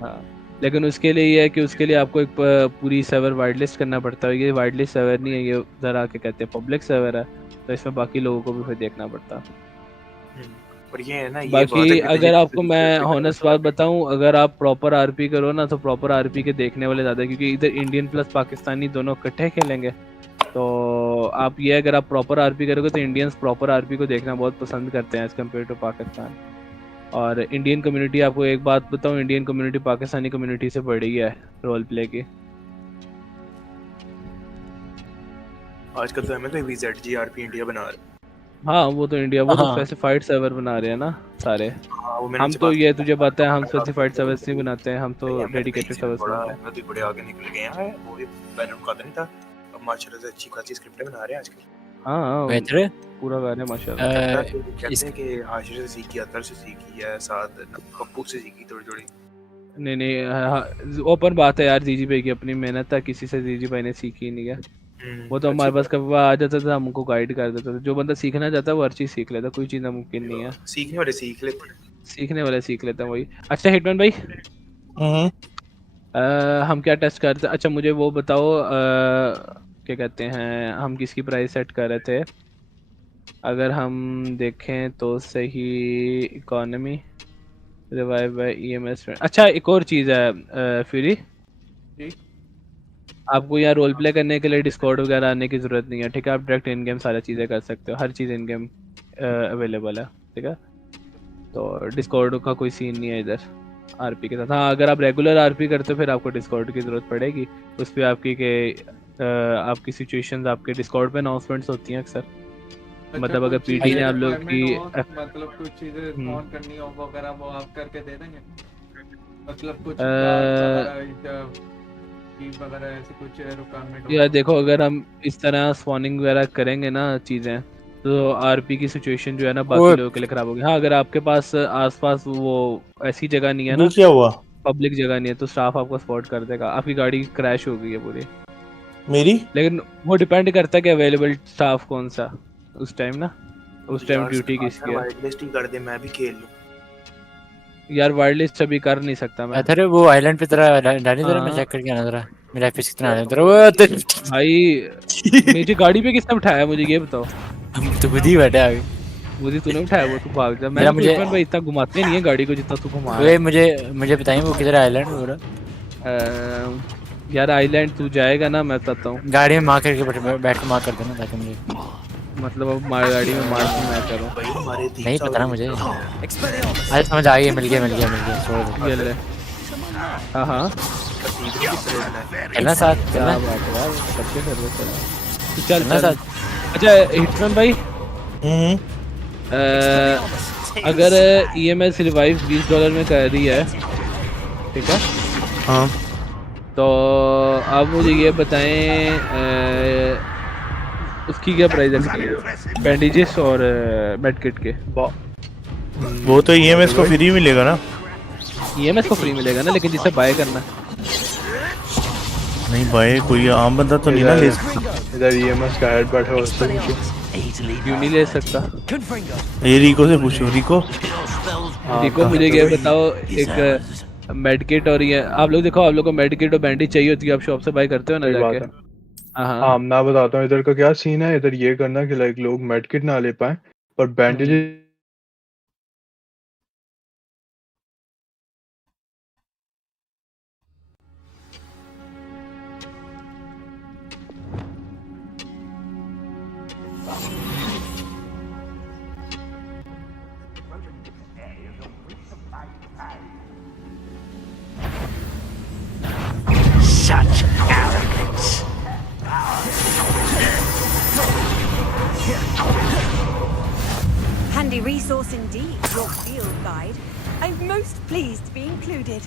हाँ, लेकिन उसके लिए ये है कि उसके लिए आपको एक पूरी सर्वर वाइड लिस्ट करना पड़ता है। ये वाइड लिस्ट सर्वर नहीं है, ये जरा के कहते हैं पब्लिक सर्वर है, तो इसमें बाकी लोगों को भी फिर देखना पड़ता है। और ये है ना, ये बाकी अगर आपको मैं हॉनेस्ट बात बताऊं, अगर आप प्रॉपर आरपी करो ना, तो प्रॉपर आरपी के देखने वाले ज़्यादा है, क्योंकि इधर इंडियन प्लस पाकिस्तानी दोनों इकट्ठे खेलेंगे। तो आप ये अगर आप प्रॉपर आरपी करोगे तो इंडियंस प्रॉपर आरपी को देखना बहुत पसंद करते हैं एज़ कम्पेयर टू पाकिस्तान। और इंडियन कम्युनिटी, आपको एक बात बताऊं, इंडियन कम्युनिटी पाकिस्तानी कम्युनिटी से बड़ी है रोल प्ले की। आजकल तो हमें VZG आरपी इंडिया बना रहे। हाँ, वो तो इंडिया, वो तो स्पेसिफाइड सर्वर बना रहे हैं ना सारे। हम तो ये तुझे पता है, हम स्पेसिफाइड सर्वर्स नहीं बनाते हैं, हम तो डेडिकेटेड सर्वर्स बनाते हैं। अभी बड़े आगे निकल गए हैं, वो भी पहले उनका नहीं था, अब माशाल्लाह से अच्छी खासी स्क्रिप्टें बना रहे हैं आजकल। हाँ, बेहतर पूरा गा रहे हैं माशाल्लाह। कहते हैं कि आशिर से सीखी, अतर से सीखी है, साथ पप्पू से सीखी थोड़ी। नहीं, ओपन बात है यार, जीजी भाई की अपनी मेहनत है, किसी से जीजी भाई ने सीखी नहीं है। वो तो हमारे पास कभी आ जाता था, हमको गाइड कर देता था। जो बंदा सीखना चाहता है वो हर चीज सीख लेता, कोई चीज नामुमकिन नहीं है। सीखने वाले सीख लेते हैं, सीखने वाले सीख लेते हैं, वही। अच्छा हिटमैन भाई, हम क्या टेस्ट करते हैं? अच्छा मुझे वो बताओ, क्या कहते हैं, हम किसकी प्राइस सेट कर रहे थे? अगर हम देखें तो सही, इकोनॉमी, रिवाइव बाय EMS। अच्छा एक और चीज़ है फ्यूरी, आपको यहाँ रोल प्ले करने के लिए डिस्कॉर्ड वगैरह आने की ज़रूरत नहीं है, ठीक है? आप डायरेक्ट इन गेम सारी चीज़ें कर सकते हो, हर चीज़ इन गेम अवेलेबल है, ठीक है? तो डिस्कॉर्ड का कोई सीन नहीं है इधर आरपी के साथ। हाँ, अगर आप रेगुलर आरपी करते हो फिर आपको डिस्कॉर्ड की ज़रूरत पड़ेगी। उस पर आपकी सिचुएशंस आपके डिस्कॉर्ड पे अनाउंसमेंट्स होती हैं अक्सर। मतलब अगर पीटी ने आप लोग की मतलब कुछ चीजें ऑन करनी हो वगैरह, वो आप करके दे देंगे? मतलब कुछ वगैरह ऐसे कुछ रिक्वायरमेंट? यार देखो, अगर हम इस तरह स्पॉनिंग वगैरह करेंगे ना चीज़ें, तो आरपी की सिचुएशन जो है ना बाकी लोगों के लिए खराब होगी। हाँ, अगर आपके पास आसपास वो ऐसी जगह नहीं है ना, क्या हुआ, पब्लिक जगह नहीं है, तो स्टाफ आपको स्पॉट कर देगा। आपकी गाड़ी क्रैश हो गई है पूरी मेरी, लेकिन वो डिपेंड करता है कि अवेलेबल स्टाफ कौन सा उस टाइम ना, उस टाइम ड्यूटी किसकी है। वाइट लिस्ट ही कर दे, मैं भी खेल लूं यार। वाइल्ड लिस्ट अभी कर नहीं सकता मैं। अरे वो आइलैंड पे तेरा डाली जरा, मैं चेक करके आना जरा मेरा एफपीएस कितना है तेरा। वो भाई मेरी गाड़ी पे किसने उठाया मुझे ये बताओ? तो खुद ही बैठा है मुझे तूने उठाया, वो तू भाग जा। मैं मुझे भाई इतना घुमाते नहीं है गाड़ी को जितना तू घुमा रहा है। मुझे बताइए वो किधर आइलैंड हो रहा? यार आइलैंड तू जाएगा ना, मैं बताता हूँ। गाड़ी में मार करके बैठ के मार कर देना ताकि मुझे, मतलब अब मार गाड़ी में मार के मैं करूँ? नहीं पता ना मुझे। अरे समझ आ गई, मिल गया छोड़ दो। ये ले। हाँ चलना साथ, चलना चल साथ। अच्छा हिटमैन भाई, अगर EMS रिवाइव $20 में कर रही है, ठीक है? हाँ, तो आप मुझे ये बताएं उसकी क्या प्राइस है बैंडेजेस और मेडकिट के? वो तो EMS को फ्री मिलेगा ना? EMS को फ्री मिलेगा ना, लेकिन जिसे बाय करना नहीं, बाय कोई आम बंदा तो नहीं ना ले सकता। इधर EMS का हेड बैठा है उससे पूछो। क्यों नहीं ले सकता? ये रिको से पूछो। रिको रिको मुझे क्या बताओ, एक मेडकिट और ये आप लोग देखो, आप लोग को मेडकिट और बैंडेज चाहिए होती है, आप शॉप से बाय करते हो ना सही जाके? बात है। हाँ मैं बताता हूँ इधर का क्या सीन है। इधर ये करना कि लाइक लोग मेडकिट ना ले पाए पर bandage Such arrogance. Handy resource indeed, your field guide. I'm most pleased to be included.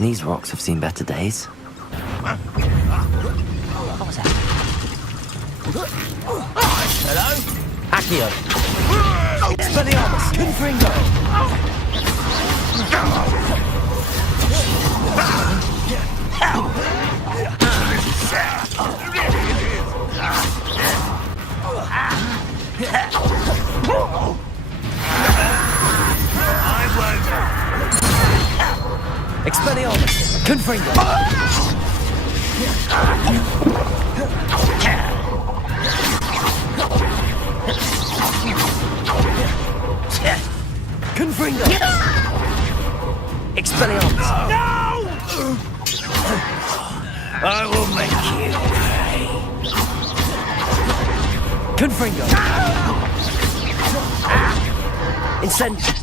These rocks have seen better days. Hello? Accio. Expelliarmus. Confringo. Expelliarmus. Confringo. Confringo. Expelliarmus. No! I will make you pay. Confringo. Incendio.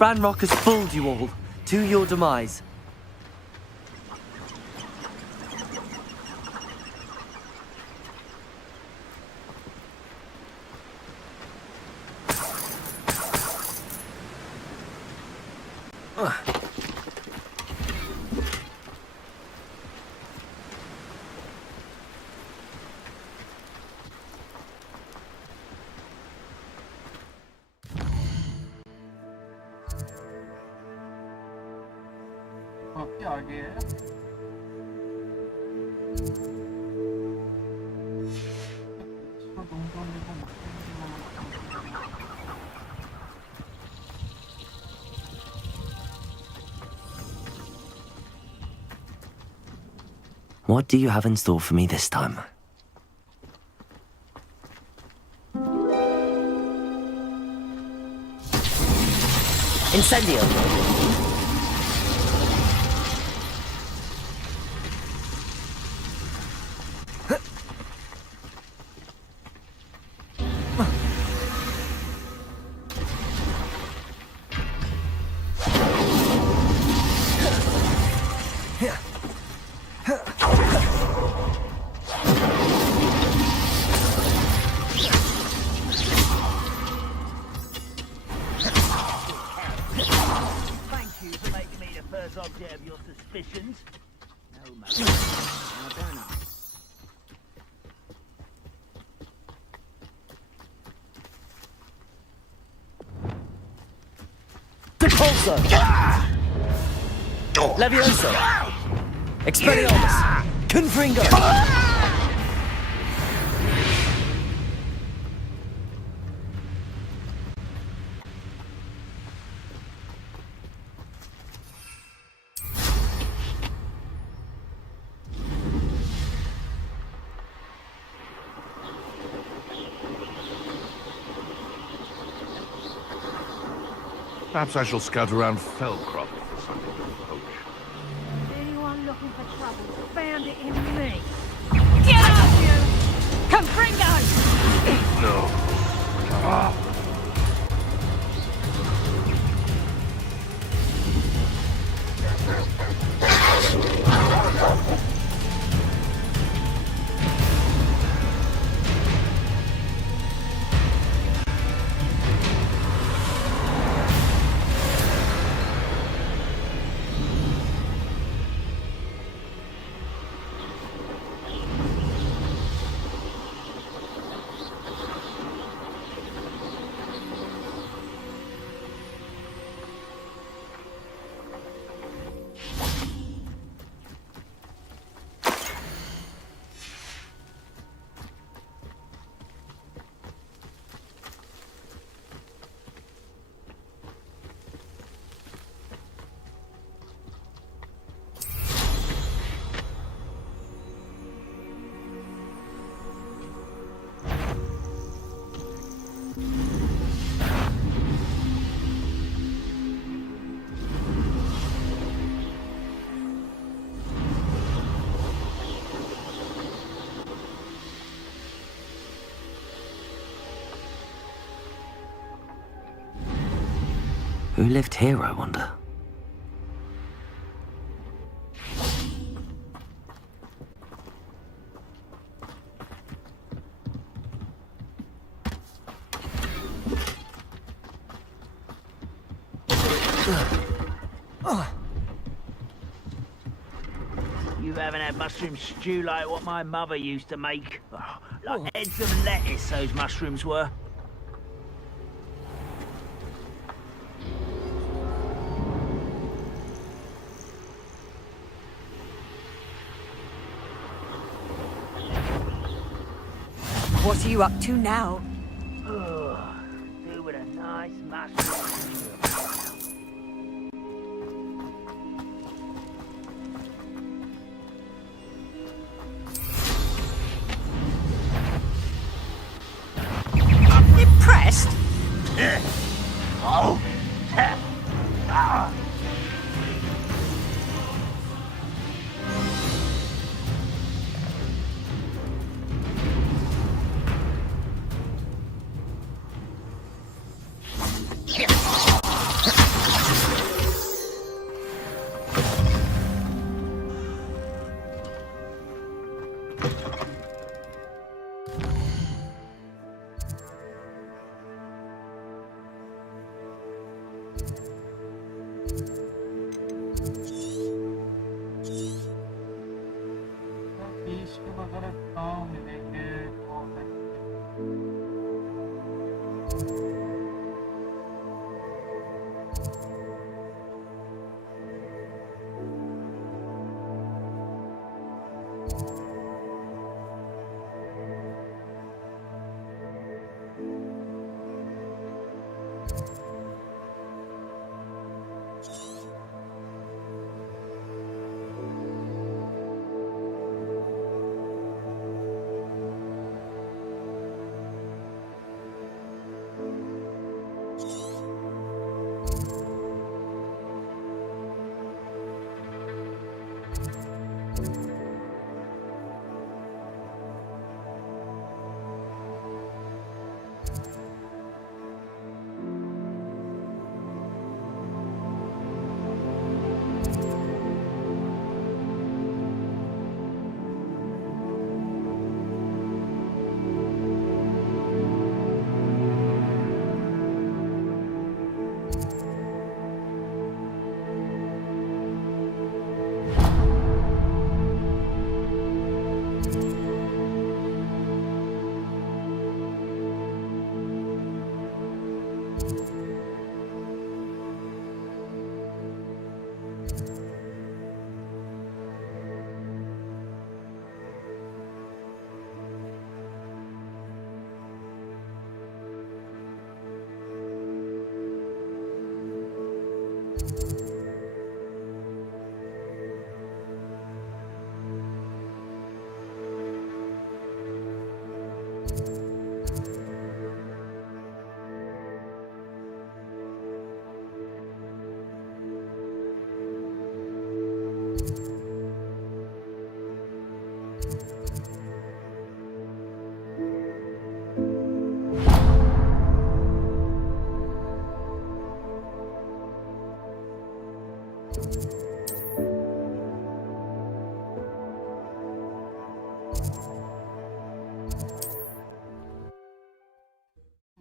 Ranrock has fooled you all, to your demise. काफी आगे है। What do you have in store for me this time? Incendio. Object of your suspicions. No, man. Repulsor! Levioso! Expelliarmus! Confringo! Perhaps I shall scout around Fellcroft for something to poach. Anyone looking for trouble found it in me. Get Who lived here, I wonder? You haven't had mushroom stew like what my mother used to make. Oh, like heads of lettuce, those mushrooms were. What are you up to now? Oh, do with a nice mushroom. Impressed? Oh. Ah.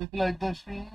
It's like the stream.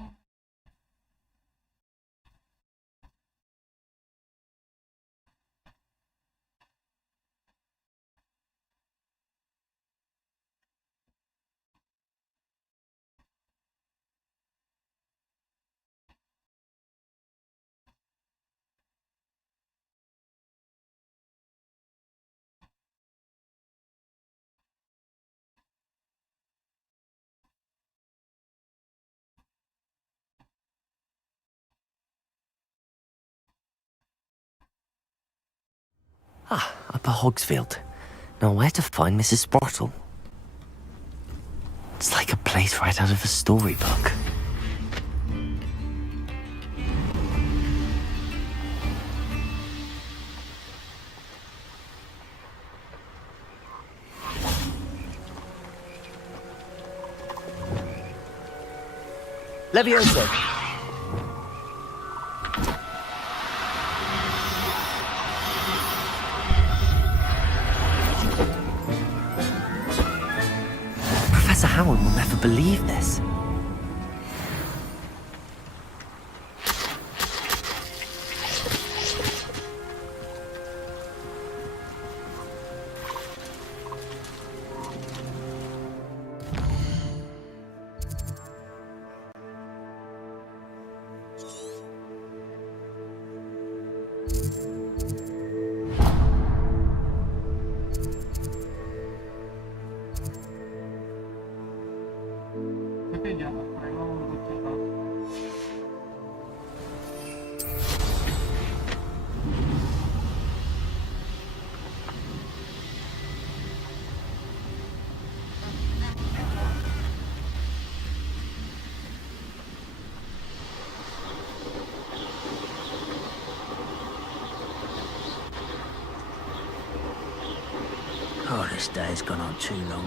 Upper Hogsfield. Now where to find Mrs. Sprottle? It's like a place right out of a storybook. Levioso. Professor Howard will never believe this. Oh, this day's gone on too long.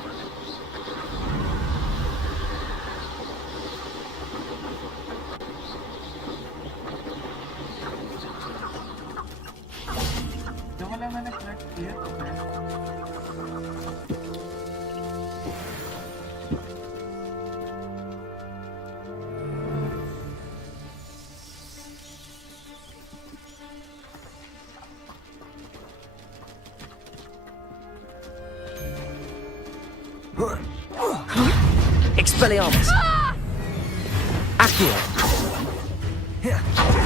Expelliarmus! Accio!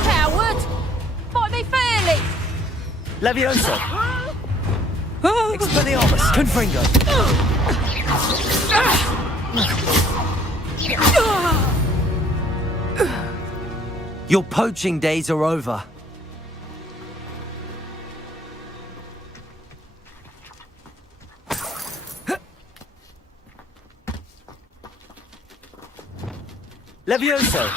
Coward! Fight me fairly! Levioso! Expelliarmus! Confringo! Your poaching days are over. Levioso!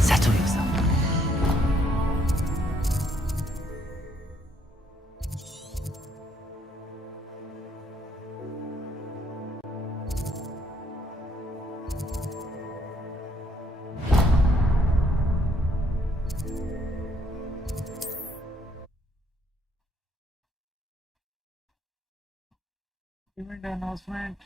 Settle yourself. Event announcement.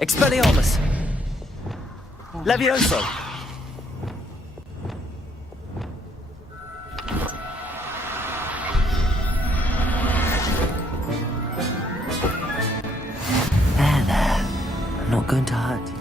Expelliarmus! Levioso! There. I'm not going to hurt you.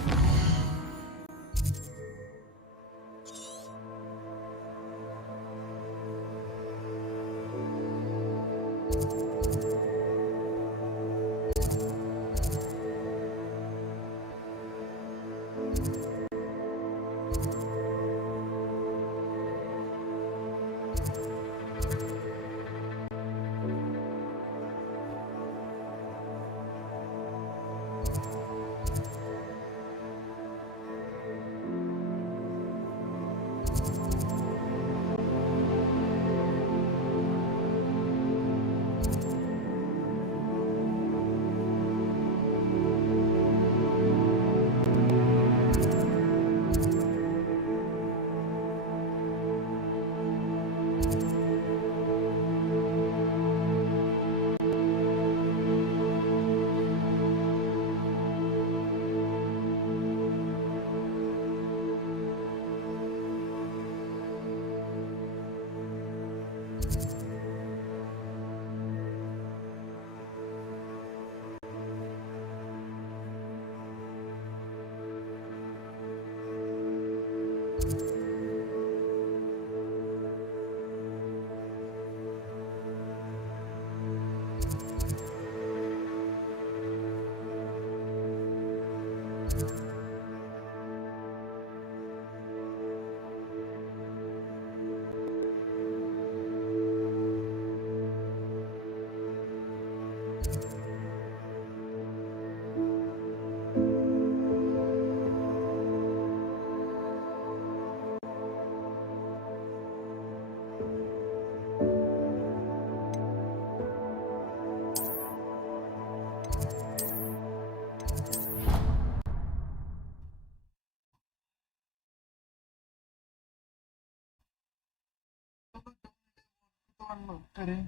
करें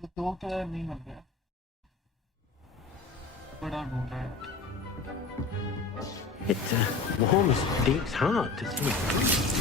तो दो colour नहीं मिल रहा बड़ा ढूंढ रहा है It warms Deep's heart to see.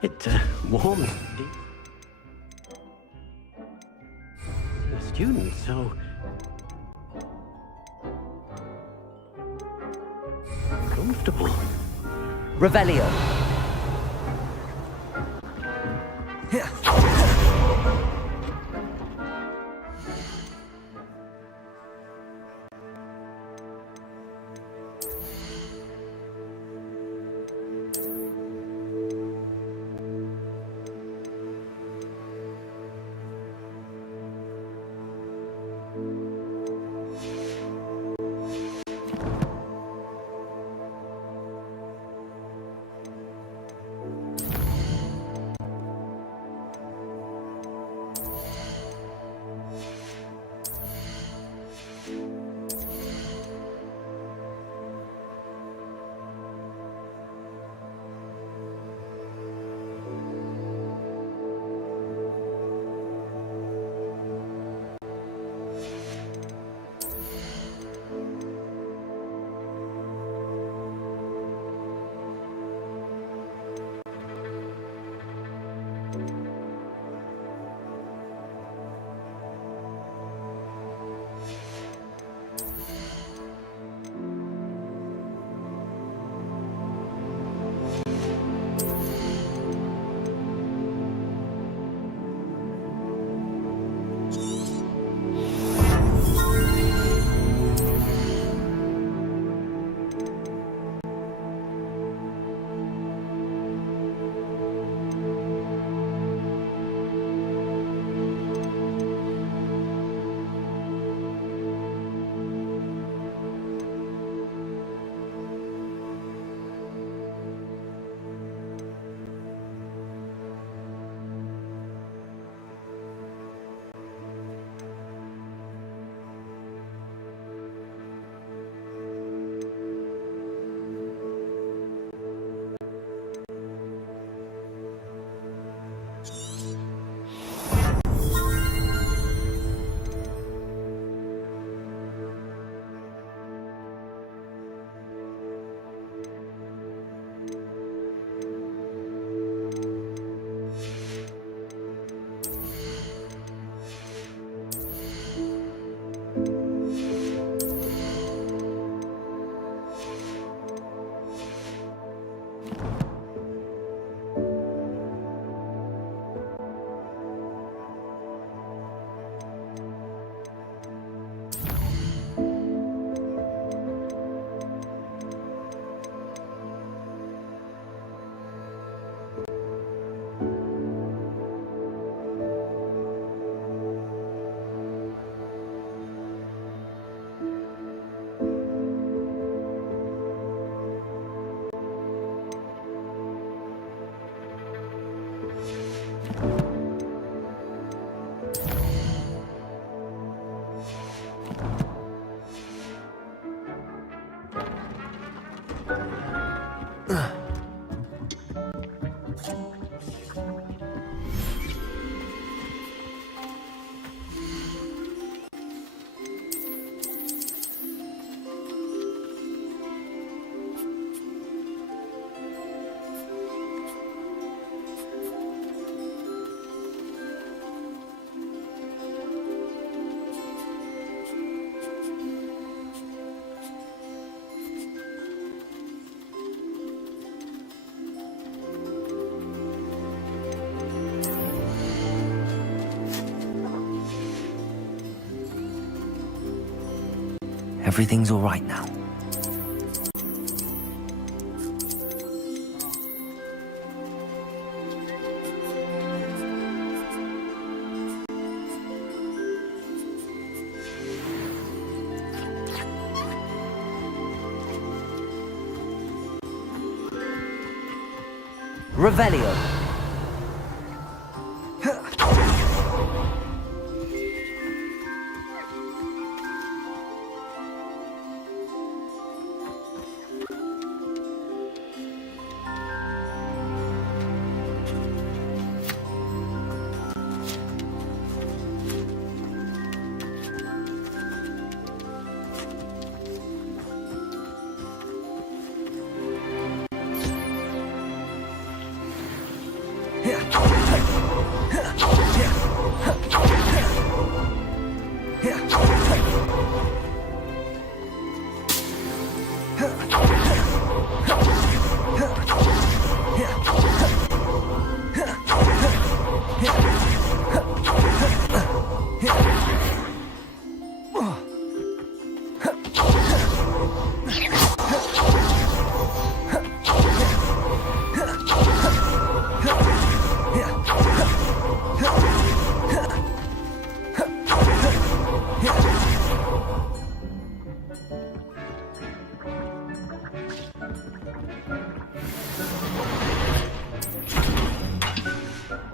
It warms Deep. You're a student, so comfortable. Revelio. Everything's all right now. Revelio.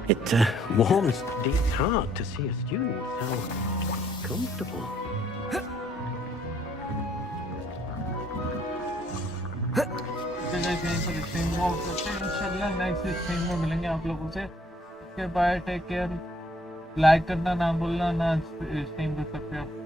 It warms Dean's heart to see a student so comfortable. इंशाल्लाह next stream में मिलेंगे आप लोगों से। इसके bye take care. Like करना ना भूलना, ना स्ट्रीम कर सकते हो।